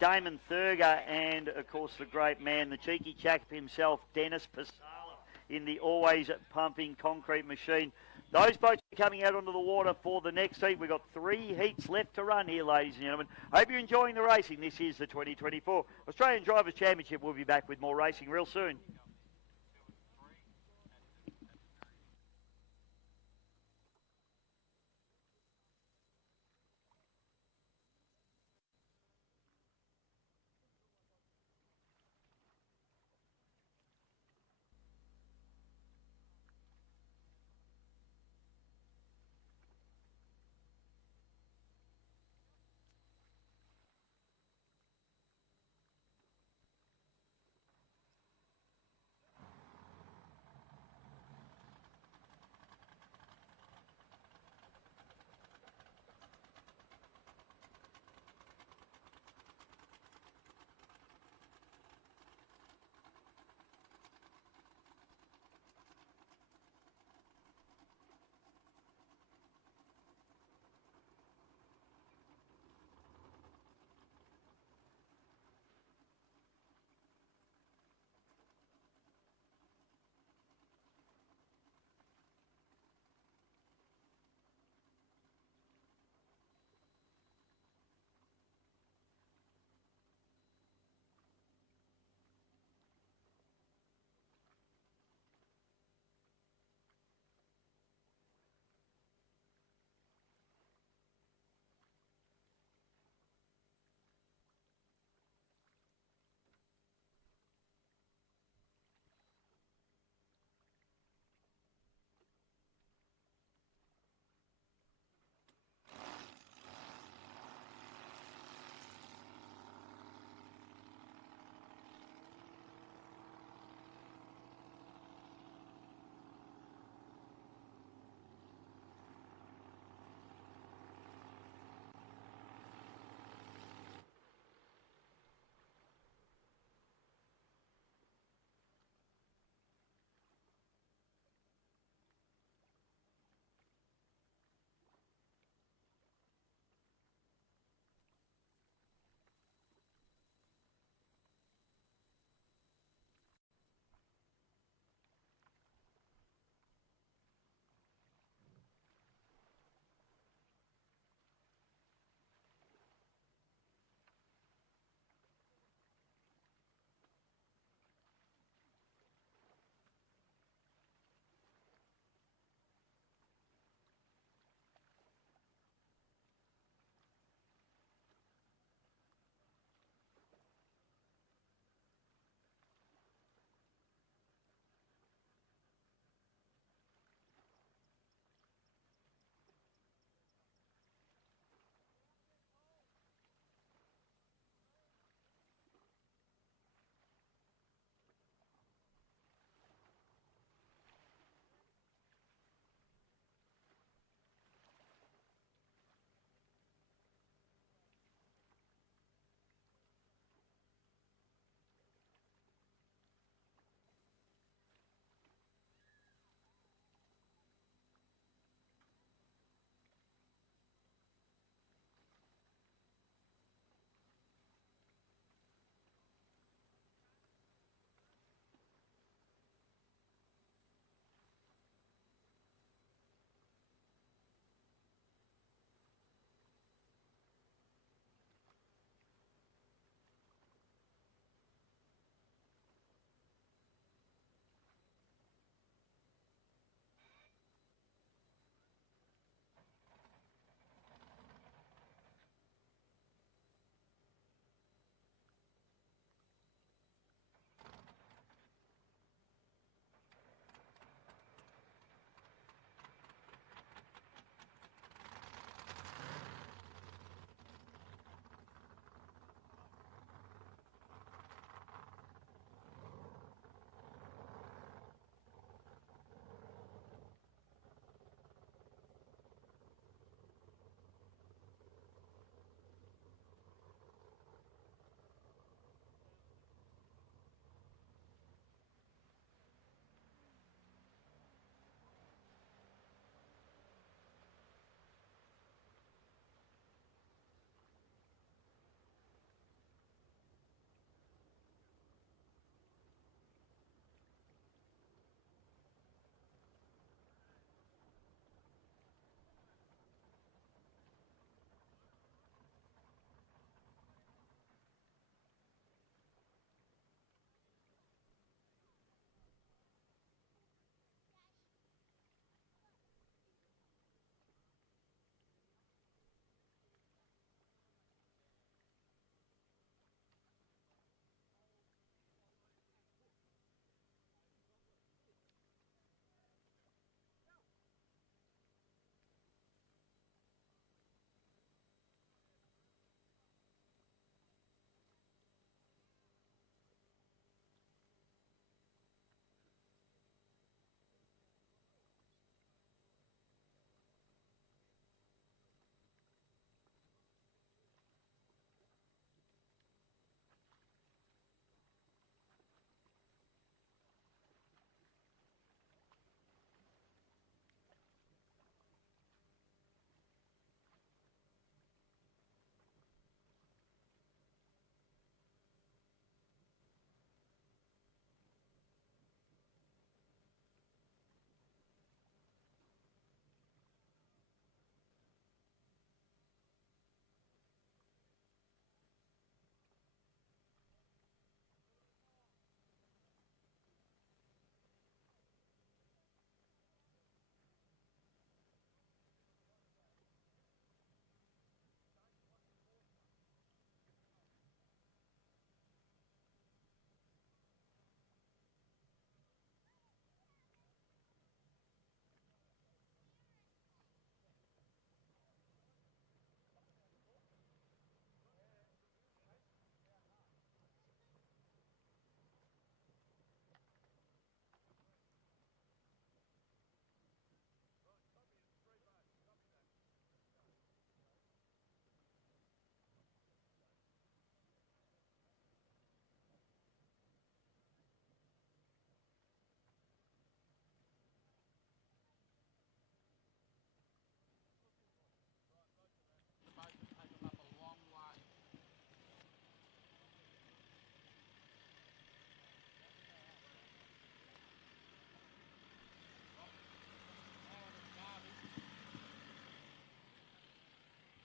Damon Thurger, and, of course, the great man, the cheeky chap himself, Dennis Pasala, in the Always Pumping concrete machine. Those boats are coming out onto the water for the next heat. We've got 3 heats left to run here, ladies and gentlemen. Hope you're enjoying the racing. This is the 2024 Australian Drivers' Championship. We'll be back with more racing real soon.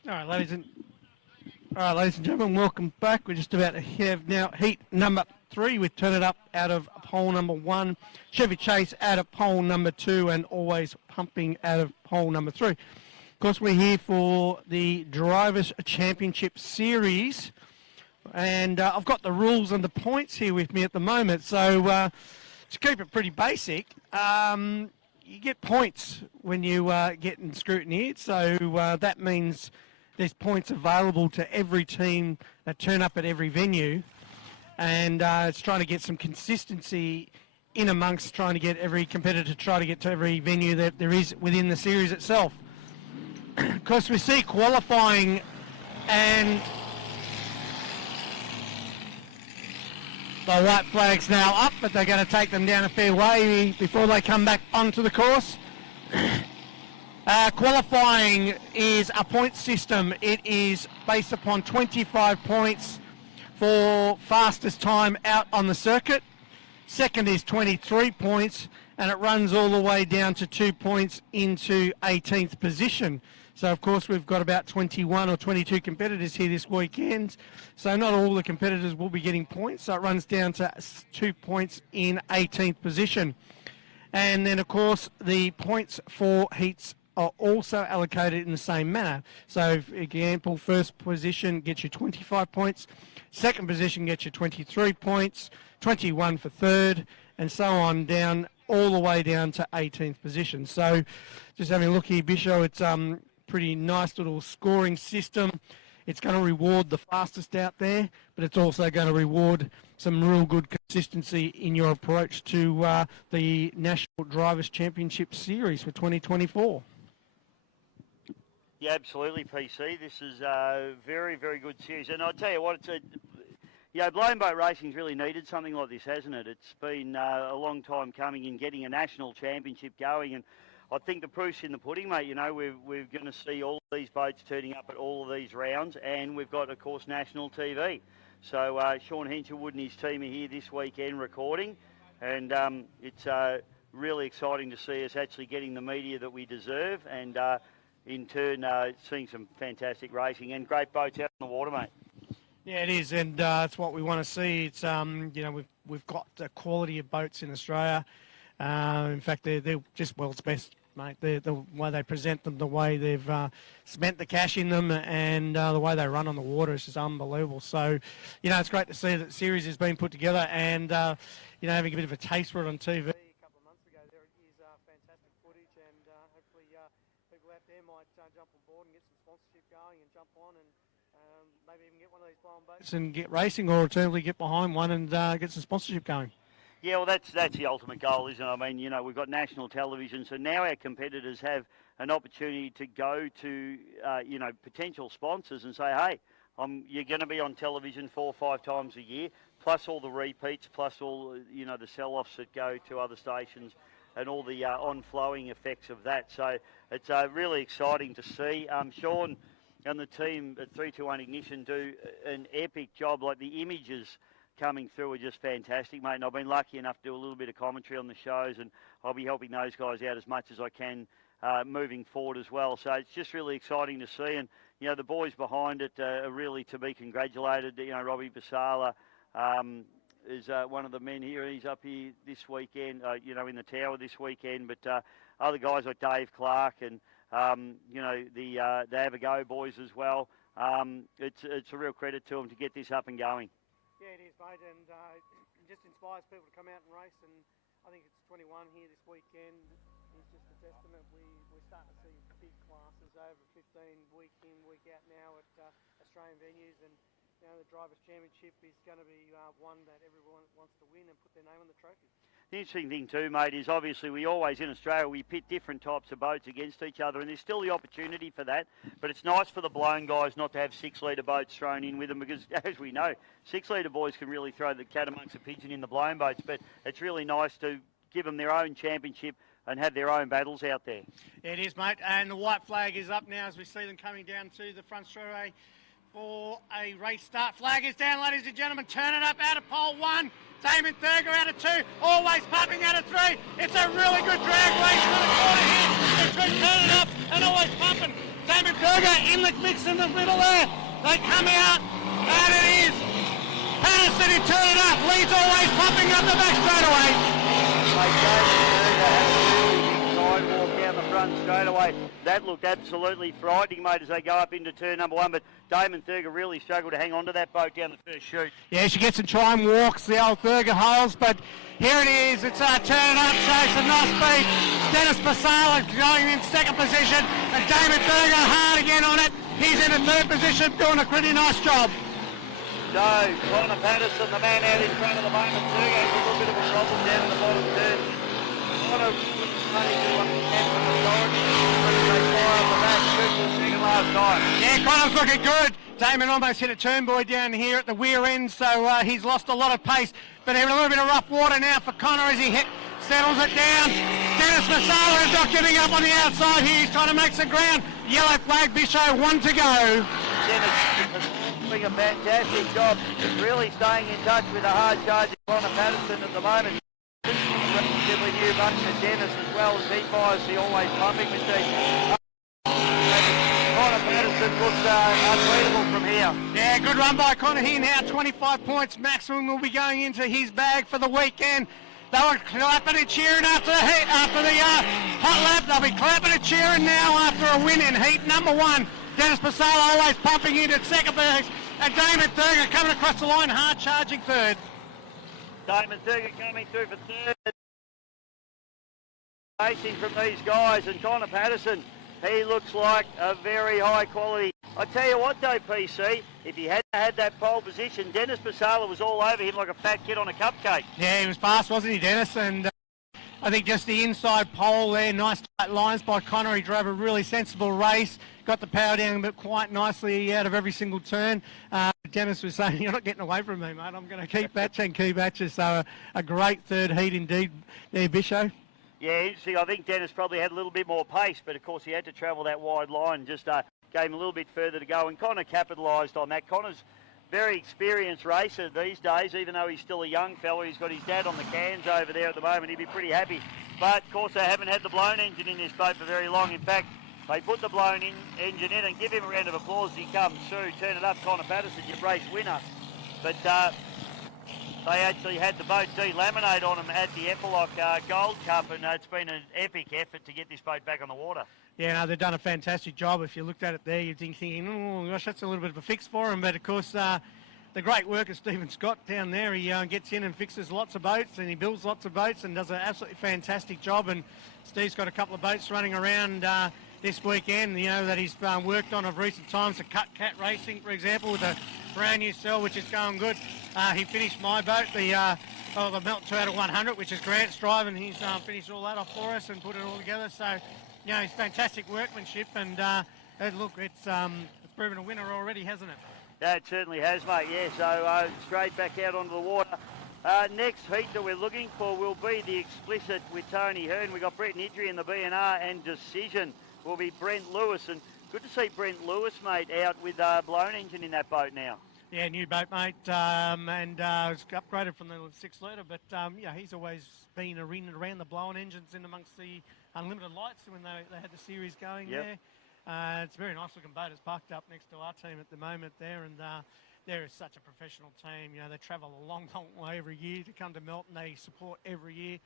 All right, ladies and gentlemen, welcome back. We're just about to have now heat number 3 with Turn It Up out of pole number 1, Chevy Chase out of pole number 2, and Always Pumping out of pole number 3. Of course, we're here for the Drivers' Championship Series, and I've got the rules and the points here with me at the moment. So to keep it pretty basic, you get points when you get scrutineered. So that means there's points available to every team that turn up at every venue, and it's trying to get some consistency in amongst trying to get every competitor to try to get to every venue that there is within the series itself. Of course, we see qualifying, and the white flag's now up, but they're going to take them down a fair way before they come back onto the course. Qualifying is a point system. It is based upon 25 points for fastest time out on the circuit. Second is 23 points, and it runs all the way down to 2 points into 18th position. So, of course, we've got about 21 or 22 competitors here this weekend. So not all the competitors will be getting points. So it runs down to 2 points in 18th position. And then, of course, the points for heats are also allocated in the same manner. So, for example, first position gets you 25 points, second position gets you 23 points, 21 for third, and so on down, all the way down to 18th position. So, just having a look here, Bisho, it's pretty nice little scoring system. It's going to reward the fastest out there, but it's also going to reward some real good consistency in your approach to the National Drivers' Championship Series for 2024. Yeah, absolutely, PC. This is a very, very good series. And I'll tell you what, blown boat racing's really needed something like this, hasn't it? It's been a long time coming in getting a national championship going, and I think the proof's in the pudding, mate. You know, we're going to see all of these boats turning up at all of these rounds, and we've got, of course, national TV. So Sean Hinchelwood and his team are here this weekend recording, and it's really exciting to see us actually getting the media that we deserve, and in turn seeing some fantastic racing and great boats out on the water, mate. Yeah, it is, and it's what we want to see. It's you know, we've got the quality of boats in Australia. In fact, they're just world's best, mate. The way they present them, the way they've spent the cash in them, and the way they run on the water is just unbelievable. So, you know, it's great to see that the series has been put together, and you know, having a bit of a taste for it on TV a couple of months ago, there is fantastic footage, and hopefully people out there might jump on board and get some sponsorship going and jump on and maybe even get one of these blown boats and get racing, or alternatively get behind one and get some sponsorship going. Yeah, well, that's the ultimate goal, isn't it? I mean, you know, we've got national television, so now our competitors have an opportunity to go to, you know, potential sponsors and say, hey, you're going to be on television 4 or 5 times a year, plus all the repeats, plus all, you know, the sell-offs that go to other stations and all the on-flowing effects of that. So it's really exciting to see. Sean and the team at 321 Ignition do an epic job. Like, the images coming through are just fantastic, mate, and I've been lucky enough to do a little bit of commentary on the shows, and I'll be helping those guys out as much as I can moving forward as well. So it's just really exciting to see, and you know, the boys behind it are really to be congratulated. You know, Robbie Basala is one of the men here. He's up here this weekend, you know, in the tower this weekend, but other guys like Dave Clark and you know, the Have a Go boys as well. It's a real credit to them to get this up and going. Yeah, it is, mate, and it just inspires people to come out and race, and I think it's 21 here this weekend. It's just a testament. We're starting to see big classes over 15 week in, week out now at Australian venues, and you know, the Drivers' Championship is going to be one that everyone wants to win and put their name on the trophy. The interesting thing too, mate, is obviously we always, in Australia, we pit different types of boats against each other, and there's still the opportunity for that. But it's nice for the blown guys not to have 6-litre boats thrown in with them, because, as we know, 6-litre boys can really throw the cat amongst the pigeon in the blown boats. But it's really nice to give them their own championship and have their own battles out there. It is, mate, and the white flag is up now as we see them coming down to the front straightaway for a race start. Flag is down, ladies and gentlemen. Turn it up out of pole 1. Damon Thurger out of 2. Always Pumping out of 3. It's a really good drag race for the quarter here between Turn It Up and Always Pumping. Damon Berger in the mix in the middle there. They come out, and it is Patterson who turn it up. Lee's always popping up the back straight away. Mate, Damon Berger had a really big sidewalk down the front straight away. That looked absolutely frightening, mate, as they go up into turn number one. But Damon Thurger really struggled to hang on to that boat down the first chute. Yeah, she gets some time walks, the old Thurger holes, but here it is. It's turning up, shows some nice speed. Dennis Pasala going in second position, and Damon Thurger hard again on it. He's in a third position, doing a pretty nice job. So, Connor Patterson, the man out in front of the moment. Thurger has a little bit of a problem down in the bottom turn. Connor running to understand from the authority. They fire up the back, first and second last time. Yeah, Connor's looking good. Damon almost hit a turn buoy down here at the rear end, so he's lost a lot of pace. But a little bit of rough water now for Connor as he settles it down. Dennis Masala is not giving up on the outside here. He's trying to make some ground. Yellow flag, Bisho, 1 to go. Dennis is doing a fantastic job, really staying in touch with the hard charging Connor Patterson at the moment. Relatively new bunch of Dennis as well as he fires the always pumping machine. Connor Patterson looks unbeatable from here. Yeah, good run by Connor here now. 25 points maximum will be going into his bag for the weekend. They were clapping and cheering after the hot lap. They'll be clapping and cheering now after a win in heat number one. Dennis Pasala always pumping into second place, and Damon Thurger coming across the line, hard charging third. Damon Thurger coming through for third. Racing from these guys, and Connor Patterson, he looks like a very high quality. I tell you what though, PC, if he hadn't had that pole position, Dennis Pasala was all over him like a fat kid on a cupcake. Yeah, he was fast, wasn't he, Dennis? And I think just the inside pole there, nice tight lines by Connor. He drove a really sensible race, got the power down but quite nicely out of every single turn. Dennis was saying, you're not getting away from me, mate. I'm going to keep batching, keep batches. So a great third heat indeed there, Bisho. Yeah, interesting. I think Dennis probably had a little bit more pace, but of course he had to travel that wide line, just gave him a little bit further to go. And Connor capitalised on that. Connor's very experienced racer these days, even though he's still a young fella. He's got his dad on the cans over there at the moment. He'd be pretty happy. But of course they haven't had the blown engine in this boat for very long. In fact, they put the blown engine in, and give him a round of applause as he comes through. Turn it up, Connor Patterson, your race winner. But they actually had the boat delaminate on them at the Epiloc Gold Cup, and it's been an epic effort to get this boat back on the water. Yeah, no, they've done a fantastic job. If you looked at it there, you'd think, oh gosh, that's a little bit of a fix for him. But of course, the great work of Stephen Scott down there, he gets in and fixes lots of boats, and he builds lots of boats and does an absolutely fantastic job. And Steve's got a couple of boats running around this weekend, that he's worked on of recent times. The Cut Cat Racing, for example, with a brand new cell, which is going good. He finished my boat, the Melton 2 out of 100, which is Grant's drive, and he's finished all that off for us and put it all together. So, it's fantastic workmanship, and look, it's proven a winner already, hasn't it? Yeah, it certainly has, mate. Yeah, so straight back out onto the water. Next heat that we're looking for will be the explicit with Tony Hearn. We've got Brett Nidry in the BNR, and Decision will be Brent Lewis. And good to see Brent Lewis, mate, out with blown engine in that boat now. Yeah, new boat, mate, and it's upgraded from the 6 litre, but he's always been around the blown engines in amongst the Unlimited Lights when they had the series going there. It's a very nice looking boat. It's parked up next to our team at the moment there, and there is such a professional team. They travel a long, long way every year to come to Melton. They support every year.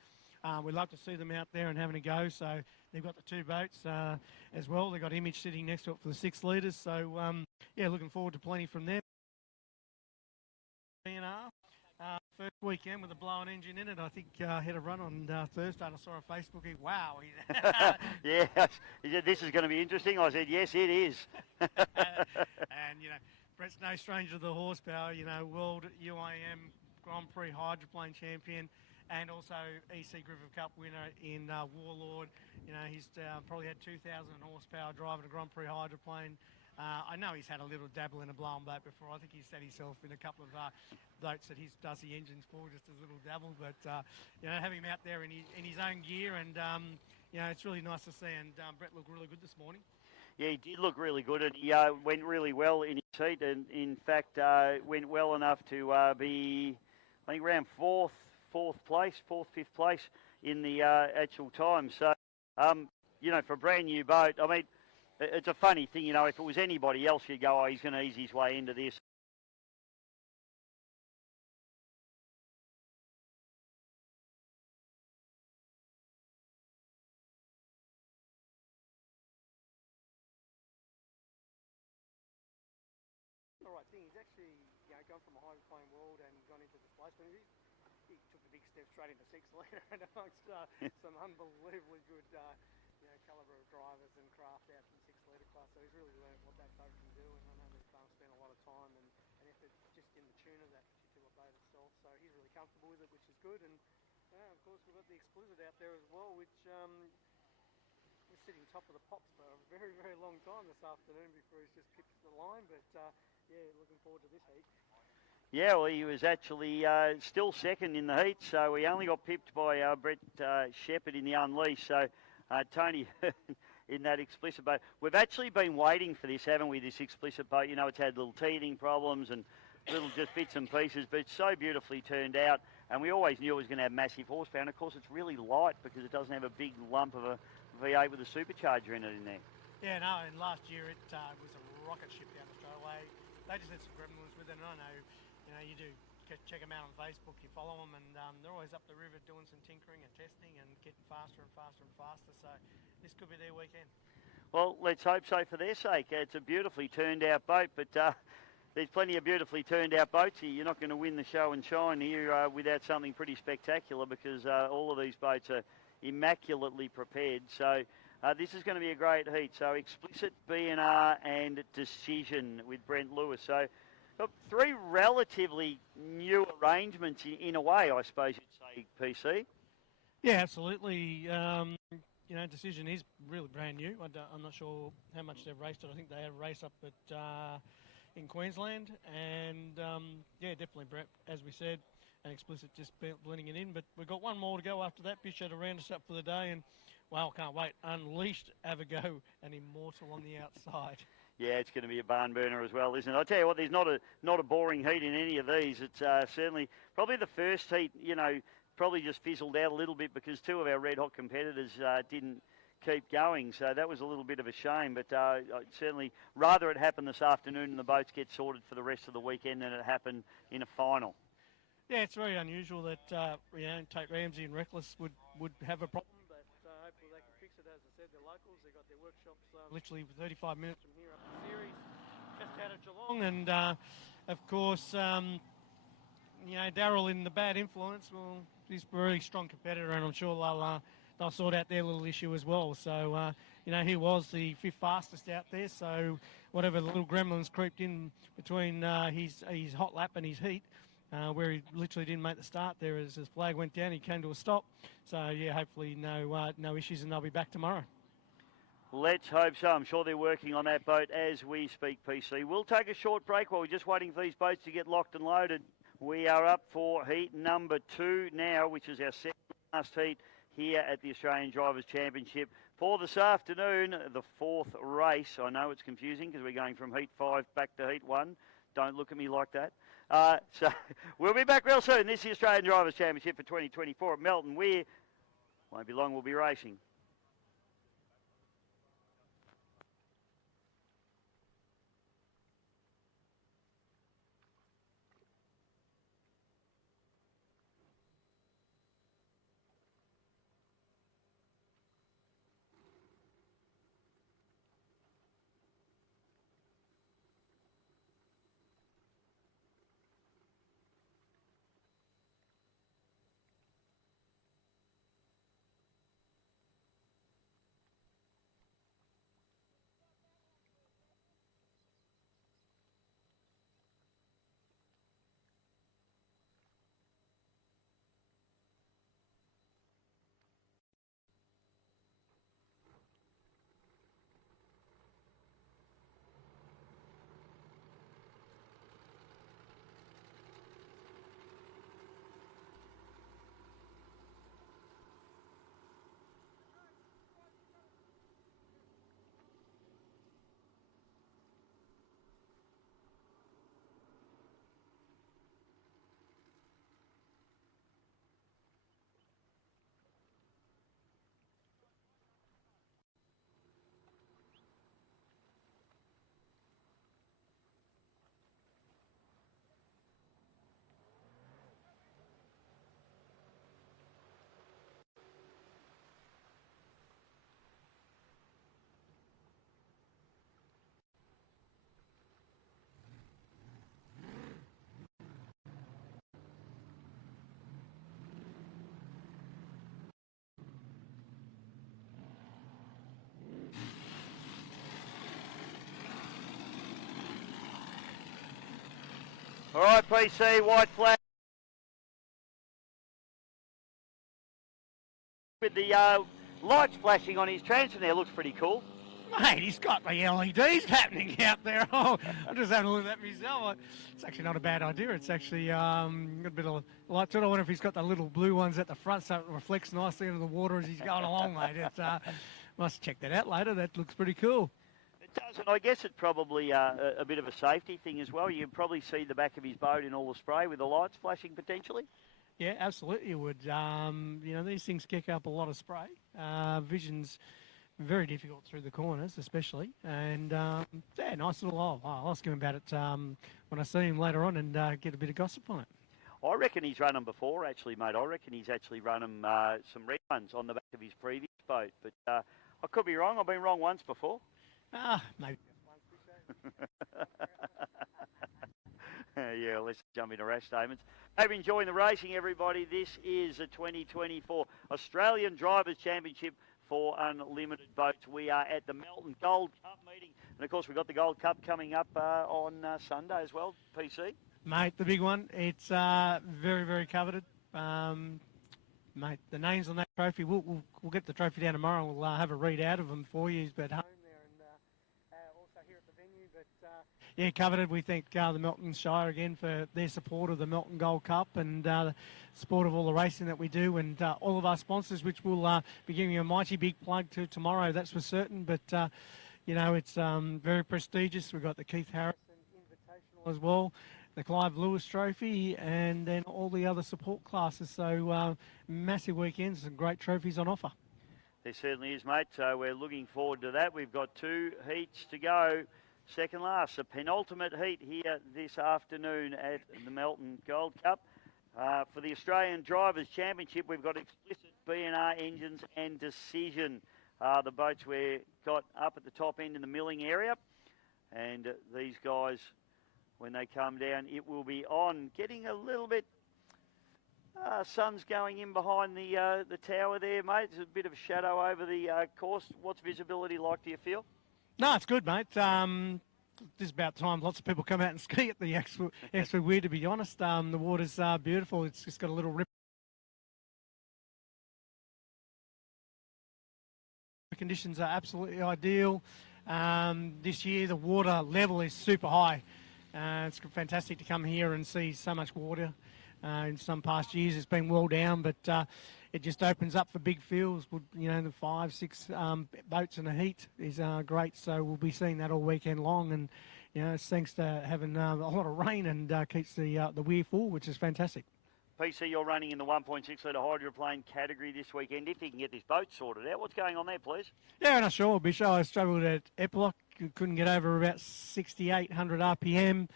We'd love to see them out there and having a go. So they've got the 2 boats as well. They've got Image sitting next to it for the 6 litres. So, looking forward to plenty from them. First weekend with a blown engine in it. I think had a run on Thursday, and I saw on Facebook, wow. Yeah, he said, this is going to be interesting. I said, yes, it is. And, Brett's no stranger to the horsepower, World UIM Grand Prix hydroplane champion, and also EC Griffith Cup winner in Warlord. He's probably had 2,000 horsepower driving a Grand Prix hydroplane. I know he's had a little dabble in a blown boat before. I think he's set himself in a couple of boats that he does the engines for, just a little dabble. But, having him out there in his own gear, and, it's really nice to see. And Brett looked really good this morning. Yeah, he did look really good, and he went really well in his heat, and in fact went well enough to be, I think, around fourth, fifth place in the actual time. So, for a brand new boat, I mean, it's a funny thing, you know, if it was anybody else, you'd go, oh, he's going to ease his way into this. The right thing. He's actually, gone from a high-flying world and gone into displacement. He took the big step straight into 6 litre and amongst some unbelievably good, calibre of drivers and craft out from 6 litre class. So he's really learned what that boat can do, and I know they've spent a lot of time and effort just in the tune of that particular boat itself. So he's really comfortable with it, which is good. And of course, we've got the Explicit out there as well, which was sitting top of the pops for a very, very long time this afternoon before he's just picked the line. But looking forward to this heat. Yeah, well, he was actually still second in the heat, so he only got pipped by Brett Shepherd in the Unleashed. So Tony in that Explicit boat. We've actually been waiting for this, haven't we, this Explicit boat? You know, it's had little teething problems and little just bits and pieces, but it's so beautifully turned out. And we always knew it was going to have massive horsepower. And, of course, it's really light because it doesn't have a big lump of a V8 with a supercharger in it in there. Yeah, no, and last year it was a rocket ship down Australia way. They just had some gremlins with it, and I know, you do check them out on Facebook, you follow them, and they're always up the river doing some tinkering and testing and getting faster and faster and faster, so this could be their weekend. Well, let's hope so for their sake. It's a beautifully turned out boat, but there's plenty of beautifully turned out boats here. You're not going to win the show and shine here without something pretty spectacular, because all of these boats are immaculately prepared. So this is going to be a great heat. So Explicit, B&R and Decision with Brent Lewis. So look, 3 relatively new arrangements in a way, I suppose you'd say, PC. Yeah, absolutely. Decision is really brand new. I'm not sure how much they've raced it. I think they had a race up at in Queensland, and definitely Brett, as we said, and Explicit just blending it in. But we've got one more to go after that. Bishop to round us up for the day, and well, can't wait. Unleashed, Avago, and Immortal on the outside. Yeah, it's going to be a barn burner as well, isn't it? I tell you what, there's not a boring heat in any of these. It's certainly probably the first heat, probably just fizzled out a little bit because 2 of our red hot competitors didn't keep going. So that was a little bit of a shame, but I'd certainly rather it happen this afternoon and the boats get sorted for the rest of the weekend than it happen in a final. Yeah, it's very unusual that Tate Ramsey and Reckless would have a problem, but hopefully they can fix it. As I said, they're locals. They've got their workshops literally 35 minutes from here up the series. Just out of Geelong, and of course, Darryl in the bad influence. Well, he's a really strong competitor, and I'm sure they'll sort out their little issue as well. So he was the 5th fastest out there. So whatever the little gremlins creeped in between his hot lap and his heat, where he literally didn't make the start there as his flag went down, he came to a stop. So yeah, hopefully no issues, and they'll be back tomorrow. Let's hope so. I'm sure they're working on that boat as we speak, PC. We'll take a short break while we're just waiting for these boats to get locked and loaded. We are up for heat number 2 now, which is our second last heat here at the Australian Drivers' Championship for this afternoon, the 4th race. I know it's confusing because we're going from heat 5 back to heat 1. Don't look at me like that. So we'll be back real soon. This is the Australian Drivers' Championship for 2024 at Melton. Won't be long, we'll be racing. All right, PC, white flag. With the lights flashing on his transfer there, looks pretty cool. Mate, he's got the LEDs happening out there. Oh, I'm just having a look at that myself. It's actually not a bad idea. It's actually got a bit of light to it. I wonder if he's got the little blue ones at the front so it reflects nicely into the water as he's going along, mate. Must check that out later. That looks pretty cool. It does, and I guess it's probably a bit of a safety thing as well. You can probably see the back of his boat in all the spray with the lights flashing potentially. Yeah, absolutely you would. You know, these things kick up a lot of spray. Vision's very difficult through the corners, especially. And, yeah, nice little, I'll ask him about it when I see him later on and get a bit of gossip on it. I reckon he's run them before, actually, mate. I reckon he's actually run them some red ones on the back of his previous boat. But I could be wrong. I've been wrong once before. Maybe. Yeah, let's jump into rash statements. Hope you're enjoying the racing, everybody. This is the 2024 Australian Drivers' Championship for unlimited boats. We are at the Melbourne Gold Cup meeting. And, of course, we've got the Gold Cup coming up on Sunday as well, PC. Mate, the big one. It's very, very coveted. Mate, the names on that trophy, we'll get the trophy down tomorrow. We'll have a read out of them for you. But home there and also here at the venue. But, yeah, coveted. We thank the Melton Shire again for their support of the Melton Gold Cup and the support of all the racing that we do and all of our sponsors, which we'll be giving a mighty big plug to tomorrow, that's for certain. But, you know, it's very prestigious. We've got the Keith Harrison Invitational as well, the Clive Lewis Trophy, and then all the other support classes. So massive weekends and great trophies on offer. There certainly is, mate. So we're looking forward to that. We've got 2 heats to go. Second last, the penultimate heat here this afternoon at the Melton Gold Cup. For the Australian Drivers' Championship, we've got Explicit, BNR Engines and Decision. The boats we've got up at the top end in the milling area. And these guys, when they come down, it will be on. Getting a little bit, sun's going in behind the tower there, mate. There's a bit of shadow over the course. What's visibility like, do you feel? No, it's good, mate. This is about time lots of people come out and ski at the extra weird, to be honest. The water's beautiful. It's just got a little rip. The conditions are absolutely ideal. This year the water level is super high. It's fantastic to come here and see so much water. In some past years it's been well down, but it just opens up for big fields. You know, the 5, 6 boats in a heat is great. So we'll be seeing that all weekend long. And, you know, it's thanks to having a lot of rain and keeps the weir full, which is fantastic. PC, you're running in the 1.6 litre hydroplane category this weekend. If you can get this boat sorted out, what's going on there, please? Yeah, not sure, Bishop. I struggled at Epiloc. Couldn't get over about 6,800 RPM.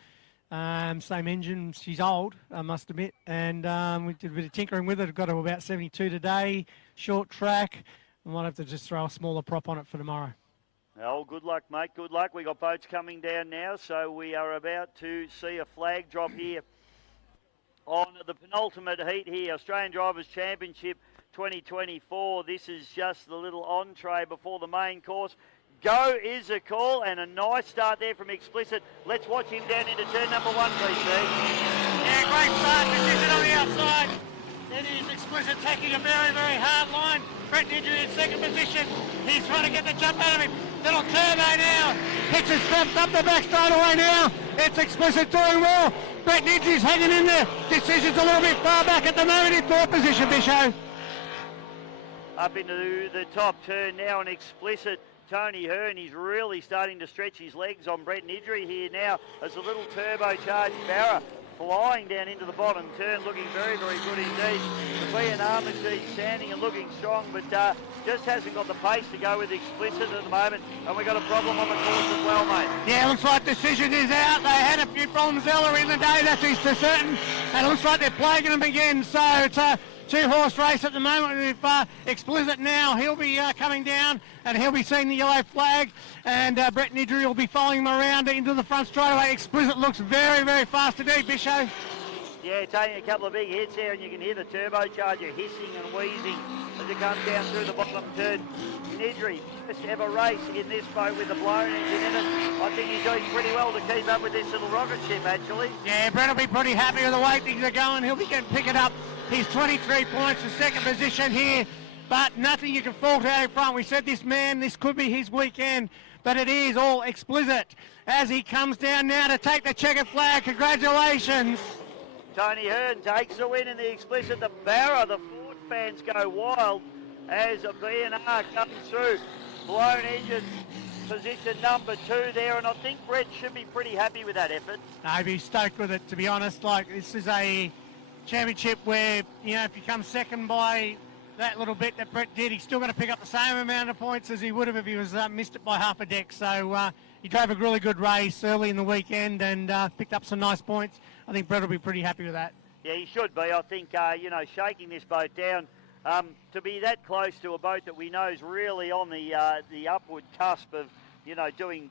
Same engine. She's old, I must admit. And we did a bit of tinkering with it. Got to about 72 today. Short track. I might have to just throw a smaller prop on it for tomorrow. Oh, good luck, mate. Good luck. We got boats coming down now, so we are about to see a flag drop here on the penultimate heat here, Australian Drivers' Championship 2024. This is just the little entree before the main course. Go is a call, and a nice start there from Explicit. Let's watch him down into turn number 1, PC. Yeah, great start. Decision on the outside. It is Explicit taking a very, very hard line. Brett Nidry in second position. He's trying to get the jump out of him. Little turbo now. Pitches steps up the back straight away now. It's Explicit doing well. Brett Nidry's hanging in there. Decision's a little bit far back at the moment in 4th position, Bisho. Up into the top turn now, an Explicit. Tony Hearn, he's really starting to stretch his legs on Brett Nidry here now as a little turbocharged Barra flying down into the bottom turn, looking very, very good indeed. The BNR machine standing and looking strong, but just hasn't got the pace to go with Explicit at the moment, and we've got a problem on the course as well, mate. Yeah, looks like Decision is out. They had a few problems earlier in the day, that's for certain, and it looks like they're plaguing them again, so it's a 2-horse race at the moment with Explicit now. He'll be coming down and he'll be seeing the yellow flag, and Brett Nidry will be following him around into the front straight away. Explicit looks very, very fast today, Bisho. Yeah, taking a couple of big hits there, and you can hear the turbocharger hissing and wheezing as it comes down through the bottom turn. Nidri, first ever race in this boat with the blown engine in it. I think he's doing pretty well to keep up with this little rocket ship, actually. Yeah, Brett will be pretty happy with the way things are going. He'll be picking up his 23 points for second position here, but nothing you can fault out in front. We said this could be his weekend, but it is all explicit as he comes down now to take the checkered flag. Congratulations. Tony Hearn takes the win in the explicit. The Barra, the Ford fans go wild as a B&R comes through. Blown engine, position number 2 there, and I think Brett should be pretty happy with that effort. I'd be stoked with it, to be honest. Like, this is a championship where, you know, if you come second by that little bit that Brett did, he's still going to pick up the same amount of points as he would have if he was missed it by half a deck. So he drove a really good race early in the weekend and picked up some nice points. I think Brett will be pretty happy with that. Yeah, he should be. I think, you know, shaking this boat down, to be that close to a boat that we know is really on the upward cusp of, you know, doing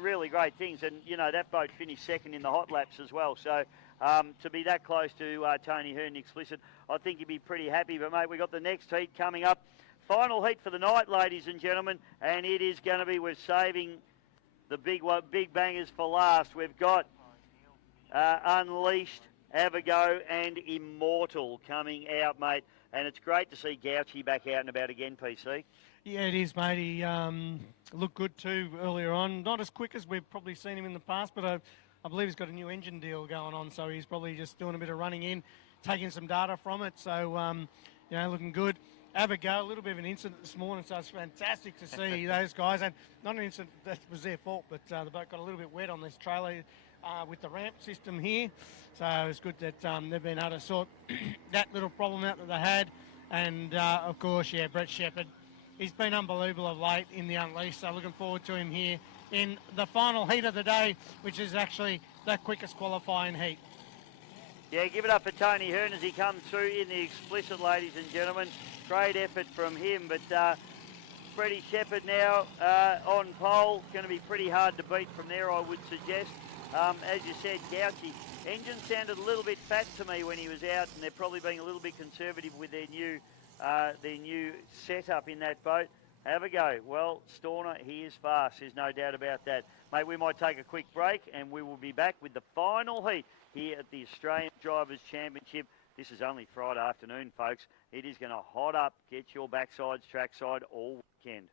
really great things. And, you know, that boat finished second in the hot laps as well. So to be that close to Tony Hearn explicit, I think he'd be pretty happy. But, mate, we've got the next heat coming up. Final heat for the night, ladies and gentlemen. And it is going to be, we're saving the big bangers for last. We've got Unleashed, Avago and Immortal coming out, mate. And it's great to see Gouchy back out and about again, PC. Yeah, it is, mate. He looked good too earlier on. Not as quick as we've probably seen him in the past, but I believe he's got a new engine deal going on, so he's probably just doing a bit of running in, taking some data from it. So, you know, looking good. Avago, a little bit of an incident this morning, so it's fantastic to see those guys. And not an incident that was their fault, but the boat got a little bit wet on this trailer with the ramp system here. So it's good that they've been able to sort that little problem out that they had. And, of course, yeah, Brett Shepherd, he's been unbelievable of late in the Unleashed. So looking forward to him here in the final heat of the day, which is actually the quickest qualifying heat. Yeah, give it up for Tony Hearn as he comes through in the explicit, ladies and gentlemen. Great effort from him, but Freddie Shepherd now on pole. Going to be pretty hard to beat from there, I would suggest. As you said, Gouchy, engine sounded a little bit fat to me when he was out, and they're probably being a little bit conservative with their new setup in that boat. Have a go. Well, Storner, he is fast. There's no doubt about that. Mate, we might take a quick break, and we will be back with the final heat here at the Australian Drivers' Championship. This is only Friday afternoon, folks. It is going to hot up. Get your backsides, trackside all weekend.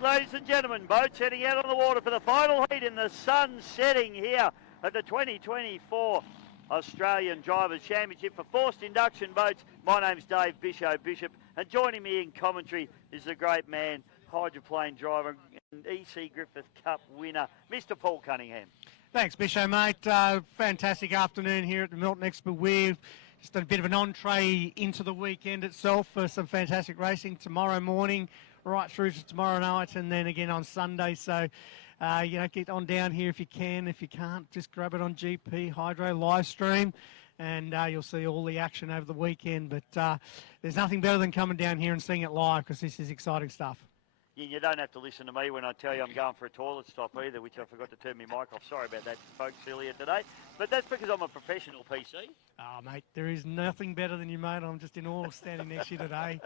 right, ladies and gentlemen, boats heading out on the water for the final heat in the sun setting here at the 2024 Australian Drivers' Championship for forced induction boats. My name's Dave Bishop, and joining me in commentary is the great man, hydroplane driver and EC Griffith Cup winner, Mr. Paul Cunningham. Thanks, Bisho, mate. Fantastic afternoon here at the Melbourne Expo. We've just a bit of an entree into the weekend itself for some fantastic racing tomorrow morning, right through to tomorrow night, and then again on Sunday. So, get on down here if you can. If you can't, just grab it on GP Hydro live stream, and you'll see all the action over the weekend. But there's nothing better than coming down here and seeing it live, because this is exciting stuff. You don't have to listen to me when I tell you I'm going for a toilet stop either, which I forgot to turn my mic off. Sorry about that, folks, earlier today. But that's because I'm a professional PC. Oh, mate, there is nothing better than you, mate. I'm just in awe standing next to you today.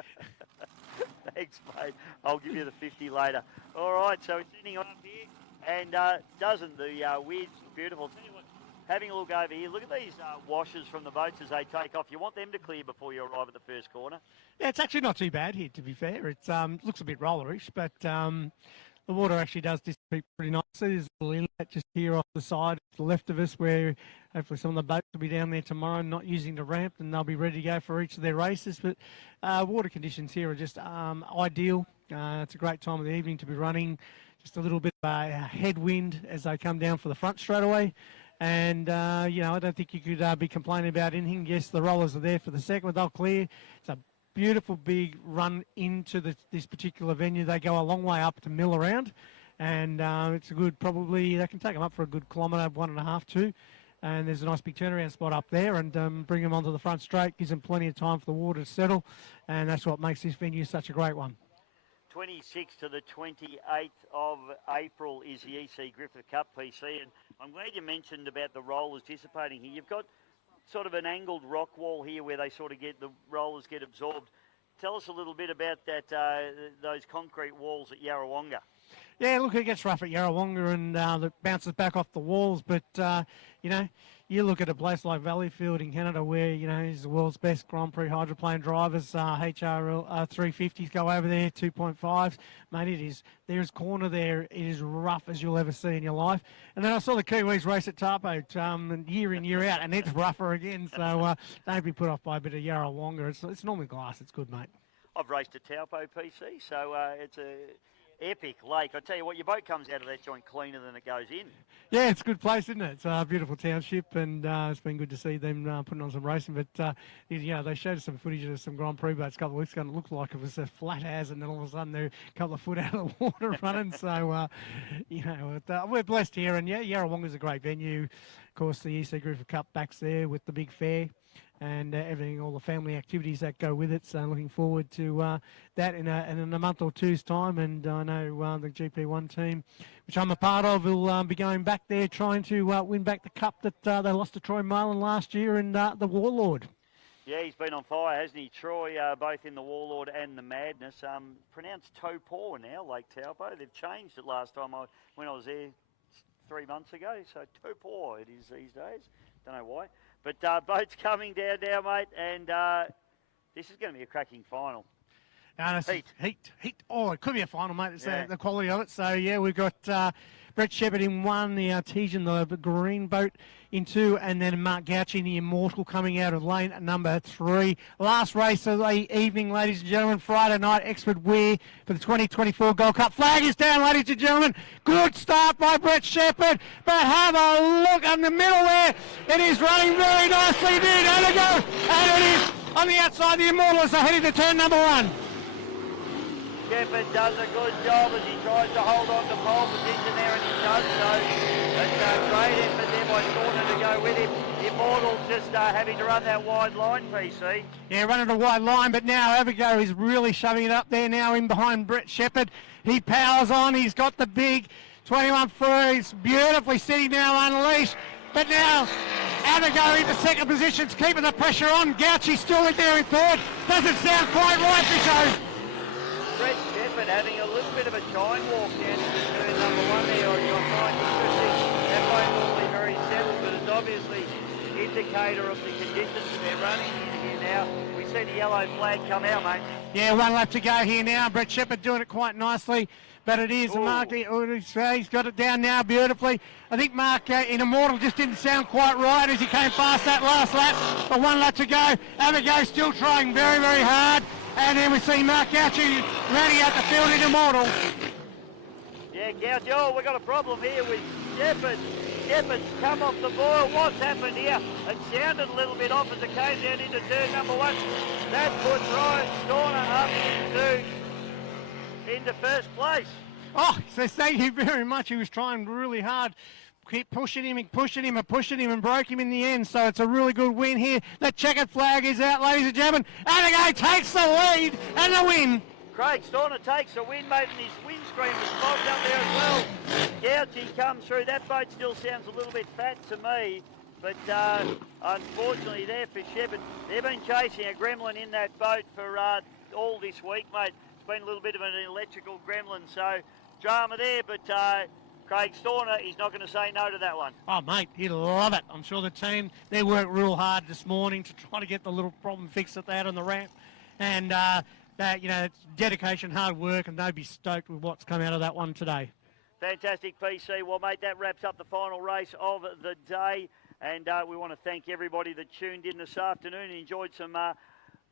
Thanks, mate. I'll give you the 50 later. All right, so it's sitting on up here, and doesn't the weird's beautiful. Tell you what, having a look over here, look at these washers from the boats as they take off. You want them to clear before you arrive at the first corner. Yeah, it's actually not too bad here, to be fair. It looks a bit rollerish, but the water actually does dissipate pretty nicely. There's a little inlet just here off the side to the left of us, where hopefully some of the boats will be down there tomorrow, not using the ramp, and they'll be ready to go for each of their races. But water conditions here are just ideal. It's a great time of the evening to be running. Just a little bit of a headwind as they come down for the front straight away. And, I don't think you could be complaining about anything. Yes, the rollers are there for the second, but they'll clear. It's a beautiful big run into this particular venue. They go a long way up to mill around, and it's a good, probably, they can take them up for a good kilometre, 1.5, 2. And there's a nice big turnaround spot up there, and bring them onto the front straight, gives them plenty of time for the water to settle, and that's what makes this venue such a great one. 26th to the 28th of April is the EC Griffith Cup PC, and I'm glad you mentioned about the rollers dissipating here. You've got sort of an angled rock wall here where they sort of the rollers get absorbed. Tell us a little bit about that, those concrete walls at Yarrawonga. Yeah, look, it gets rough at Yarrawonga, and it bounces back off the walls, but, you look at a place like Valleyfield in Canada where, is the world's best Grand Prix hydroplane drivers, HRL 350s go over there, 2.5s. Mate, there's corner there. It is rough as you'll ever see in your life. And then I saw the Kiwis race at Tarpo year in, year out, and it's rougher again. So don't be put off by a bit of Yarrawonga. It's normally glass. It's good, mate. I've raced at Taupo PC, so it's a epic lake. I tell you what, your boat comes out of that joint cleaner than it goes in. Yeah, it's a good place, isn't it? It's a beautiful township, and it's been good to see them putting on some racing. But, they showed us some footage of some Grand Prix boats a couple of weeks ago, and it looked like it was a flat as, and then all of a sudden they're a couple of foot out of the water running. So, we're blessed here, and Yarrawonga's a great venue. Of course, the EC Griffith Cup backs there with the big fair, and everything, all the family activities that go with it. So looking forward to that in a month or two's time. And I know the GP1 team, which I'm a part of, will be going back there trying to win back the cup that they lost to Troy Marlin last year in the Warlord. Yeah, he's been on fire, hasn't he? Troy, both in the Warlord and the Madness. Pronounced Taupo now, Lake Taupo. They've changed it last time when I was there 3 months ago. So Taupo it is these days. Don't know why. But boats coming down now, mate, and this is going to be a cracking final. Heat. Oh, it could be a final, mate. It's the quality of it. So, we've got Brett Shepherd in 1, the Artesian, the green boat in 2, and then Mark Gauci, the Immortal, coming out of lane number 3. Last race of the evening, ladies and gentlemen, Friday night, Exford Weir for the 2024 Gold Cup. Flag is down, ladies and gentlemen. Good start by Brett Shepherd, but have a look in the middle there. It is running very nicely indeed. And it goes, and it is on the outside. The Immortals are heading to turn number 1. Shepherd does a good job as he tries to hold on to pole position there, and he does so. It's a great effort there by Thornton to go with him. Immortal just having to run that wide line, PC. Yeah, running a wide line, but now Abigail is really shoving it up there now in behind Brett Shepherd. He powers on. He's got the big 21 through. He's beautifully sitting now unleashed. But now Abigail into second position, keeping the pressure on. Gauci still in there in third. Doesn't sound quite right, Bisho. Brett Shepherd having a little bit of a time walk down into turn number 1 there. I find interesting. That won't normally very settled, but it's obviously indicator of the conditions that they're running in here now. We see the yellow flag come out, mate. Yeah, 1 lap to go here now. Brett Shepherd doing it quite nicely, but it is Mark. He's got it down now beautifully. I think Mark in Immortal just didn't sound quite right as he came past that last lap. But 1 lap to go. Abigail still trying very, very hard. And then we see Mark Gauchi rounding out the field in Immortal. Yeah, Gauchi, oh, we've got a problem here with Shepherd. Shepherd's come off the boil. What's happened here? It sounded a little bit off as it came down into turn number 1. That puts Ryan Storner up into first place. Oh, so thank you very much. He was trying really hard. Keep pushing him and broke him in the end. So it's a really good win here. The checkered flag is out, ladies and gentlemen. Abigail takes the lead and the win. Craig Storner takes a win, mate, and his windscreen was fogged up there as well. Gauchi comes through. That boat still sounds a little bit fat to me, but unfortunately there for Shepherd. They've been chasing a gremlin in that boat for all this week, mate. It's been a little bit of an electrical gremlin, so drama there, but Craig Storner, he's not going to say no to that one. Oh, mate, he'll love it. I'm sure the team, they worked real hard this morning to try to get the little problem fixed that they had on the ramp. And, that, you know, it's dedication, hard work, and they'll be stoked with what's come out of that one today. Fantastic, PC. Well, mate, that wraps up the final race of the day. And we want to thank everybody that tuned in this afternoon and enjoyed some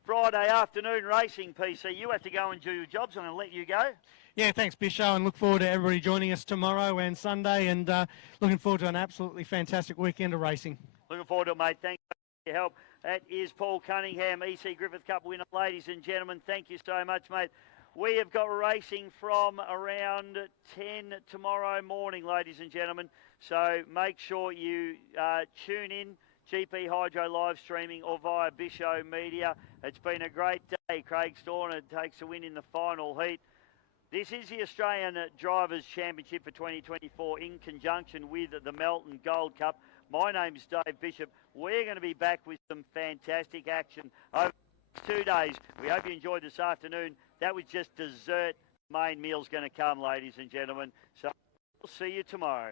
Friday afternoon racing, PC. You have to go and do your jobs. I'm going to let you go. Yeah, thanks, Bisho, and look forward to everybody joining us tomorrow and Sunday, and looking forward to an absolutely fantastic weekend of racing. Looking forward to it, mate. Thanks for your help. That is Paul Cunningham, EC Griffith Cup winner. Ladies and gentlemen, thank you so much, mate. We have got racing from around 10 tomorrow morning, ladies and gentlemen. So make sure you tune in, GP Hydro live streaming or via Bisho Media. It's been a great day. Craig Storner takes a win in the final heat. This is the Australian Drivers' Championship for 2024 in conjunction with the Melbourne Gold Cup. My name's Dave Bishop. We're going to be back with some fantastic action over 2 days. We hope you enjoyed this afternoon. That was just dessert. Main meal's going to come, ladies and gentlemen. So we'll see you tomorrow.